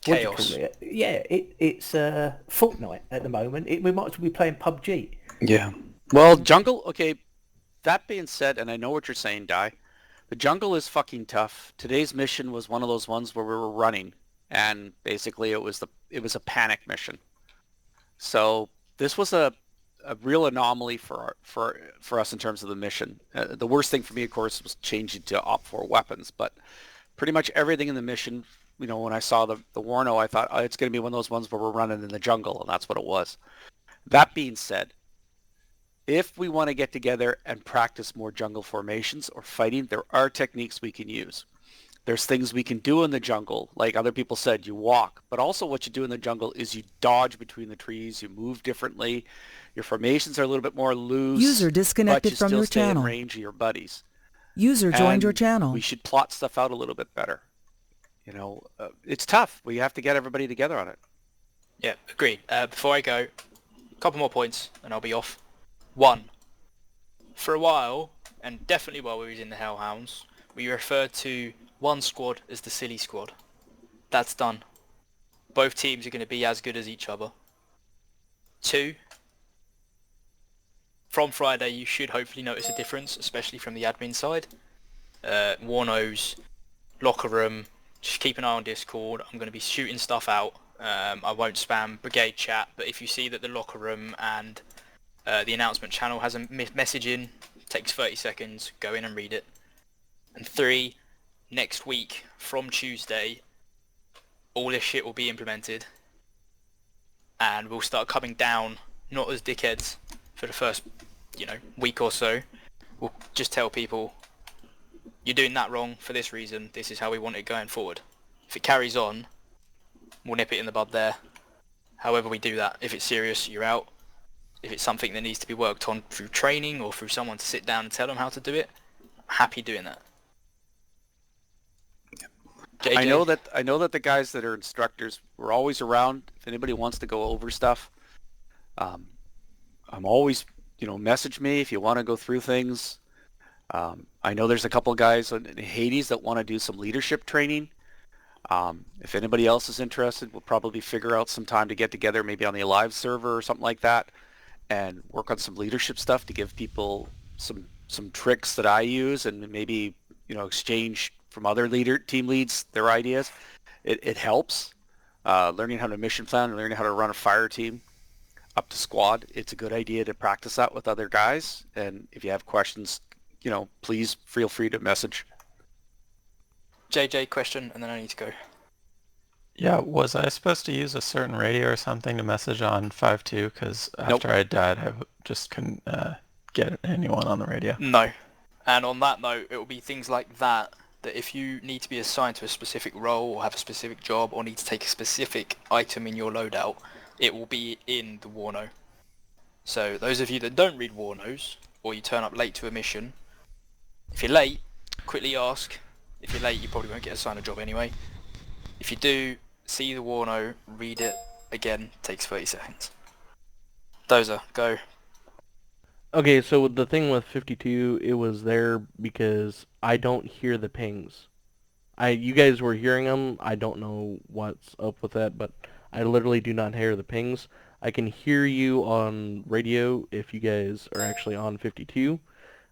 chaos. Yeah, it's Fortnite at the moment. We might as well be playing PUBG. Yeah. Well, jungle. Okay. That being said, and I know what you're saying, Di, the jungle is fucking tough. Today's mission was one of those ones where we were running, and basically it was a panic mission. So this was a real anomaly for us in terms of the mission. The worst thing for me, of course, was changing to Op4 weapons, but pretty much everything in the mission, you know, when I saw the Warno, I thought, oh, it's going to be one of those ones where we're running in the jungle, and that's what it was. That being said, if we want to get together and practice more jungle formations or fighting, there are techniques we can use. There's things we can do in the jungle, like other people said, you walk. But also what you do in the jungle is you dodge between the trees, you move differently, your formations are a little bit more loose. User disconnected from your but you still stay channel. in range of your buddies. User joined your And channel. we should plot stuff out a little bit better. You know, it's tough. We have to get everybody together on it. Yeah, agreed. Before I go, a couple more points and I'll be off. 1. For a while, and definitely while we was in the Hellhounds, we referred to one squad as the silly squad. That's done. Both teams are going to be as good as each other. 2. From Friday you should hopefully notice a difference, especially from the admin side. Warnos, locker room, just keep an eye on Discord. I'm going to be shooting stuff out. I won't spam brigade chat, but if you see that the locker room and the announcement channel has a message in, takes 30 seconds, go in and read it. And 3, next week from Tuesday, all this shit will be implemented, and we'll start coming down, not as dickheads for the first, week or so. We'll just tell people, you're doing that wrong for this reason, this is how we want it going forward. If it carries on, we'll nip it in the bud there. However we do that, if it's serious, you're out. If it's something that needs to be worked on through training or through someone to sit down and tell them how to do it, I'm happy doing that. JJ? I know that the guys that are instructors were always around. If anybody wants to go over stuff, I'm always, message me if you want to go through things. I know there's a couple of guys in Hades that want to do some leadership training. If anybody else is interested, we'll probably figure out some time to get together, maybe on the Alive server or something like that, and work on some leadership stuff to give people some tricks that I use, and maybe exchange from other team leads their ideas. It helps. Learning how to mission plan and learning how to run a fire team up to squad. It's a good idea to practice that with other guys. And if you have questions, please feel free to message. JJ, question, and then I need to go. Yeah, was I supposed to use a certain radio or something to message on 5.2? Because after I died, I just couldn't get anyone on the radio. No. And on that note, it will be things like that if you need to be assigned to a specific role or have a specific job or need to take a specific item in your loadout, it will be in the Warno. So those of you that don't read Warnos, or you turn up late to a mission, if you're late, quickly ask. If you're late, you probably won't get assigned a job anyway. If you do, see the Warno, read it again, takes 30 seconds. Dozer, go. Okay, so the thing with 52, it was there because I don't hear the pings. You guys were hearing them. I don't know what's up with that, but I literally do not hear the pings. I can hear you on radio if you guys are actually on 52.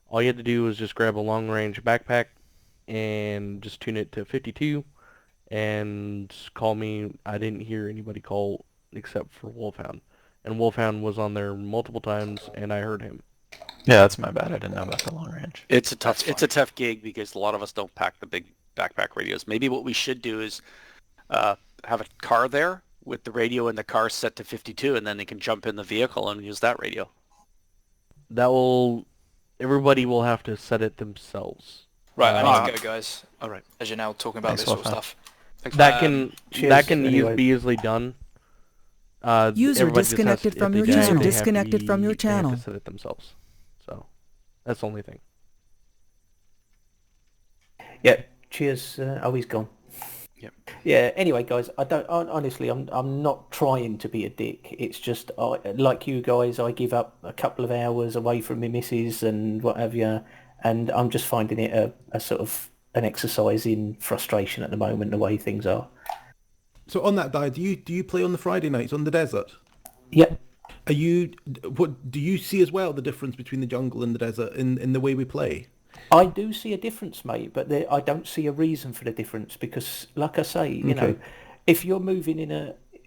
All you had to do was just grab a long-range backpack and just tune it to 52 and call me. I didn't hear anybody call except for Wolfhound. And Wolfhound was on there multiple times, and I heard him. Yeah, that's my bad. I didn't know about the long range. It's a tough gig because a lot of us don't pack the big backpack radios. Maybe what we should do is have a car there with the radio in the car set to 52, and then they can jump in the vehicle and use that radio. Everybody will have to set it themselves. Right, I need to go, guys. All right. As you're now talking about this sort of stuff. That can be easily done. User disconnected from your channel. Disconnected from your channel. They have to set it themselves. So that's the only thing. Yeah. Cheers. He's gone. Yep. Yeah. Anyway, guys, honestly, I'm not trying to be a dick. It's just like you guys, I give up a couple of hours away from my missus and what have you, and I'm just finding it a sort of an exercise in frustration at the moment, the way things are. So on that, do you play on the Friday nights on the desert? Yep. What do you see as well, the difference between the jungle and the desert in the way we play? I do see a difference, mate, but I don't see a reason for the difference because, like I say, you know, if you're moving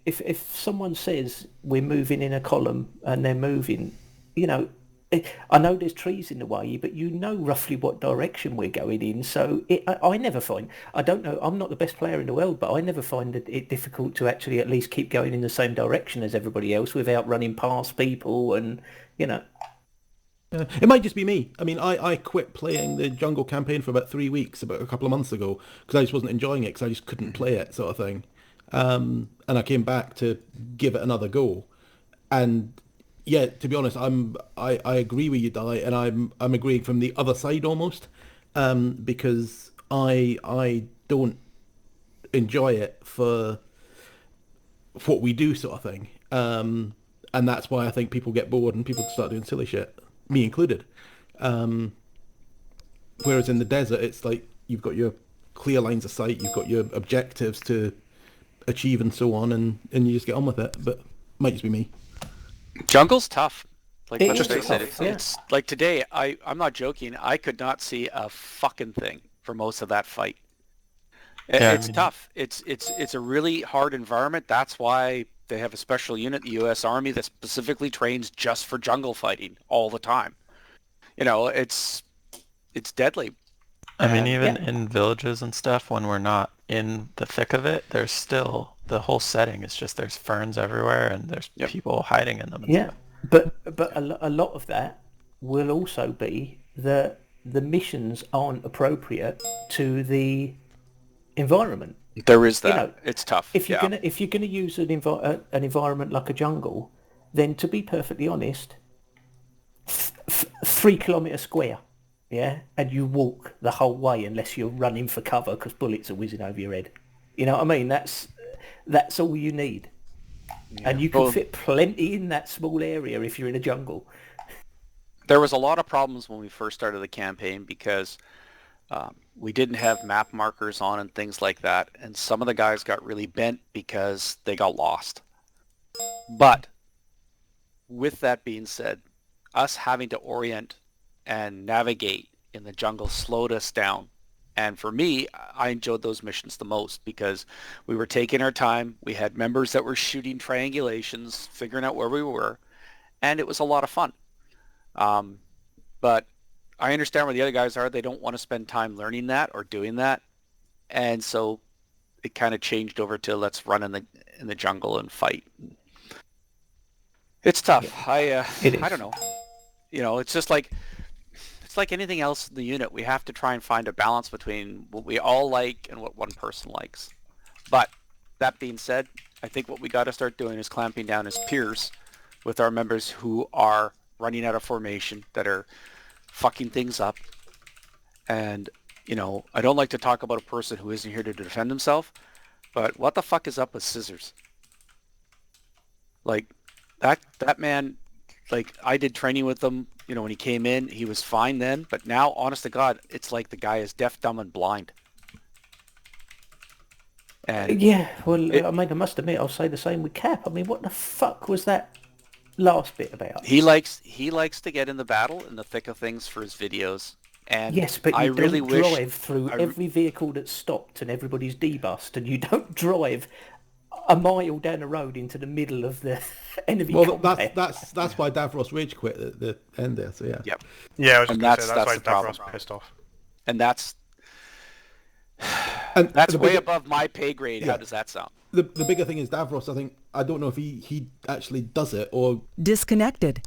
if someone says we're moving in a column and they're moving, I know there's trees in the way, but you know roughly what direction we're going in. So I never find, I don't know, I'm not the best player in the world, but I never find it difficult to actually at least keep going in the same direction as everybody else without running past people and, It might just be me. I mean, I quit playing the jungle campaign for about 3 weeks, about a couple of months ago, because I just wasn't enjoying it, because I just couldn't play it, sort of thing. And I came back to give it another go. And yeah, to be honest, I agree with you, Di, and I'm agreeing from the other side almost, because I don't enjoy it for what we do, sort of thing. And that's why I think people get bored and people start doing silly shit. Me included. Whereas in the desert, it's like you've got your clear lines of sight, you've got your objectives to achieve and so on, and you just get on with it. But it might just be me. Jungle's tough. Like, let's is face it. tough, yeah. It's like today. I'm not joking. I could not see a fucking thing for most of that fight. It's tough. It's a really hard environment. That's why they have a special unit, the U.S. Army, that specifically trains just for jungle fighting all the time. It's deadly. I mean, even in villages and stuff, when we're not in the thick of it, there's still, the whole setting is just, there's ferns everywhere and there's people hiding in them. And stuff. But a lot of that will also be that the missions aren't appropriate to the environment. There is that. It's tough. If you're gonna use an environment like a jungle, then to be perfectly honest, 3 kilometre square, and you walk the whole way unless you're running for cover because bullets are whizzing over your head. You know what I mean? That's all you need, and you can fit plenty in that small area if you're in a jungle. There was a lot of problems when we first started the campaign because we didn't have map markers on and things like that, and some of the guys got really bent because they got lost. But with that being said, us having to orient and navigate in the jungle slowed us down. And for me, I enjoyed those missions the most because we were taking our time. We had members that were shooting triangulations, figuring out where we were, and it was a lot of fun. But I understand where the other guys are. They don't want to spend time learning that or doing that. And so it kind of changed over to let's run in the jungle and fight. It's tough. I don't know. You know, it's just like anything else in the unit. We have to try and find a balance between what we all like and what one person likes. But that being said, I think what we got to start doing is clamping down as peers with our members who are running out of formation, that are fucking things up. And, you know, I don't like to talk about a person who isn't here to defend himself, but what the fuck is up with Scissors? Like, that man, like, I did training with him, you know, when he came in, he was fine then, but now, honest to God, it's like the guy is deaf, dumb, and blind. And yeah, well, I mean, I must admit, I'll say the same with Cap. I mean, what the fuck was that last bit about? He likes to get in the battle, in the thick of things for his videos. And yes, but you I don't really drive through every vehicle that's stopped and everybody's debussed, and you don't drive a mile down the road into the middle of the enemy combat. That's why Davros Ridge quit at the end there. So yeah. Yep. Yeah, I was just And going to say that's that's why the problem. Davros pissed off. And that's way above my pay grade. Yeah. How does that sound? The bigger thing is Davros. I don't know if he actually does it or Disconnected.